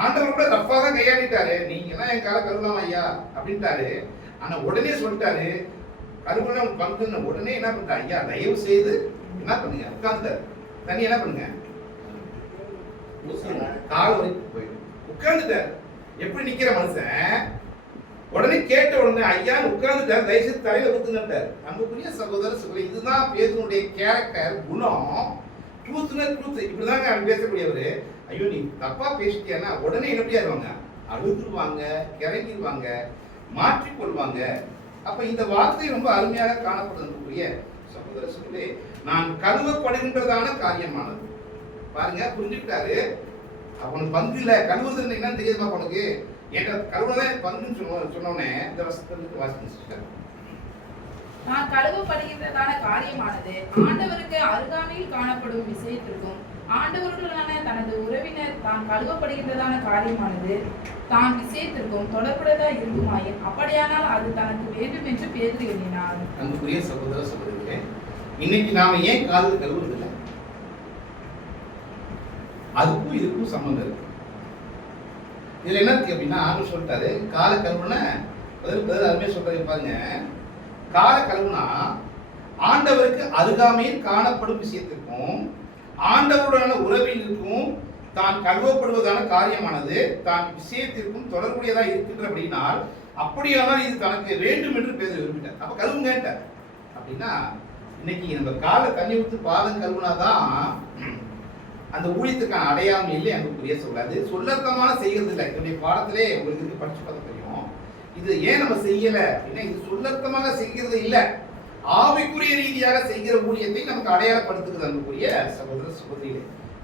ஆண்டவர் கூட ரஃபா தான் கையாண்டிட்டாரு. நீங்க எல்லாம் என் கால கழுவலாம் ஐயா அப்படின்ட்டாரு. ஆனா உடனே சொல்லிட்டாரு கழுவுல பங்குன்னு. உடனே என்ன பண்றாரு? ஐயா தயவு செய்து என்ன பண்ணுங்க, உட்கார்ந்தாரு. தண்ணி என்ன பண்ணுங்க, கால் வரைக்கும் போயிடும். உட்கார்ந்துட்டார். எப்படி நிக்கிற மனுஷன் உடனே கேட்ட உடனே ஐயா உட்கார்ந்துட்டார், தயவுசெய்து தலையில ஊத்துனார். அன்புக்குரிய சகோதர சகோதரி, இதுதான் பேதுருடைய கேரக்டர், குணம். ட்ரூத் இப்படிதாங்க அவன் பேசக்கூடியவரு. ஐயோ நீ தப்பா பேசிட்டியானா உடனே எப்படி ஆயிடுவாங்க? அழுதுருவாங்க, கிறங்கிடுவாங்க, மாற்றிக்கொள்வாங்க. அப்ப இந்த வார்த்தை ரொம்ப அருமையாக காணப்படுவதற்குரிய சகோதர சகோதரி, நான் கழுவப்படுகின்றதான காரியமானது. பாருங்க, புரிஞ்சுக்கிட்டாரு. அவனுக்கு பங்கு இல்லை, கழுவுறது என்னன்னு தெரியாதுமா அவனுக்கு. என்ற கழுவுதான் பங்குன்னு சொன்னோடனே இந்த வசனத்துக்கு வாசிச்சிட்டாரு. நான் கழுவப்படுகின்றதான காரியமானது ஆண்டவருக்கு அருகாமையில் காணப்படும் விஷயத்திற்கும் ஆண்டவருடனான தனது உறவினர் தான் கழுவப்படுகின்றதான காரியமானது தான் விஷயத்திற்கும் தொடர்புடையதா இருக்குமாயின் அப்படியானால் அது தனக்கு வேண்டும் என்று பேதுரு எண்ணினார். அன்புக்குரிய சகோதர சகோதரிகளே, இன்னைக்கு நாம ஏன் கால் கழுவுறதில்லை? அதுக்கும் இதுக்கும் சம்பந்தம் இருக்கு. இதுல என்ன இருக்கு அப்படின்னா, ஆண்டு சொல்லிட்டாரு காலை கழுவுன அருமையா சொல்றாரு பாருங்க. காலை கழுவுனா ஆண்டவருக்கு அருகாமையில் காணப்படும் விஷயத்திற்கும் ஆண்டவருடான உறவிற்கும் தான் கழுவப்படுவதான காரியமானது தான் விஷயத்திற்கும் தொடர்புடையதா இருக்கின்ற அப்படின்னால் அப்படியானால் இது தனக்கு வேண்டும் என்று பேதுரு விரும்பிட்டார். அப்ப கழுவுங்கட்டார். அப்படின்னா இன்னைக்கு நம்ம காலை தண்ணி ஊற்றி பாதம் கழுவுனாதான் அந்த ஊழியத்துக்கான அடையாளம் இல்லை. அன்புக்குரிய சொல்லாது சொல்லத்தமான செய்கிறது இல்லை. என்னுடைய பாடத்திலே உங்களுக்கு படிச்சு பார்க்க தெரியும். இது ஏன் நம்ம செய்யல அப்படின்னா, இது சொல்லத்தமாக செய்கிறது இல்லை, ஆவிக்குரிய ரீதியாக செய்கிற ஊழியத்தை நமக்கு அடையாளப்படுத்துகிறது. அன்புக்குரிய சகோதர சகோதரிகளே,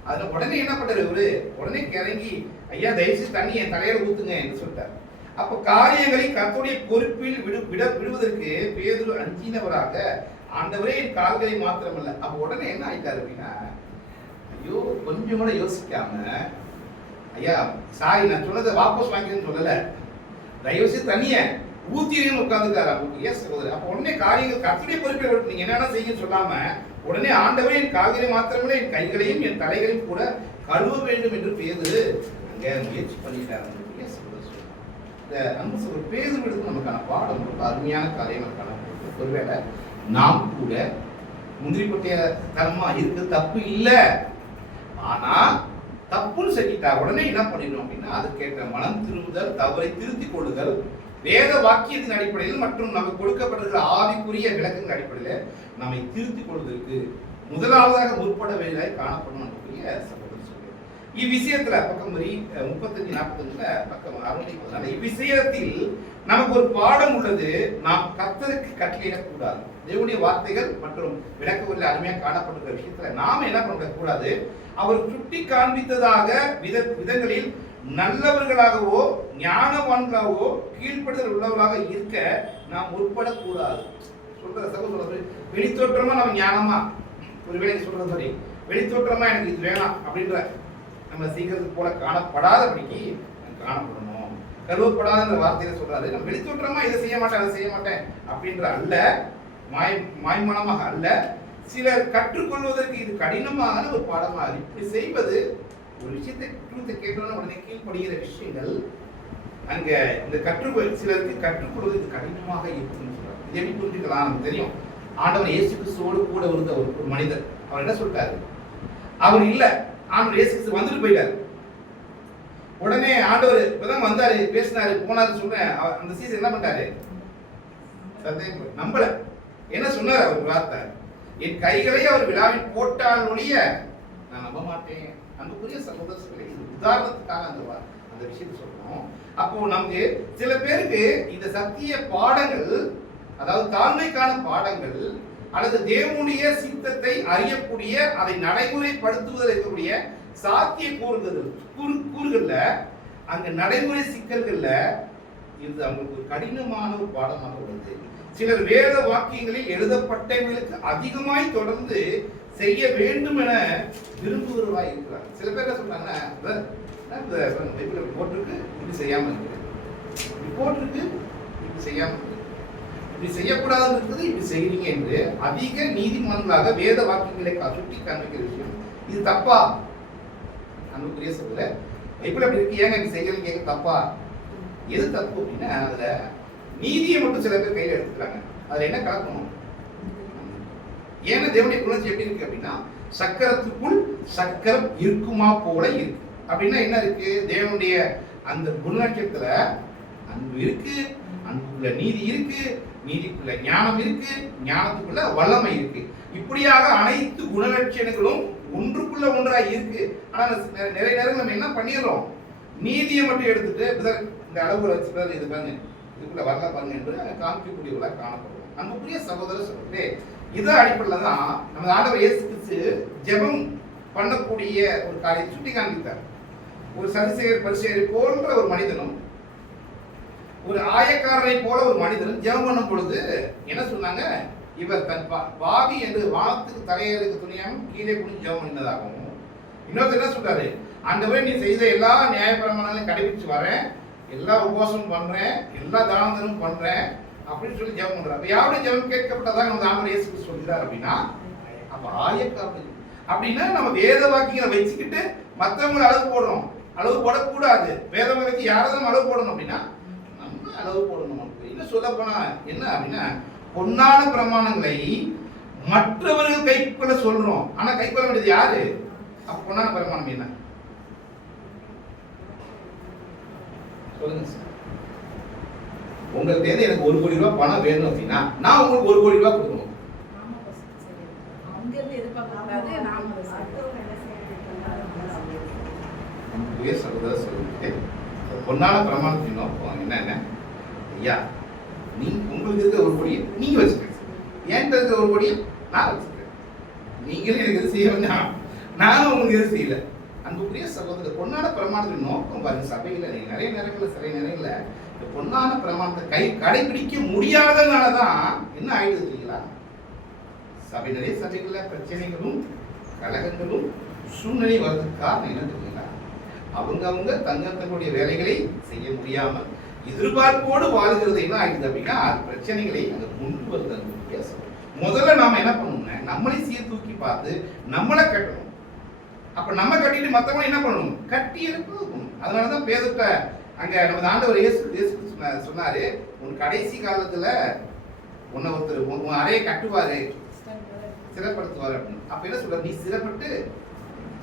அதுல உடனே என்ன பண்றாரு இவரு? உடனே கிறங்கி ஐயா தயவுசெய்து தண்ணி என் தலையில ஊத்துங்க என்று சொல்லிட்டார். அப்ப காரியங்களை கர்த்தருடைய பொறுப்பில் விடுவதற்கு பேதுரு அஞ்சினவராக, ஆண்டவரே என் கால்களை மாத்திரமல்ல. அப்ப உடனே என்ன ஆயிட்டாரு அப்படின்னா, ஐயோ கொஞ்சம் கூட யோசிக்காம, ஐயா சாரி நான் சொன்னதை வாபஸ் வாங்கிக்கிறேன்னு சொல்லல, தயவுசெய்து தண்ணிய ஊத்திரின்னு உட்கார்ந்துட்டாரு. அப்ப சகோதரர், அப்ப உடனே காரியங்கள் கர்த்தருடைய பொறுப்பை விட்டு நீங்க என்னென்ன செய்யுன்னு சொல்லாம உடனே ஆண்டவரே என் கால்களை மாத்திரமே என் கைகளையும் என் தலைகளையும் கூட கழுவ வேண்டும் என்று பேதுரு அங்க முயற்சி பண்ணிட்டாரு. இந்த அன்பு சொல்ற பேதுரு எடுத்து நமக்கான பாடம் ரொம்ப அருமையான காரியம் நமக்கான. ஒருவேளை நாம் கூட முந்திரி கொட்டைய தரமா இருக்கு, தப்பு இல்லை. ஆனா தப்புன்னு செஞ்சிட்டா உடனே என்ன பண்ணிடணும் அப்படின்னா அதுக்கேற்ற மனம் திரும்புதல், தவறை திருத்திக் கொள்ளுதல், வேத வாக்கியத்தின் அடிப்படையில் மற்றும் நமக்கு கொடுக்கப்பட்டிருக்கிற ஆவிக்குரிய விளக்கத்தின் அடிப்படையில் நம்மை திருத்திக் கொள்வதற்கு முதலாவதாக முற்பட வேண்டியதாக காணப்படும் நம்முடைய சகோதரர் சொல்கிறார். இவ்விஷயத்துல பக்கம் 35-45 பக்கம் 614 இவ்விஷயத்தில் நமக்கு ஒரு பாடம் உள்ளது. நாம் கர்த்தருக்கு கட்டளையிடக்கூடாது. தேவனுடைய வார்த்தைகள் மற்றும் விளக்கங்களில் அருமையாக காணப்படுகிற விஷயத்துல நாம என்ன பண்ணக்கூடாது, அவர் சுட்டி காண்பித்ததாக விதங்களில் நல்லவர்களாகவோ ஞானவான்களாகவோ கீழ்ப்படுதல் உள்ளவர்களாக இருக்க நாம் முற்படக்கூடாது. சொல்ற சகோதரர், வெளித்தோற்றமா நம்ம ஞானமா ஒரு வேலை சொல்றது சரி, வெளித்தோற்றமா எனக்கு இது வேணாம் அப்படின்ற நம்ம சீக்கிரத்துக்கு போல காணப்படாதபடிக்கு காணப்படணும். கருவப்படாத வார்த்தையில சொல்றாரு, நம்ம வெளித்தோற்றமா இதை செய்ய மாட்டேன் அதை செய்ய மாட்டேன் அப்படின்ற அல்ல, மாய்மனமாக அல்ல, சிலர் கற்றுக்கொள்வதற்கு இது கடினமான ஒரு பாடமாக இப்படி செய்வது ஒரு விஷயத்தை கேட்டோம்னா உடனே கீழ்படுகிற விஷயங்கள் அங்க இந்த சிலருக்கு கற்றுக்கொள்வது இது கடினமாக இருக்குன்னு சொல்றாரு. இது எப்படி புரிஞ்சுக்கலாம்? நமக்கு தெரியும், ஆண்டவர் இயேசு கிறிஸ்துவோடு கூட இருந்த ஒரு மனிதர், அவர் என்ன சொல்லிட்டாரு, அவர் இல்ல, ஆண்டவர் இயேசு கிறிஸ்து வந்துட்டு போயிட்டாரு. உடனே ஆண்டவர் இப்பதான் வந்தாரு, பேசினாரு, போனாரு சொல்றேன். அந்த சீசன் என்ன பண்ணாரு? சந்தேகம் நம்பல. என்ன சொன்னார் அவர் வார்த்தை, என் கைகளை அவர் விழாவில் போட்டால் ஒழிய நான் நம்ப மாட்டேன். அன்புக்குரிய சகோதரர்களே, உதாரணத்துக்காக அந்த விஷயத்தை சொல்றோம். அப்போ நமக்கு சில பேருக்கு இந்த சத்திய பாடங்கள், அதாவது தாழ்மைக்கான பாடங்கள் அல்லது தேவனுடைய சித்தத்தை அறியக்கூடிய அதை நடைமுறைப்படுத்துவதில் இருக்கக்கூடிய சாத்திய கூறுகள்ல அங்க நடைமுறை சிக்கல்கள்ல இது அவங்களுக்கு ஒரு கடினமான ஒரு பாடமாக உள்ளது. சிலர் வேத வாக்கியங்களில் எழுதப்பட்டவர்களுக்கு அதிகமாய் தொடர்ந்து செய்ய வேண்டும் என விரும்புகிறவராய் இருக்கிறார். சில பேர் என்ன சொல்றாங்கன்னா, போட்டிருக்கு இப்படி செய்யாம இருக்கு, இப்படி போட்டிருக்கு இப்படி செய்யாம இருக்கு, இப்படி செய்யக்கூடாது இருக்குது இப்படி செய்யறீங்க என்று அதிக நீதிமன்றங்களாக வேத வாக்கியங்களை சுட்டி காண்பிக்கிற விஷயம் இது தப்பா? அன்புக்குரிய சொல்ல பைபிள் அப்படி இருக்கு, ஏங்க இப்படி செய்யறீங்க, கேட்க தப்பா? எது தப்பு அப்படின்னா அதுல நீதியை மட்டும் சில பேர் கையில் எடுத்துக்கிறாங்க. அதுல என்ன கலக்கணும்? ஏன்னா தேவனுடைய குணம் எப்படி இருக்கு அப்படின்னா சக்கரத்துக்குள் சக்கரம் இருக்குமா போல இருக்கு. அப்படின்னா என்ன இருக்கு? தேவனுடைய அந்த குணலட்சணத்துல அன்பு இருக்கு, அன்புக்குள்ள நீதி இருக்கு, நீதிக்குள்ள ஞானம் இருக்கு, ஞானத்துக்குள்ள வல்லமை இருக்கு. இப்படியாக அனைத்து குணலட்சணங்களும் ஒன்றுக்குள்ள ஒன்றாக இருக்கு. ஆனா நிறைய நேரம் நம்ம என்ன பண்ணிடுறோம், நீதியை மட்டும் எடுத்துட்டு இந்த அளவுகளை வச்சு இது பாருங்க, இதுக்குள்ள வரல பாருங்க என்று காமிக்கக்கூடியவர்களாக காணப்படுவோம். அன்புக்குரிய சகோதரர் சொல்லிட்டு இதை அடிப்படையில் தான் நமது ஆண்டவர் இயேசு கிறிஸ்து ஜெபம் பண்ணக்கூடிய ஒரு காரியத்தை சுட்டி காண்பித்தார். ஒரு சரிசெயர் பரிசெயரை போன்ற ஒரு மனிதனும் ஒரு ஆயக்காரரை போல ஒரு மனிதனும் ஜெபம் பண்ணும் பொழுது என்ன சொன்னாங்க, இவர் தன் பாவி என்று வானத்துக்கு தரையேறுக்கு துணியாமல் கீழே குனிஞ்சு ஜெபம் பண்ணினதாகவும், இன்னொருத்தர் என்ன சொல்றாரு, ஆண்டவரே நீ செய்த எல்லா நியாயப்பிரமாணங்களையும் கடைபிடிச்சு வரேன், எல்லா உபவாசமும் பண்றேன், எல்லா தானந்தரும் பண்றேன் அப்படின்னு சொல்லி ஜெபம் பண்றாரு. யாருடைய ஜெபம் கேட்கப்பட்டதாக நம்ம ஆண்டவர் இயேசு கிறிஸ்து சொல்கிறார் அப்படின்னா அப்ப ஆயக்காரர் அப்படின்னா நம்ம வேத வாக்கியங்களை வச்சுக்கிட்டு மற்றவங்களை அளவு போடுறோம். அளவு போடக்கூடாது. வேத வாக்கியம் யாராவது அளவு போடணும் அப்படின்னா நம்ம அளவு போடணும். இன்னும் சொல்ல போனா என்ன அப்படின்னா பொன்னான பிரமாணங்களை மற்றவர்கள் கைக்கொள்ள சொல்றோம், ஆனா கைக்கொள்ள வேண்டியது யாரு? அப்ப பொன்னான பிரமாணம் என்ன சொல்லுங்க சார். உங்களுக்கு எனக்கு 1 கோடி ரூபாய் பணம் வேணும் அப்படின்னா நான் உங்களுக்கு 1 கோடி ரூபாய் கொடுக்கணும். பொன்னான பிரமாணத்தின் என்னென்ன ஐயா, உங்களுக்கு இருக்க 1 கோடியை நீங்க வச்சுக்க, என்கிட்ட இருக்க 1 கோடியை நான் வச்சுக்கிறேன், நீங்களும் எனக்கு எது செய்ய வேண்டாம், நானும் உங்களுக்கு எது செய்யல. அன்புக்குரிய சகோதரர், பொன்னான பிரமாணத்தின் நோக்கம் பாருங்க, சபையில நீங்க நிறைய நேரங்கள்ல சில நேரங்கள்ல இந்த பொன்னான பிரமாணத்தை கடைபிடிக்க முடியாதனாலதான் என்ன ஆயிடுது தெரியுங்களா, சபை நிறைய சபைகள்ல பிரச்சனைகளும் கலகங்களும் சூழ்நிலை வர்றதுக்கு காரணம் என்ன தெரியுங்களா, அவங்க தங்களுடைய வேலைகளை செய்ய முடியாமல் எதிர்பார்ப்போடு வாழ்கிறது என்ன ஆயிடுது அப்படின்னா பிரச்சனைகளை அங்க கொண்டு வருது. முதல்ல நாம என்ன பண்ணணும்னா நம்மளை சீர்தூக்கி பார்த்து நம்மளை கட்டணும். அப்ப நம்ம கட்டிட்டு மத்தவங்க என்ன பண்ணணும், கட்டி எடுக்கணும். அதனாலதான் பேதுட்ட அங்க நம்ம ஆண்டவர் இயேசு சொன்னாரு, உன் கடைசி காலத்துல உன்னை ஒருத்தர் உன் அறையை கட்டுவாரு, சிறப்படுத்துவார் அப்படின்னு. அப்ப என்ன சொல்ற, நீ சிறப்பட்டு.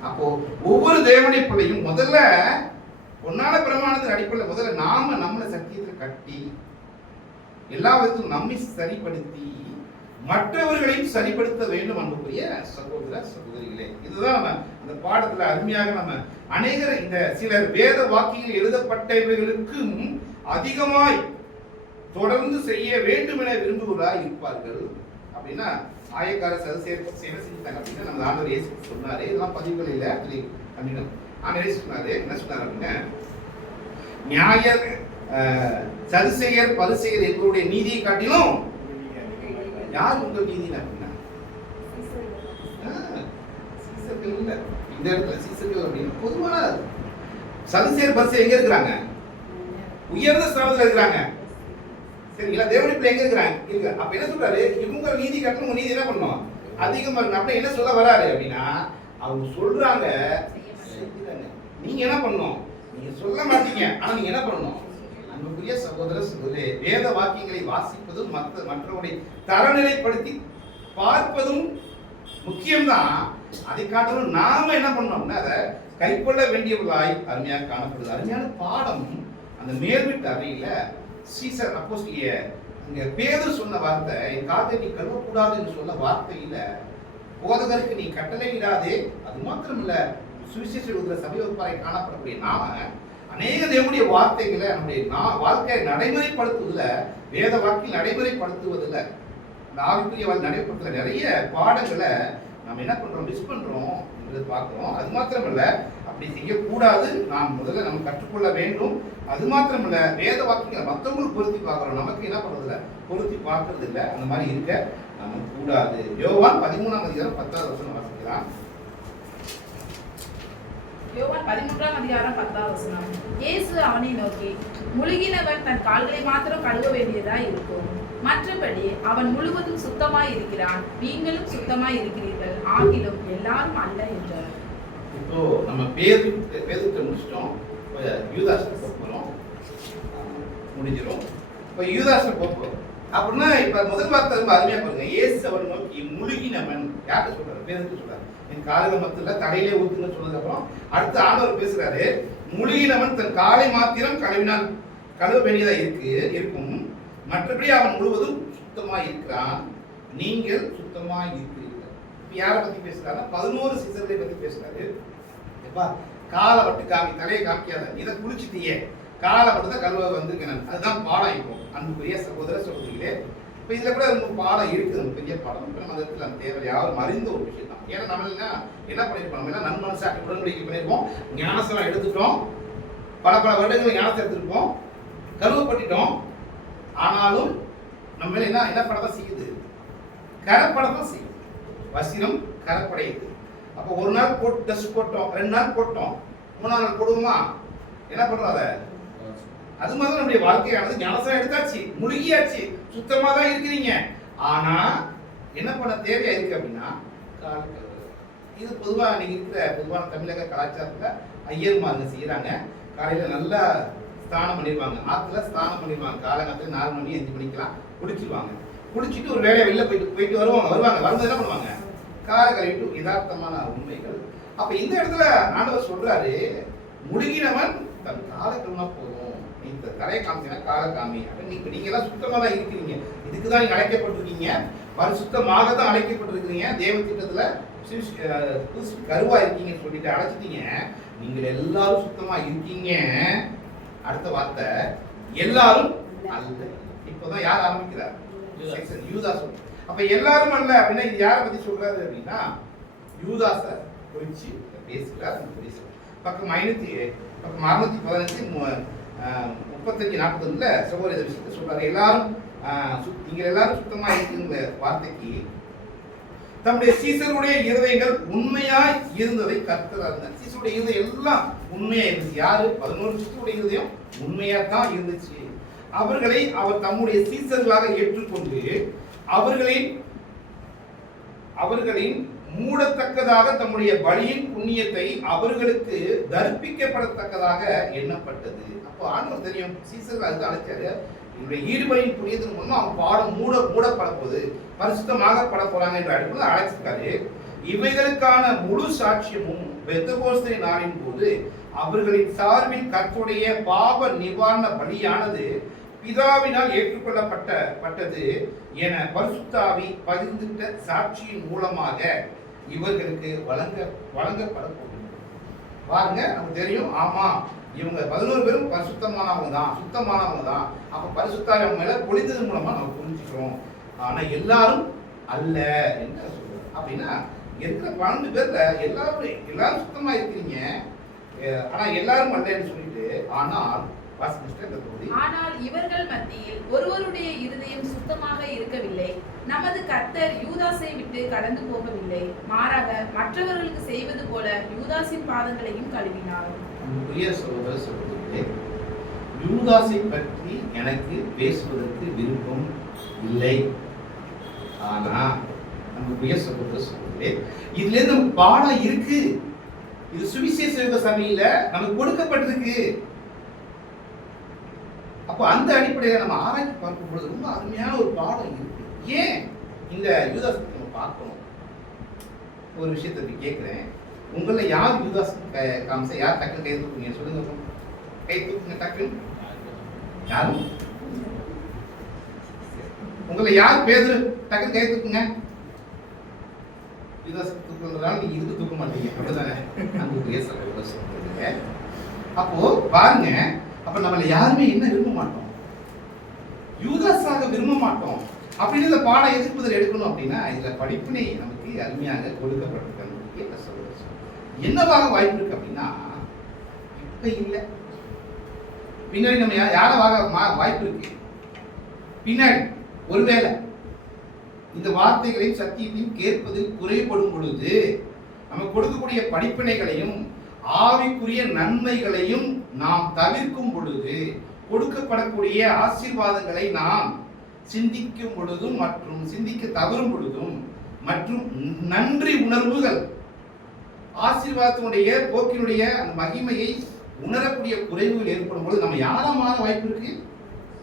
அப்போ ஒவ்வொரு தேவனுடைய பிள்ளையும் முதல்ல பொன்னான பிரமாணத்தின் அடிப்படையில் முதல்ல நாம நம்மளை சத்தியத்தில் கட்டி எல்லா விதத்திலும் நம்மை சரிப்படுத்தி மற்றவர்களையும் சரிப்படுத்த வேண்டும். அன்புக்குரிய சகோதர சகோதரிகளே, இதுதான் நம்ம அந்த பாடத்துல அருமையாக நம்ம அநேகர் இந்த சிலர் வேத வாக்கியங்கள் எழுதப்பட்டவர்களுக்கும் அதிகமாய் தொடர்ந்து செய்ய வேண்டும் என விரும்புவராய் இருப்பார்கள். அப்படின்னா ஆயக்கார சதுசேர் சேவை செஞ்சுட்டாங்க அப்படின்னா நம்ம ஆண்டவர் இயேசு சொன்னாரு. இதெல்லாம் பதிவுகள் இல்லை அப்படின்னா ஆண்டவர் சொன்னாரு. என்ன சொன்னார் அப்படின்னா, நியாயர் சதுசேயர் பரிசேயர் எங்களுடைய நீதியை காட்டிலும் யார் உங்கள் நீதி அப்படின்னா சீசர்கள் இல்ல. இந்த இடத்துல சீசர்கள் அப்படின்னு பொதுவான சதுசேயர் பரிசேயர் எங்க இருக்கிறாங்க? உயர்ந்த ஸ்தானத்துல இருக்கிறாங்க. சரிங்களா? தேவனுடைய பிள்ளை எங்க இருக்கிறாங்க? அப்ப என்ன சொல்றாரு, இவங்க நீதி காட்டணும், உங்க நீதி என்ன பண்ணணும் அதிகமா இருக்கணும். அப்ப என்ன சொல்ல வராரு அப்படின்னா, அவங்க சொல்றாங்க நீங்க என்ன பண்ணணும், நீங்க சொல்ல மாட்டீங்க, ஆனா நீங்க என்ன பண்ணணும். அன்புக்குரிய சகோதர சகோதரே, வேத வாக்கியங்களை வாசிப்பதும் மற்றவருடைய தரநிலைப்படுத்தி பார்ப்பதும் முக்கியம்தான். அதை காட்டிலும் நாம என்ன பண்ணோம்னா அதை கைக்கொள்ள வேண்டியவர்களாய் அருமையாக காணப்படுது. அருமையான பாடம். அந்த மேல்விட்டு அறையில சீசர் அப்போஸ்தலிய அங்க பேதுரு சொன்ன வார்த்தை, என் காதை நீ கழுவக்கூடாது என்று சொன்ன வார்த்தையில போதகருக்கு நீ கட்டளை இடாதே, அது மாத்திரம் இல்ல சுவிசேஷ சபை வகுப்பாரை காணப்படக்கூடிய நாம அநேக தேவனுடைய வார்த்தைகளை நம்முடைய வாழ்க்கையை நடைமுறைப்படுத்துவதில், வேத வாக்கில் நடைமுறைப்படுத்துவதில், அந்த ஆவிக்குரிய நடைமுறைப்படுத்துவதில் நிறைய பாடங்களை நம்ம என்ன பண்றோம், மிஸ் பண்றோம் என்று பார்க்கிறோம். அது மாத்திரமல்ல, அப்படி செய்யக்கூடாது, நாம் முதல்ல நம்ம கற்றுக்கொள்ள வேண்டும். அது மாத்திரமல்ல, வேத வாக்கியங்களை மற்றவங்களுக்கு பொருத்தி பார்க்கிறோம், நமக்கு என்ன பண்றதில்ல, பொருத்தி பார்க்கறது இல்லை. அந்த மாதிரி இருக்க நம்ம கூடாது. யோவான் 13ஆம் அதிகாரம் 10வது வசனம் வாசிக்கலாம். யோவான் 13ஆம் அதிகாரம் 10வது வசனம். இயேசு அவனை நோக்கி, முழுகினவன் தன் கால்களை மாத்திரம் கழுவ வேண்டியதா இருக்கும், மற்றபடி அவன் முழுவதும் சுத்தமாய் இருக்கிறான், நீங்களும் சுத்தமாய் இருக்கிறீர்கள், ஆகிலும் எல்லாரும் அல்ல என்றார். இப்போ நம்ம பேதுருவை முடிச்சிட்டோம். யூதாஸ்க்கு போகிறோம், முடிஞ்சிடும். இப்போ யூதாஸ்க்கு போகிறோம் அப்படின்னா இப்ப முதல் வார்த்தை ரொம்ப அருமையா பாருங்க. இயேசு அவன் நோக்கி முழுகினவன் யார்கிட்ட சொல்றாரு? பேதுருக்கு சொல்றாரு. என் காலில மத்தில தலையிலே ஊத்துன்னு சொன்னதுக்கு அப்புறம் அடுத்து ஆண்டவர் பேசுறாரு, முழுகினவன் தன் காலை மாத்திரம் கழுவினால் கழுவ வேண்டியதா இருக்கும், மற்றபடி அவன் முழுவதும் சுத்தமா இருக்கிறான், நீங்கள் சுத்தமா இருக்கிறீர்கள். இப்ப யாரை பத்தி பேசுறாரு? 11 சீசர்களை பத்தி பேசுறாரு. எப்பா காலை மட்டும் காமி, தலையை காமிக்காத, இதை குளிச்சுட்டியே, காலை மட்டும் தான் கழுவ வந்திருக்கேன். அதுதான் பாடம். இப்போ அன்புக்குரிய சகோதர சகோதரிகளே, இப்போ இதுல கூட ரொம்ப பாடம் இருக்குது, நம்ம பெரிய பாடம். இப்போ நம்ம இடத்துல அந்த தேவை யாரும் அறிந்த ஒரு விஷயம் தான். ஏன்னா நம்ம என்ன பண்ணிருப்போம், நம்ம எல்லாம் நன்மனசாட்சி உடன்படிக்கை பண்ணிருப்போம், ஞானசனம் எடுத்துட்டோம், பல வருடங்கள் ஞானத்தை எடுத்துருப்போம், கழுவப்பட்டுட்டோம். ஆனாலும் நம்ம என்ன படம் செய்யுது? கரப்படம் தான் செய்யுது. வசீனம் கரப்படையுது. அப்போ ஒரு நாள் போட்டு டெஸ்ட் போட்டோம், 2 நாள் போட்டோம், 3ஆம் நாள் போடுவோமா? என்ன பண்றோம்? அதை அது மாதிரி நம்முடைய வாழ்க்கையானது ஞானசனம் எடுத்தாச்சு, முழுகியாச்சு, சுத்தமா தான் இருக்கிறீங்க. ஆனா என்ன பண்ண தேவையா இருக்கு அப்படின்னா கால் கழுவுறது. இது பொதுவா நீங்க இருக்கிற பொதுவான தமிழக கலாச்சாரத்துல ஐயர்மாருங்க செய்யறாங்க. காலையில நல்லா ஸ்நானம் பண்ணிடுவாங்க, ஆத்துல ஸ்நானம் பண்ணிடுவாங்க. காலங்காலத்துல 4 மணி 5 மணிக்கெல்லாம் குளிச்சிடுவாங்க. குளிச்சுட்டு ஒரு வேலையை வெளில போயிட்டு வருவாங்க. வரும்போது என்ன பண்ணுவாங்க? காலை கழுவிட்டு. யதார்த்தமான உண்மைகள். அப்ப இந்த இடத்துல ஆண்டவர் சொல்றாரு, முழுகினவன் தன் காலை கழுவினா போதும், நீ தலையை காமிச்சினா காலை காமி. அப்ப நீங்க எல்லாம் சுத்தமா தான் இருக்கிறீங்க, இதுக்குதான் நீங்க அழைக்கப்பட்டிருக்கீங்க, பரிசுத்தமாக தான் அழைக்கப்பட்டிருக்கிறீங்க. தேவ திட்டத்துல கருவா இருக்கீங்கன்னு சொல்லிட்டு அழைச்சிட்டீங்க. நீங்கள் எல்லாரும் சுத்தமா இருக்கீங்க. அடுத்த வார்த்தை, எல்லாரும் அல்ல. இப்பதான் யார் ஆரம்பிக்கிறார்? யூதாஸ். அப்ப எல்லாரும் அல்ல அப்படின்னா இது யாரை பத்தி சொல்றாரு அப்படின்னா யூதாஸ குறிச்சு பேசுகிறார். பக்கம் 615 35 40 சகோதர விஷயத்தை சொல்றாரு. எல்லாரும் நீங்க எல்லாரும் சுத்தமா இருக்குங்கிற வார்த்தைக்கு தம்முடைய சீசருடைய இருதயங்கள் உண்மையாய் இருந்ததை கர்த்தர். சீசருடைய இருதயம் எல்லாம் உண்மையா இருந்துச்சு. யாரு? 11 சீசருடைய இருதயம் உண்மையா தான் இருந்துச்சு. அவர்களை அவர் தம்முடைய சீசர்களாக ஏற்றுக்கொண்டு அவர்களின் மூடத்தக்கதாக தம்முடைய பலியின் புண்ணியத்தை அவர்களுக்கு தர்ப்பிக்கப்படத்தக்கதாக எண்ணப்பட்டது. அப்போ ஆண்டவர் தெரியும் சீசர்கள் அதுக்கு அழைச்சாரு, என்னுடைய ஈடுபடியின் புரியதன் மூலமா அவங்க பாடம் மூடப்பட போகுது, பரிசுத்தமாக பட போறாங்க என்ற அடிப்படையில் அழைச்சிருக்காரு. இவைகளுக்கான முழு சாட்சியமும் பெந்தகோஸ்தே நாளின் போது அவர்களின் சார்பில் கர்த்தருடைய பாவ நிவாரண பலியானது பிதாவினால் ஏற்றுக்கொள்ளப்பட்டது என பரிசுத்தாவி பகிர்ந்துட்ட சாட்சியின் மூலமாக இவர்களுக்கு வழங்கப்பட போகிறது. பாருங்க, நமக்கு தெரியும், ஆமா இவங்க 11 பேரும் பரிசுத்தமானவங்க தான், சுத்தமானவங்க தான். அப்ப பரிசுத்தாவி அவங்க மேல பொழிந்தது மூலமா நம்ம புரிஞ்சுக்கிறோம். ஆனா எல்லாரும் அல்ல என்ன சொல்றது அப்படின்னா, இருக்கிற 12 பேர்ல எல்லாரும் சுத்தமா இருக்கிறீங்க, ஆனா எல்லாரும் அல்லன்னு சொல்லிட்டு, ஆனால் இவர்கள் மத்தியில் ஒருவருடைய இருதயம் சுத்தமாக இருக்கவில்லை. நமது கர்த்தர் யூதாசை விட்டு கடந்து போகவில்லை, மாறாக மற்றவர்களுக்கு செய்வது போல யூதாசின் பாதங்களையும் கழுவினார். யூதாசை பற்றி எனக்கு பேசுவதற்கு விருப்பம் இல்லை. ஆனா நம்ம சொல்லுங்களே, இதுல இருந்து நமக்கு பாடம் இருக்கு. இது சுவிசேஷ சபையில நமக்கு கொடுக்கப்பட்டிருக்கு. அப்போ அந்த அடிப்படையில் நம்ம ஆராய்ச்சி பார்க்கும் பொழுது ரொம்ப அருமையான ஒரு பாடம் இருக்கு. ஏன் இந்த யூதாசத்தை நம்ம பார்க்கணும்? ஒரு விஷயத்தை கேட்கிறேன், உங்களை யார் யூதாஸ் காமிச்சா யார் டக்குன்னு கை தூக்குங்க? சொல்லுங்க, கை தூக்குங்க டக்குன்னு. யாரும் உங்களை யார் பேதுரு? டக்குன்னு கை தூக்குங்க. யூதாஸ் தூக்குறதுனால நீங்க இதுக்கு தூக்க மாட்டீங்க, அப்படிதானே? சொல்லுங்க. அப்போ பாருங்க, அப்ப நம்மள யாருமே என்ன விரும்ப மாட்டோம், யூதாஸாக விரும்ப மாட்டோம். அப்படின்னு இந்த பாடம் எதிர்ப்புதல் எடுக்கணும் அப்படின்னா இதுல படிப்பினை நமக்கு அருமையாக கொடுக்கப்பட்டிருக்க என்னவாக வாய்ப்பு இருக்கு அப்படின்னா, இப்ப இல்லை, பின்னாடி நம்ம யாராக வாய்ப்பு இருக்கு. பின்னாடி ஒருவேளை இந்த வார்த்தைகளையும் சத்தியத்தையும் கேட்பதில் குறைபடும் பொழுது நம்ம கொடுக்கக்கூடிய படிப்பினைகளையும் ஆவிக்குரிய நன்மைகளையும் நாம் தவிர்க்கும் பொழுது, கொடுக்கப்படக்கூடிய ஆசீர்வாதங்களை நாம் சிந்திக்கும் பொழுதும் மற்றும் சிந்திக்க தவறும் பொழுதும் மற்றும் நன்றி உணர்வுகள், ஆசீர்வாதத்தினுடைய போக்கினுடைய அந்த மகிமையை உணரக்கூடிய குறைவுகள் ஏற்படும் பொழுது நம்ம யாரா மாற வாய்ப்பு இருக்கு?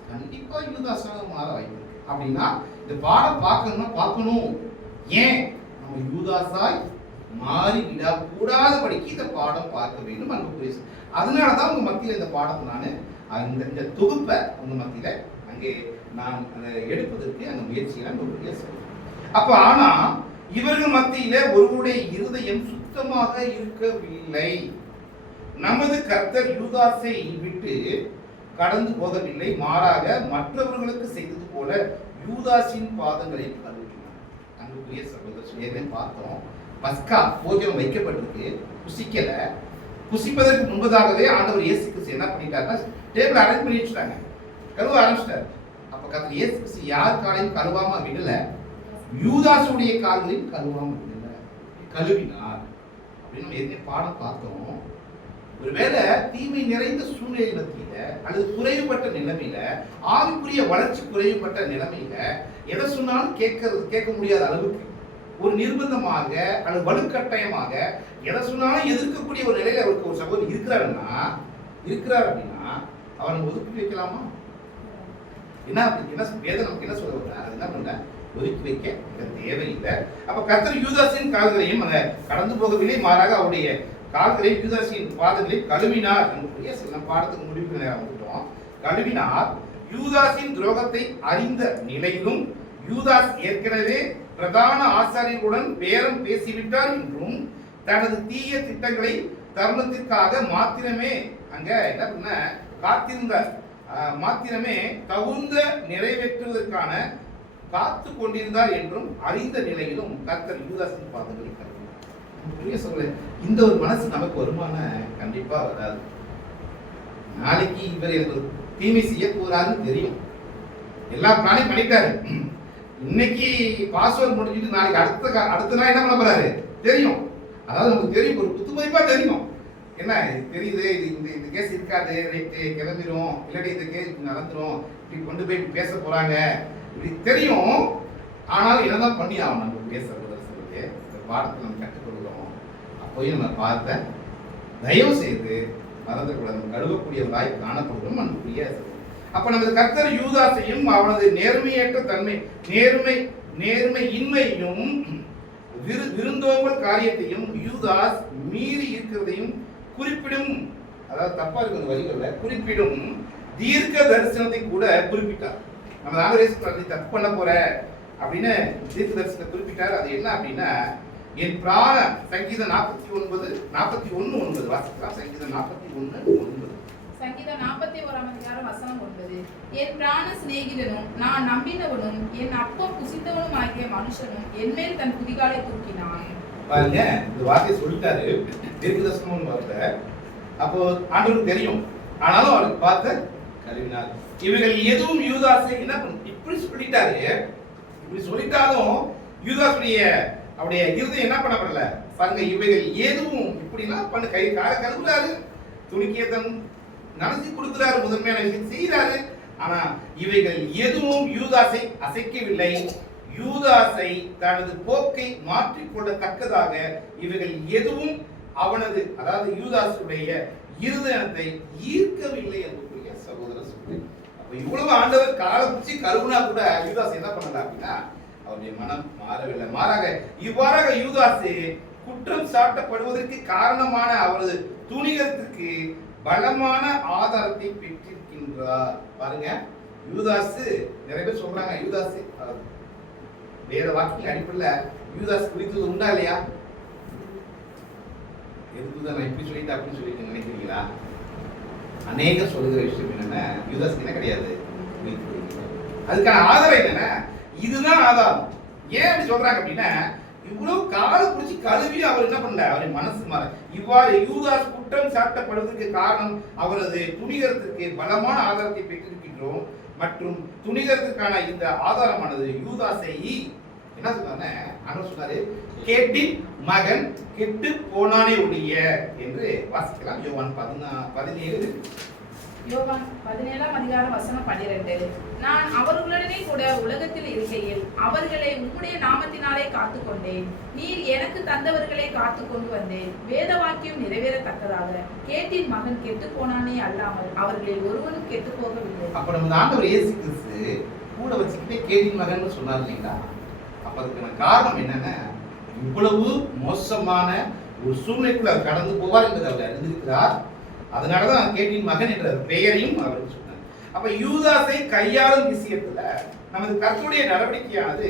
கண்டிப்பா யூதாஸாக மாற வாய்ப்பு இருக்கு. அப்படின்னா இந்த பாடம் பார்க்கணும். ஏன் நம்ம யூதாஸாய் மாறிவிட கூடாதபடிக்கு இந்த பாடம் பார்க்க வேண்டும். அன்பு, அதனாலதான் உங்க மத்தியில இந்த பாடத்தை நான் இந்த தொகுப்பை உங்க மத்தியில அங்கே நான் எடுப்பதற்கு அந்த முயற்சியை அப்ப ஆனா இவர்கள் மத்தியில ஒருவருடைய இருதயம் சுத்தமாக இருக்கவில்லை. நமது கர்த்தர் யூதாசை விட்டு கடந்து போகவில்லை, மாறாக மற்றவர்களுக்கு செய்தது போல யூதாசின் பாதங்களை கழுவினார். அன்புக்குரிய சகோதரர்களே, பார்த்தோம், பஸ்கா போஜனம் வைக்கப்பட்டிருக்கு, புசிக்கல. புசிப்பதற்கு முன்பதாகவே ஆண்டவர் இயேசு கிறிஸ்து என்ன பண்ணிட்டாருன்னா டேபிள் அரேஞ்ச் பண்ணி வச்சுட்டாங்க, கழுவ ஆரம்பிச்சிட்டாரு. அப்ப கர்த்தர் இயேசு கிறிஸ்து யார் காலையும் கழுவாம விடல, யூதாசுடைய கால்களையும் கழுவாம விடல, கழுவினார் அப்படின்னு நம்ம ஏற்கனவே பாடம் பார்த்தோம். ஒருவேளை தீமை நிறைந்த சூழ்நிலை மத்தியில அல்லது குறைவுபட்ட நிலைமையில, ஆவிக்குரிய வளர்ச்சி குறைவுபட்ட நிலைமையில எதை சொன்னாலும் கேட்க முடியாத அளவுக்கு ஒரு நிர்பந்தமாக அல்லது வலுக்கட்டாயமாக எதை சொன்னாலும் எதிர்க்கக்கூடிய ஒரு நிலையில அவருக்கு ஒரு சகோதரர் இருக்கிறார் அப்படின்னா அவரை ஒதுக்கி வைக்கலாமா? என்ன வேதம் நமக்கு என்ன சொல்ல வர்றார்? அது என்ன பண்ண? ஒதுக்கி வைக்க தேவையில்லை. அப்ப கர்த்தர் யூதாசின் கால்களையும் கடந்து போகவில்லை, மாறாக அவருடைய கால்களை யூதாசின் பாதங்களை கழுவினார். சில பாடத்துக்கு முடிவுக்கு நேரம் வந்துட்டோம். கழுவினார். யூதாசின் துரோகத்தை அறிந்த நிலையிலும் யூதாஸ் ஏற்கனவே பிரதான ஆசாரியர்களுடன் பேரம் பேசிவிட்டார் என்றும் தனது தீய திட்டங்களை தருணத்திற்காக மாத்திரமே அங்க என்ன பண்ண காத்திருந்தார், மாத்திரமே தகுந்த நிறைவேற்றுவதற்கான காத்து கொண்டிருந்தார் என்றும் அறிந்த நிலையிலும் கர்த்தர் யூதாசின் பாதங்களை கழுவினார். சொல்ல இந்த ஒரு மனசு நமக்கு வருமான? கண்டிப்பா வராது. நாளைக்கு இவர் எனக்கு ஒரு தீமை செய்ய போறாருன்னு தெரியும், எல்லா பிளானையும் பண்ணிட்டாரு. இன்னைக்கு பாஸ்வேர்ட் முடிஞ்சிட்டு நாளைக்கு அடுத்த நாள் என்ன பண்ண போறாரு தெரியும். அதாவது நமக்கு தெரியும், ஒரு குத்துமதிப்பா தெரியும். என்ன தெரியுது, இந்த கேஸ் இருக்காது, ரைட்டு கிளம்பிடும், இல்லாட்டி இந்த கேஸ் நடந்துடும், இப்படி கொண்டு போய் பேச போறாங்க, இப்படி தெரியும். ஆனாலும் என்னதான் பண்ணி ஆகணும்? நம்ம பேசுறது இந்த பாடத்தை நம்ம கற்றுக்கொள்கிறோம். அப்போயும் நம்ம பார்த்த தயவு செய்து மறந்துக்கூடாது, நம்ம கழுவக்கூடியவராய் காணப்படுகிறோம். அன்புக்குரிய அப்ப நமது கர்த்தர் யூதாசையும் அவனது நேர்மையற்ற தன்மை நேர்மையின்மையும் விருந்தோம்பல் காரியத்தையும் யூதாஸ் மீறி இருக்கிறதையும் குறிப்பிடும். அதாவது தப்பா இருக்கிற வரிகள்ல குறிப்பிடும் தீர்க்க தரிசனத்தை கூட குறிப்பிட்டார். நம்ம ஆண்டவர் தப்பு பண்ண போற அப்படின்னு தீர்க்க தரிசனத்தை குறிப்பிட்டார். அது என்ன அப்படின்னா, என் பிராண சங்கீதம் 41:9 வாசிக்கலாம். சங்கீதம் 41:9. சங்கீதம் 41:9. என் பிராண சிநேகிதனும் நான் நம்பினவனும் என் அப்பம் புசித்தவனும் ஆகிய மனுஷனும் என்மேல் தன் குதிகாலை தூக்கினான். பாருங்க, இந்த வார்த்தையை சொல்லிட்டாரு, தீர்க்கதரிசனம் வார்த்தை. அப்போ ஆண்டவருக்கு தெரியும், ஆனாலும் அவருக்கு பார்த்து கருவினார். இவைகள் எதுவும் யூதாசை என்ன பண்ண இப்படி சொல்லிட்டாரு. இப்படி சொல்லிட்டாலும் யூதாசுடைய அவருடைய இருதயம் என்ன பண்ணப்படல பாருங்க. இவைகள் எதுவும் இப்படிலாம் பண்ண கை கால கருவுறாரு, துணிக்கியதன் நடத்தி கொடுக்கிறாரு, முதன்மையான விஷயம் செய்யறாரு. ஆனா இவைகள் எதுவும் யூதாசை அசைக்கவில்லை. யூதாசை தனது போக்கை மாற்றிக்கொள்ளத்தக்கதாக இவைகள் எதுவும் அவனது, அதாவது யூதாசுடைய இருதயத்தை ஈர்க்கவில்லை என்று சகோதரர் சொல்லி. அப்ப இவ்வளவு ஆண்டவர் கால பிடிச்சி கருவுனா கூட யூதாஸ் என்ன பண்ணல அப்படின்னா, அவருடைய மனம் மாறவில்லை. மாறாக இவ்வாறாக யூதாசு குற்றம் சாட்டப்படுவதற்கு காரணமான அவரது துணிகரத்திற்கு பலமான ஆதாரத்தை பெற்றிருக்கின்றார். பாருங்க, யூதாசு நிறைய பேர் சொல்றாங்க, யூதாசு வேற வாக்கிய அடிப்படையில் யூதாஸ் குறித்தது உண்டா இல்லையா? எதுக்குதான் நான் இப்படி சொல்லிட்டு அப்படின்னு சொல்லிட்டு நினைக்கிறீங்களா? அநேக சொல்லுகிற விஷயம் என்னன்னா, யூதாஸ்க்கு என்ன கிடையாது, அதுக்கான ஆதாரம் என்னன்னா, இதுதான் ஆதாரம். ஏன் அப்படி சொல்றாங்க அப்படின்னா, இவ்வளவு காலை பிடிச்சி கழுவி அவர் என்ன பண்ணல, அவரின் மனசு மாற. இவ்வாறு யூதாஸ் குற்றம் சாட்டப்படுவதற்கு காரணம் அவரது துணிகரத்திற்கு பலமான ஆதாரத்தை பெற்றிருக்கின்றோம். மற்றும் துணிகரத்துக்கான இந்த ஆதாரமானது யூதாசை என்ன சொன்னாரு, கேட்டின் மகன் கெட்டு போனானே ஒழிய என்று வாசிக்கலாம். யோவான் 17. யோவான் 17:12. நான் அவர்களுடனே கூட உலகத்தில் இருக்கையில் அவர்களை உம்முடைய நாமத்தினாலே காத்துக்கொண்டேன். நீர் எனக்கு தந்தவர்களை காத்து கொண்டு வந்தேன். வேத வாக்கியம் நிறைவேறத்தக்கதாக கேட்டின் மகன் கெட்டு போனானே அல்லாமல் அவர்களில் ஒருவனும் கெட்டு போகவில்லை. அப்ப நம்ம ஆண்டவர் இயேசு கிறிஸ்து கூட வச்சுக்கிட்டே கேட்டின் மகன் சொன்னார் இல்லைங்களா? அப்ப அதுக்கான காரணம் என்னன்னா, இவ்வளவு மோசமான ஒரு சூழ்நிலைக்குள்ள அவர் கடந்து போவார் என்பதை அவர் அறிந்திருக்கிறார். அதனாலதான் கேட்டின் மகன் என்ற பெயரையும் அவருக்கு சொன்னார். அப்ப யூதாசை கையாளும் விஷயத்துல நமது கர்த்தருடைய நடவடிக்கையானது,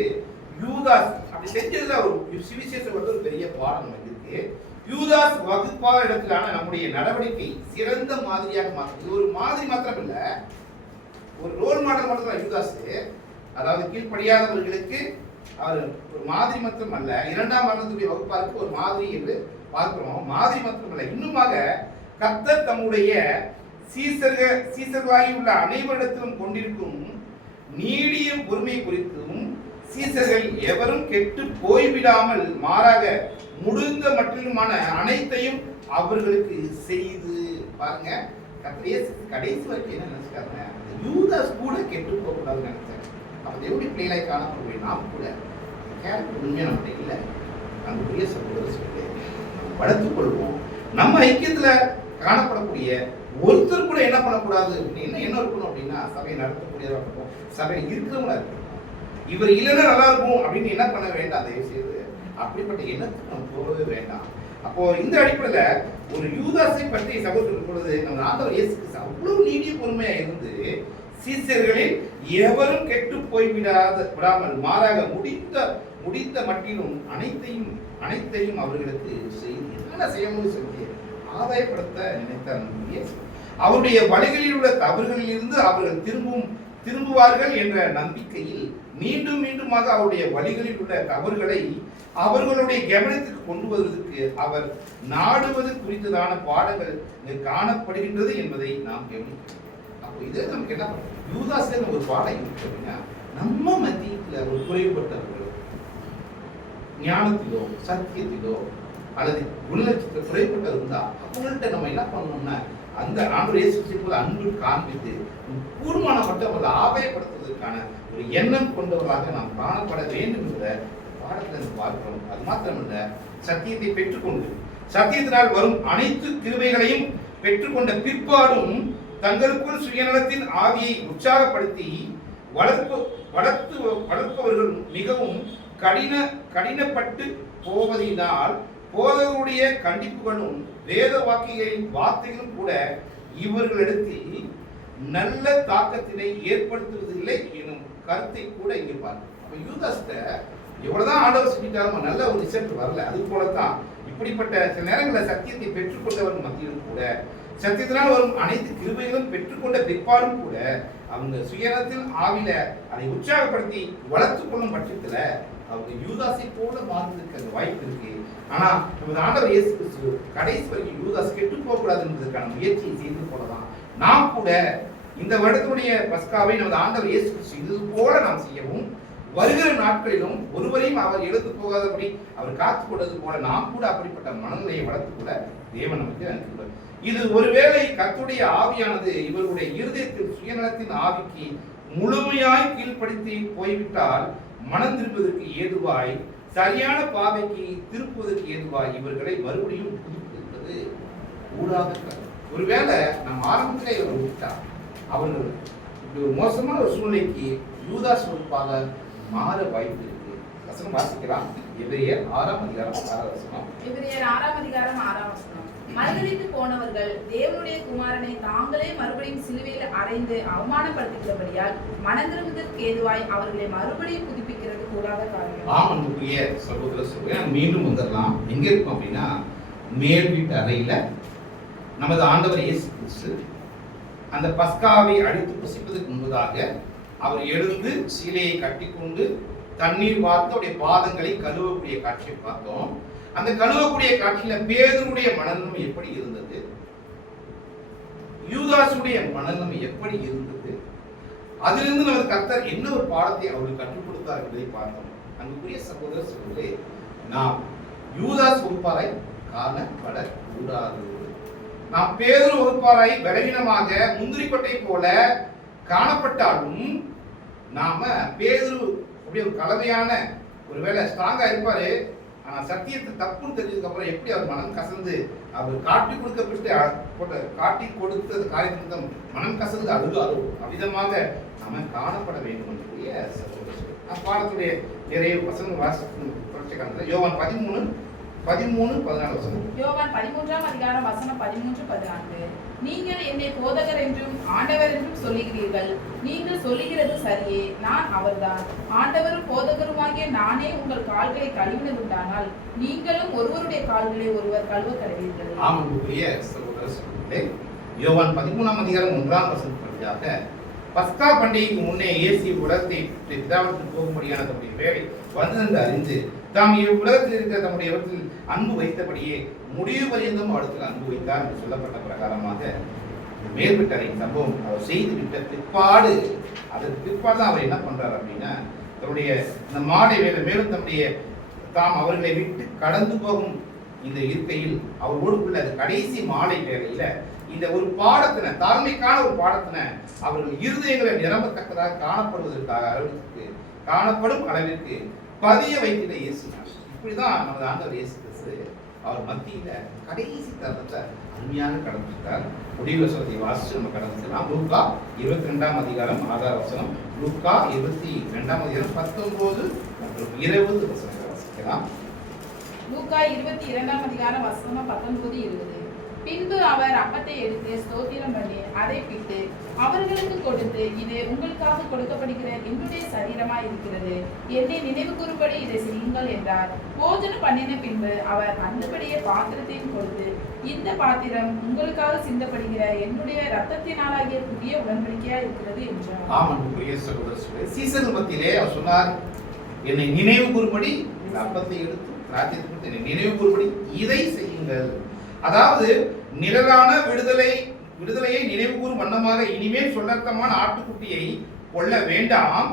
யூதாஸ் அப்படி செஞ்சதுல ஒரு சுவிசேஷம் வந்து ஒரு பெரிய பாடம் நமக்கு இருக்கு. யூதாஸ் வகுப்பான இடத்திலான நம்முடைய நடவடிக்கை சிறந்த மாதிரியாக மாற்று. ஒரு மாதிரி மாத்திரம் இல்ல, ஒரு ரோல் மாடல் மட்டும் தான் யூதாஸ். அதாவது கீழ்ப்படியாதவர்களுக்கு அவர் ஒரு மாதிரி மட்டும் அல்ல, இரண்டாம் மரணத்துடைய வகுப்பாருக்கு ஒரு மாதிரி என்று பார்க்கிறோம். மாதிரி மட்டும் அல்ல, இன்னுமாக கர்த்தர் தம்முடைய சீசர்களாகி உள்ள அனைவரிடத்திலும் கொண்டிருக்கும் நீடிய பொறுமை குறித்தும், சீசர்கள் எவரும் கெட்டு போய்விடாமல் மாறாக முடிந்த மட்டிலுமான அனைத்தையும் அவர்களுக்கு செய்து. பாருங்க, கர்த்தர் கடைசி வரைக்கும் என்ன நினைச்சாருங்க, யூதாஸ் கூட கெட்டு போக கூடாதுன்னு நினைச்சாரு. அப்ப எப்படி பிள்ளைகளாய் காணக்கூடிய நாம் கூட கேரக்டர் உண்மையா நம்மகிட்ட இல்லை. அன்புடைய சகோதரர் சொல்லி வளர்த்துக் கொள்வோம். நம்ம ஐக்கியத்துல காணப்படக்கூடிய ஒருத்தர் கூட என்ன பண்ணக்கூடாது அப்படின்னு என்ன இருக்கணும் அப்படின்னா, சபையை நடத்தக்கூடியதாக இருக்கணும், சபையில் இருக்கிறவங்களா இருக்கணும். இவர் இல்லைன்னா நல்லா இருக்கும் அப்படின்னு என்ன பண்ண வேண்டாம். தயவு செய்து அப்படிப்பட்ட எண்ணத்துக்கு நம்ம போகவே வேண்டாம். அப்போ இந்த அடிப்படையில் ஒரு யூதாசை பற்றி சகோதரர் பொழுது நம்ம ஆண்டவர் இயேசு கிறிஸ்து அவ்வளவு நீடிய பொறுமையா இருந்து சீசர்களில் எவரும் கெட்டு விடாமல் மாறாக முடிந்த மட்டிலும் அனைத்தையும் அவர்களுக்கு செய்து என்ன செய்யணும் சொல்லி ஆதாயப்படுத்த நினைத்தார். அவருடைய வழிகளில் உள்ள தவறுகளில் இருந்து அவர்கள் திரும்புவார்கள் என்ற நம்பிக்கையில் மீண்டும் மீண்டுமாக அவருடைய வழிகளில் உள்ள தவறுகளை அவர்களுடைய கவனத்துக்கு கொண்டு வருவதற்கு அவர் நாடுவது குறித்ததான பாடங்கள் காணப்படுகின்றது என்பதை நாம் கவனிக்கிறோம். அப்போ இது நமக்கு என்ன யூதாஸ்ல ஒரு பாடம் இருக்கு அப்படின்னா, நம்ம மத்தியில் ஒரு குறைவுபட்டவர்கள் ஞானத்திலோ சத்தியத்திலோ அல்லது குணலட்சத்தில் குறைபட்டது இருந்தா அவங்கள்ட்ட நம்ம என்ன பண்ணணும்னா, அந்த ஆண்டவர் இயேசு போல அன்பு காண்பித்து கூர்மானப்பட்டவர்களை ஆதாயப்படுத்துவதற்கான ஒரு எண்ணம் கொண்டவர்களாக நாம் காணப்பட வேண்டும் என்ற பாடத்தில் நம்ம பார்க்கிறோம். அது மாத்திரமல்ல, சத்தியத்தை பெற்றுக்கொண்டு சத்தியத்தினால் வரும் அனைத்து கிருபைகளையும் பெற்றுக்கொண்ட பிற்பாடும் தங்களுக்குள் சுயநலத்தின் ஆவியை உற்சாகப்படுத்தி வளர்ப்பவர்கள் மிகவும் கடினப்பட்டு போவதினால் போதகருடைய கண்டிப்புகளும் வேத வார்த்தைகளும் கூட இவர்களிடத்தில் நல்ல தாக்கத்தினை ஏற்படுத்துவதில்லை எனும் கருத்தை கூட இங்கே பார்க்கணும். அப்ப யூதாஸ்ட எவ்வளவுதான் ஆண்டவர் சொல்லிட்டாலும் நல்ல ஒரு ரிசல்ட் வரல. அது போலதான் இப்படிப்பட்ட சில நேரங்களில் சத்தியத்தை பெற்றுக்கொண்டவர்கள் மத்தியிலும் கூட சத்தியத்தினால் வரும் அனைத்து கிருபைகளும் பெற்றுக்கொண்ட பிற்பாடும் கூட அவங்க சுயநலத்தில் ஆவில அதை உற்சாகப்படுத்தி வளர்த்து கொள்ளும் பட்சத்துல அவங்க யூதாஸை போல மாறுவதற்கு அந்த வாய்ப்பு இருக்கு. ஆனா நமது ஆண்டவர் இயேசு கிறிஸ்து கடைசி வரைக்கும் யூதாஸ் கெட்டு போகக்கூடாது என்பதற்கான முயற்சியை செய்து போலதான் நாம் கூட இந்த வருடத்துடைய பஸ்காவை நமது ஆண்டவர் இயேசு கிறிஸ்து இது போல நாம் செய்யவும் வருகிற நாட்களிலும் ஒருவரையும் அவர் எழுந்து போகாதபடி அவர் காத்துக் கொண்டது போல நாம் கூட அப்படிப்பட்ட மனநிலையை வளர்த்து கூட தேவன் நமக்கு அனுப்பியுள்ளார். இது ஒருவேளை கர்த்தருடைய ஆவியானது இவர்களுடைய இருதயத்தில் சுயநலத்தின் ஆவிக்கு முழுமையாய் கீழ்ப்படுத்தி போய்விட்டால் மனம் திரும்புவதற்கு ஏதுவாய் சரியான பாதைக்கு திருப்புவதற்கு ஏதுவாய் இவர்களை மறுபடியும் புதுப்பிப்பது ஊடாக. ஒருவேளை நம்ம ஆரம்பத்திலே இவர் விட்டா அவர்கள் இப்படி ஒரு மோசமான ஒரு சூழ்நிலைக்கு யூதாஸ் பொறுப்பாக மாற வாய்ப்பு இருக்கு. வசனம் வாசிக்கலாம். எபிரேயர் 6ஆம் அதிகாரம் 6ஆம் வசனம். எபிரேயர் 6ஆம் அதிகாரம் 6ஆம் வசனம். மறுதலித்து போனவர்கள் தேவனுடைய குமாரனை தாங்களே மறுபடியும் சிலுவையில் அறைந்து அவமானப்படுத்துகிறபடியால் மனம் திரும்புவதற்கு ஏதுவாய் அவர்களை மறுபடியும் புதுப்பிக்கிறது கூடாத காரியம். ஆமனுடைய சகோதர சொல்றேன். மீண்டும் வந்துடலாம். எங்க இருக்கும் அப்படின்னா மேல் வீட்டு அறையில நமது ஆண்டவர் இயேசு கிறிஸ்து அந்த பஸ்காவை அடித்து புசிப்பதற்கு முன்பதாக அவர் எழுந்து சீலையை கட்டிக்கொண்டு தண்ணீர் பார்த்து அவருடைய பாதங்களை கழுவக்கூடிய காட்சியை பார்த்தோம். அந்த கழுவக்கூடிய காட்சியில பேதுருடைய மனநிலைமை எப்படி இருந்தது, யூதாசுடைய மனநிலைமை எப்படி இருந்தது, அதிலிருந்து நமது கர்த்தர் என்ன ஒரு பாடத்தை அவருக்கு கற்றுக் கொடுத்தார் என்பதை பார்த்தோம். அன்புக்குரிய சகோதர சகோதரே, நாம் யூதாஸ் வகுப்பாராய் காணப்படக்கூடாது. நாம் பேதுரு வகுப்பாராய் பலவீனமாக முந்திரிக்கொட்டை போல காணப்பட்டாலும் நாம பேதுரு அப்படியே ஒரு கலவையான ஒருவேளை ஸ்ட்ராங்கா இருப்பாரு. ஆனா சத்தியத்தை தப்புன்னு தெரிஞ்சதுக்கு அப்புறம் எப்படி அவர் மனம் கசந்து அவர் காட்டி கொடுத்தது காரியத்திற்கு மனம் கசந்து அழுகாரோ அவ்விதமாக நாம காணப்பட வேண்டும் என்று பாடத்துடைய நிறைய வசனம் வாசிக்க யோவான் 13:14 வசனம். யோவான் 13ஆம் அதிகாரம் வசனம் 13-14. நீங்கள் என்னை போதகர் என்றும் ஆண்டவர் என்றும் சொல்லுகிறீர்கள். நீங்கள் சொல்லுகிறது சரியே, நான் அவர்தான். ஆண்டவரும் போதகருமாகிய நானே உங்கள் கால்களை கழுவினதுண்டானால் நீங்களும் ஒருவருடைய கால்களை ஒருவர் கழுவ கடவீர்கள். ஆமாம் சகோதர சகோதரர்களே, யோவான் 13ஆம் அதிகாரம் 1ஆம் வசனம் வழியாக பஸ்கா பண்டிகைக்கு முன்னே இயேசு உலகத்தை பிதாவிற்கு போகும்படியான தம்முடைய வேலை வந்தென்று அறிந்து தாம் உலகத்தில் இருக்கிற தம்முடைய இடத்தில் அன்பு வைத்தபடியே முடிவு பரியந்தம் அவருக்கு அன்பு வைத்தார் என்று சொல்லப்பட்ட பிரகாரமாக மேல்விட்டறை சம்பவம் அவர் செய்து விட்ட பிற்பாடு அதற்கு பிற்பாடு தான் அவர் என்ன பண்றாரு அப்படின்னா தன்னுடைய இந்த மாடை வேலை மேலும் தம்முடைய தாம் அவர்களை விட்டு கடந்து போகும் இந்த இருக்கையில் அவரோடுக்குள்ள அந்த கடைசி மாலை வேலையில இந்த ஒரு பாடத்தின தாழ்மைக்கான ஒரு பாடத்தின அவர்கள் இருதயங்களை நிரம்பத்தக்கதாக காணப்படும் அளவிற்கு பதிய வைத்திட இயேசுனார். இப்படிதான் நமது ஆண்டவர் இயேசு கிறிஸ்து அவர் மத்தியில கடைசி தருணத்தை அருமையாக கடந்துட்டார். முடிவு வசனத்தை வாசிச்சு நம்ம கடந்து செல்லலாம். லூக்கா 22ஆம் அதிகாரம் 6ஆம் வசனம், லூக்கா 22ஆம் அதிகாரம் 19 மற்றும் 20 வசனங்களை வாசிக்கலாம். லூக்கா 22ஆம் அதிகாரம் வசனம் 19-20. பின்பு அவர் அப்பத்தை எடுத்து ஸ்தோத்திரம் பண்ணி அதை பிட்டு அவர்களுக்கு கொடுத்து, இது உங்களுக்காக கொடுக்கப்படுகிற என்னுடைய சரீரமாய் இருக்கிறது, என்னை நினைவு கூறும்படி இதை செய்யுங்கள் என்றார். போஜனம் பண்ணின பின்பு அவர் அந்தபடியே பாத்திரத்தையும் கொடுத்து, இந்த பாத்திரம் உங்களுக்காக சிந்தப்படுகிற என்னுடைய ரத்தத்தினாலாகிய புதிய உடன்படிக்கையா இருக்கிறது என்றார். ஆமாம் பிரிய சகோதரர்களே, சீசர்கள் மத்தியிலே அவர் சொன்னார், என்னை நினைவு கூறும்படி இந்த அப்பத்தை எடுத்து ராஜ்யத்தை என்னை நினைவு கூறும்படி இதை செய்யுங்கள். அதாவது நிழலான விடுதலையை நினைவு கூறும் வண்ணமாக இனிமேல் சொல்லத்தமான ஆட்டுக்குட்டியை கொள்ள வேண்டாம்,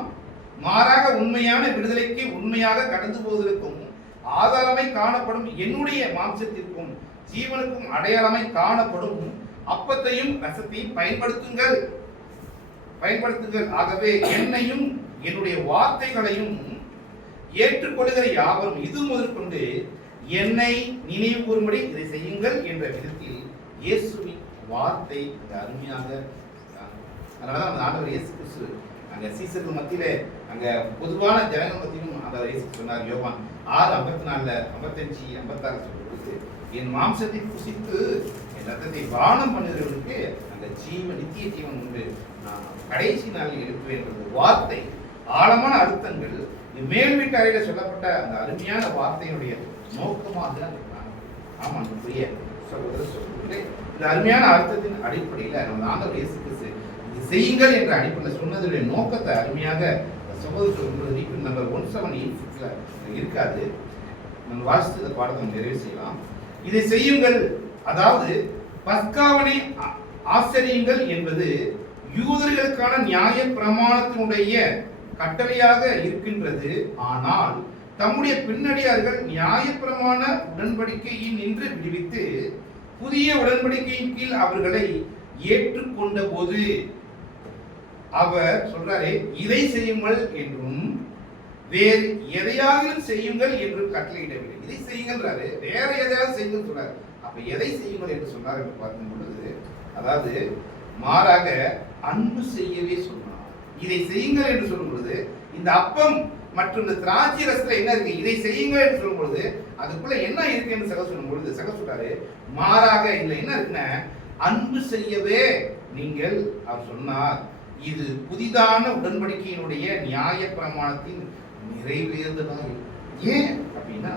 மாறாக உண்மையான விடுதலைக்கு உண்மையாக கடந்து போவதற்கும் ஆதாரமாய் காணப்படும் என்னுடைய மாம்சத்திற்கும் ஜீவனுக்கும் அடையாளமாய் காணப்படும் அப்பத்தையும் ரசத்தையும் பயன்படுத்துங்கள். ஆகவே என்னையும் என்னுடைய வார்த்தைகளையும் ஏற்றுக்கொள்கிற யாவரும் இது முதற்கொண்டு என்னை நினைவு கூறும்படி இதை செய்யுங்கள் என்ற விதத்தில் இயேசுவின் வார்த்தை அந்த அருமையாக, அதனாலதான் அந்த ஆண்டவர் இயேசு கிறிஸ்து அங்க சீசர்கள் மத்தியிலே அங்க பொதுவான ஜனங்கள் மத்தியிலும் அந்த இயேசு சொன்னார். யோவான் 6:54, 55, 56 சொல்லும்போது, என் மாம்சத்தை புசித்து என் ரத்தத்தை பானம் பண்ணுகிறவனுக்கு அந்த நித்திய ஜீவன் உண்டு, நான் கடைசி நாளில் எழுப்புவேன் என்ற வார்த்தை, ஆழமான அர்த்தங்கள் மேல் வீட்டு அறையில சொல்லப்பட்ட அந்த அருமையான வார்த்தையினுடைய நோக்கமாக ஆமா புரிய சகோதரர்களே, இந்த அருமையான அர்த்தத்தின் அடிப்படையில் நம்ம ஆண்டவர் இயேசு கிறிஸ்து இது செய்யுங்கள் என்ற அடிப்படையில் சொன்னதுடைய நோக்கத்தை அருமையாக சகோதரர்கள் நம்பர் 1786 இருக்காது. நம்ம வாசித்து இந்த பாடத்தை நிறைவு செய்யலாம். இதை செய்யுங்கள், அதாவது பஸ்காவனை ஆசரியுங்கள் என்பது யூதர்களுக்கான நியாய பிரமாணத்தினுடைய கட்டளையாக இருக்கின்றது. ஆனால் தம்முடைய பின்னடியார்கள் நியாயப்பிரமாண உடன்படிக்கையின் நின்று விடுவித்து புதிய உடன்படிக்கையின் கீழ் அவர்களை ஏற்றுக்கொண்ட போது அவர் சொல்றாரு, இதை செய்யுங்கள் என்றும் வேறு எதையாவது செய்யுங்கள் என்று கட்டளையிடவில்லை. இதை செய்யுங்கள்ன்றாரு, வேற எதையாவது செய்யுங்கள் சொல்றாரு. அப்ப எதை செய்யுங்கள் என்று சொன்னார் என்று பார்க்கும் பொழுது, அதாவது மாறாக அன்பு செய்யவே சொன்னார். இதை செய்யுங்கள் என்று சொல்லும் பொழுது இந்த அப்பம் மற்றும் இந்த திராட்சை ரசத்துல என்ன இருக்கு, இதை செய்யுங்கள் என்று சொல்லும் பொழுது அதுக்குள்ள என்ன இருக்கு என்று சக சொல்லும் பொழுது சக சொல்றாரு, மாறாக இதுல என்ன இருக்குன்னா அன்பு செய்யவே நீங்கள் அவர் சொன்னார். இது புதிதான உடன்படிக்கையினுடைய நியாய பிரமாணத்தின் நிறைவேறுதலாக. ஏன் அப்படின்னா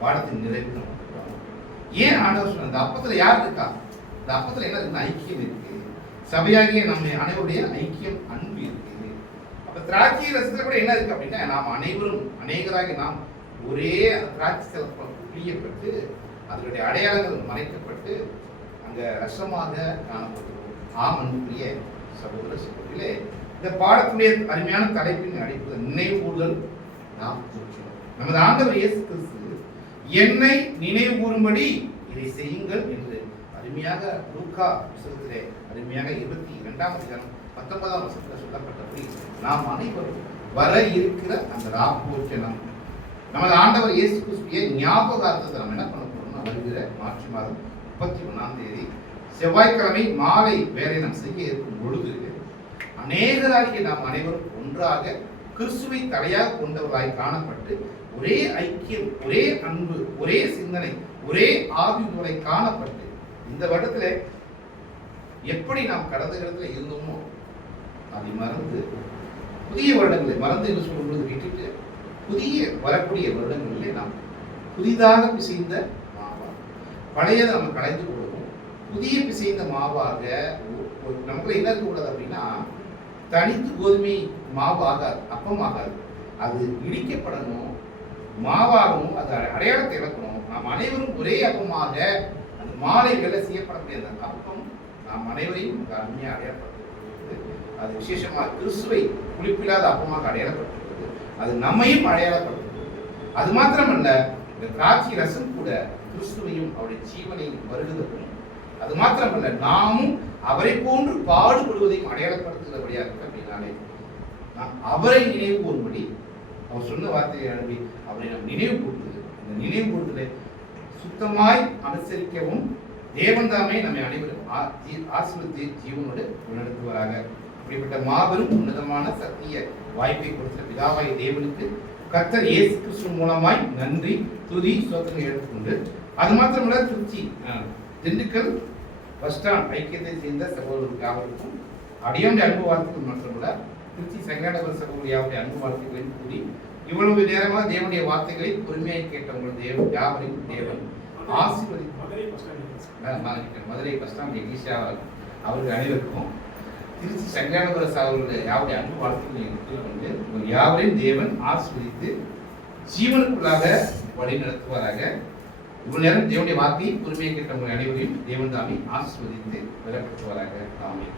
பாடத்தின் நிறைவு. ஏன் ஆண்டவர் சொன்ன இந்த அப்பத்துல யார் இருக்கா, இந்த அப்பத்துல என்ன இருக்கு, ஐக்கியம் இருக்கு. சபையாகிய நம்ம அனைவருடைய ஐக்கியம், அன்பு இருக்கு. அப்ப திராட்சை ரசத்துல கூட என்ன இருக்கு அப்படின்னா, நாம் அனைவரும் அநேகராக நாம் ஒரே திராட்சை புளியப்பட்டு அதனுடைய அடையாளங்கள் மறைக்கப்பட்டு அங்க ரசமாக காணப்பட்டுள்ளோம். ஆம் அன்புக்குரிய சகோதர சகோதரிகளே, இந்த பாடத்துடைய அருமையான தலைப்பின் அடிப்படை நினைவு கூறுதல் நாம் கூறுகிறோம். நமது ஆண்டவர் இயேசு கிறிஸ்து என்னை நினைவு கூறும்படி இதை செய்யுங்கள் என்று அருமையாக லூக்கா புத்தகத்திலே அருமையாக 22ஆம் அதிகாரம் 19ஆம் வசனத்தில் சொல்லப்பட்டபடி நாம் அனைவரும் வர இருக்கிற அந்த ராப்போச்சனம் நமது ஆண்டவர் இயேசு கிறிஸ்துவிய ஞாபகார்த்தத்தை நம்ம என்ன பண்ண போறோம்னா, வருகிற மார்ச் மாதம் 31ஆம் தேதி செவ்வாய்க்கிழமை மாலை வேலை நாம் செய்ய இருக்கும் பொழுது அநேகராகிய நாம் அனைவரும் ஒன்றாக கிறிஸ்துவை தலையாக கொண்டவர்களாய் காணப்பட்டு ஒரே ஐக்கியம், ஒரே அன்பு, ஒரே சிந்தனை, ஒரே ஆவிகளை காணப்பட்டு இந்த வருடத்துல எப்படி நாம் கடந்த இடத்துல இருந்தோமோ அதை மறந்து புதிய வருடங்களை மறந்து என்று சொல்லும்போது விட்டுட்டு புதிய வரக்கூடிய வருடங்களிலே நாம் புதிதாக பிசைந்த மாவா, பழையதை நம்ம கலைந்து கொடுக்கும் புதிய பிசைந்த மாவாக நமக்குள்ள என்ன இருக்கக்கூடாது அப்படின்னா, தனித்து கோதுமை மாவு ஆகாது, அப்பம் ஆகாது. அது இடிக்கப்படணும், மாவாகவும் அது அடையாளத்தை இழக்கணும். நாம் அனைவரும் ஒரே அப்பமாக அந்த மாலை வேலை செய்யப்படக்கூடிய அந்த அப்பம் நாம் அனைவரையும் அருமையாக அடையாளப்படுத்துகிறது. அது விசேஷமாக கிறிஸ்துவை புளிப்பில்லாத அப்பமாக அடையாளப்படுத்துகிறது. அது நம்மையும் அடையாளப்படுத்துகிறது. அது மாத்திரமல்ல, இந்த திராட்சை ரசம் கூட கிறிஸ்துவையும் அவருடைய ஜீவனையும் வருகிறதும், அது மாத்திரமல்ல நாமும் அவரை போன்று பாடுபடுவதையும் அடையாளப்படுத்துகிறபடியா இருக்கு. அப்படின்னாலே நாம் அவரை நினைவு கூறும்படி அவர் சொன்ன வார்த்தையை அனுப்பி அவரை நாம் நினைவு கூறுவது, இந்த நினைவு கூறுதலை சுத்தமாய் அனுசரிக்கவும் தேவன் தாமே நம்மை அனைவரும் ஆசீர்வதித்து ஜீவனோடு முன்னெடுத்துவராக. அப்படிப்பட்ட மாபெரும் உன்னதமான சத்திய வாய்ப்பை கொடுத்த பிதாவாய் தேவனுக்கு கர்த்தர் இயேசு கிறிஸ்து மூலமாய் நன்றி துதி சோதனை எடுத்துக்கொண்டு, அது மாத்திரமல்ல திருச்சி திண்டுக்கல் பஸ் ஸ்டாண்ட் ஐக்கியத்தை சேர்ந்த சகோதரர்களுக்கு யாவருக்கும் அடியோடைய அன்பு வாழ்த்துக்கள் மட்டுமல்ல, திருச்சி சங்கடவர் சகோதரியாவுடைய அன்பு வாழ்த்துக்களையும் கூறி, இவ்வளவு நேரமாக தேவனுடைய வார்த்தைகளை பொறுமையாக கேட்டவங்கள் தேவன் யாவரையும் தேவன் ஆசீர்வதி. மதுரை பஸ் ஸ்டாண்ட் எக்ஸிஸ்டா அவர்கள் அனைவருக்கும் திருச்சி சங்கடவர் சகோதரர்களுடைய யாருடைய அன்பு வாழ்த்துக்களை கொண்டு யாவரையும் தேவன் ஆசீர்வதித்து ஜீவனுக்குள்ளாக வழி நடத்துவாராக. இவ்வளவு நேரம் தேவனுடைய வார்த்தையை பொறுமையை கேட்டவங்க அனைவரையும் தேவன் தாமே ஆசீர்வதித்து பெறப்பட்டுவாராக. ஆமென்.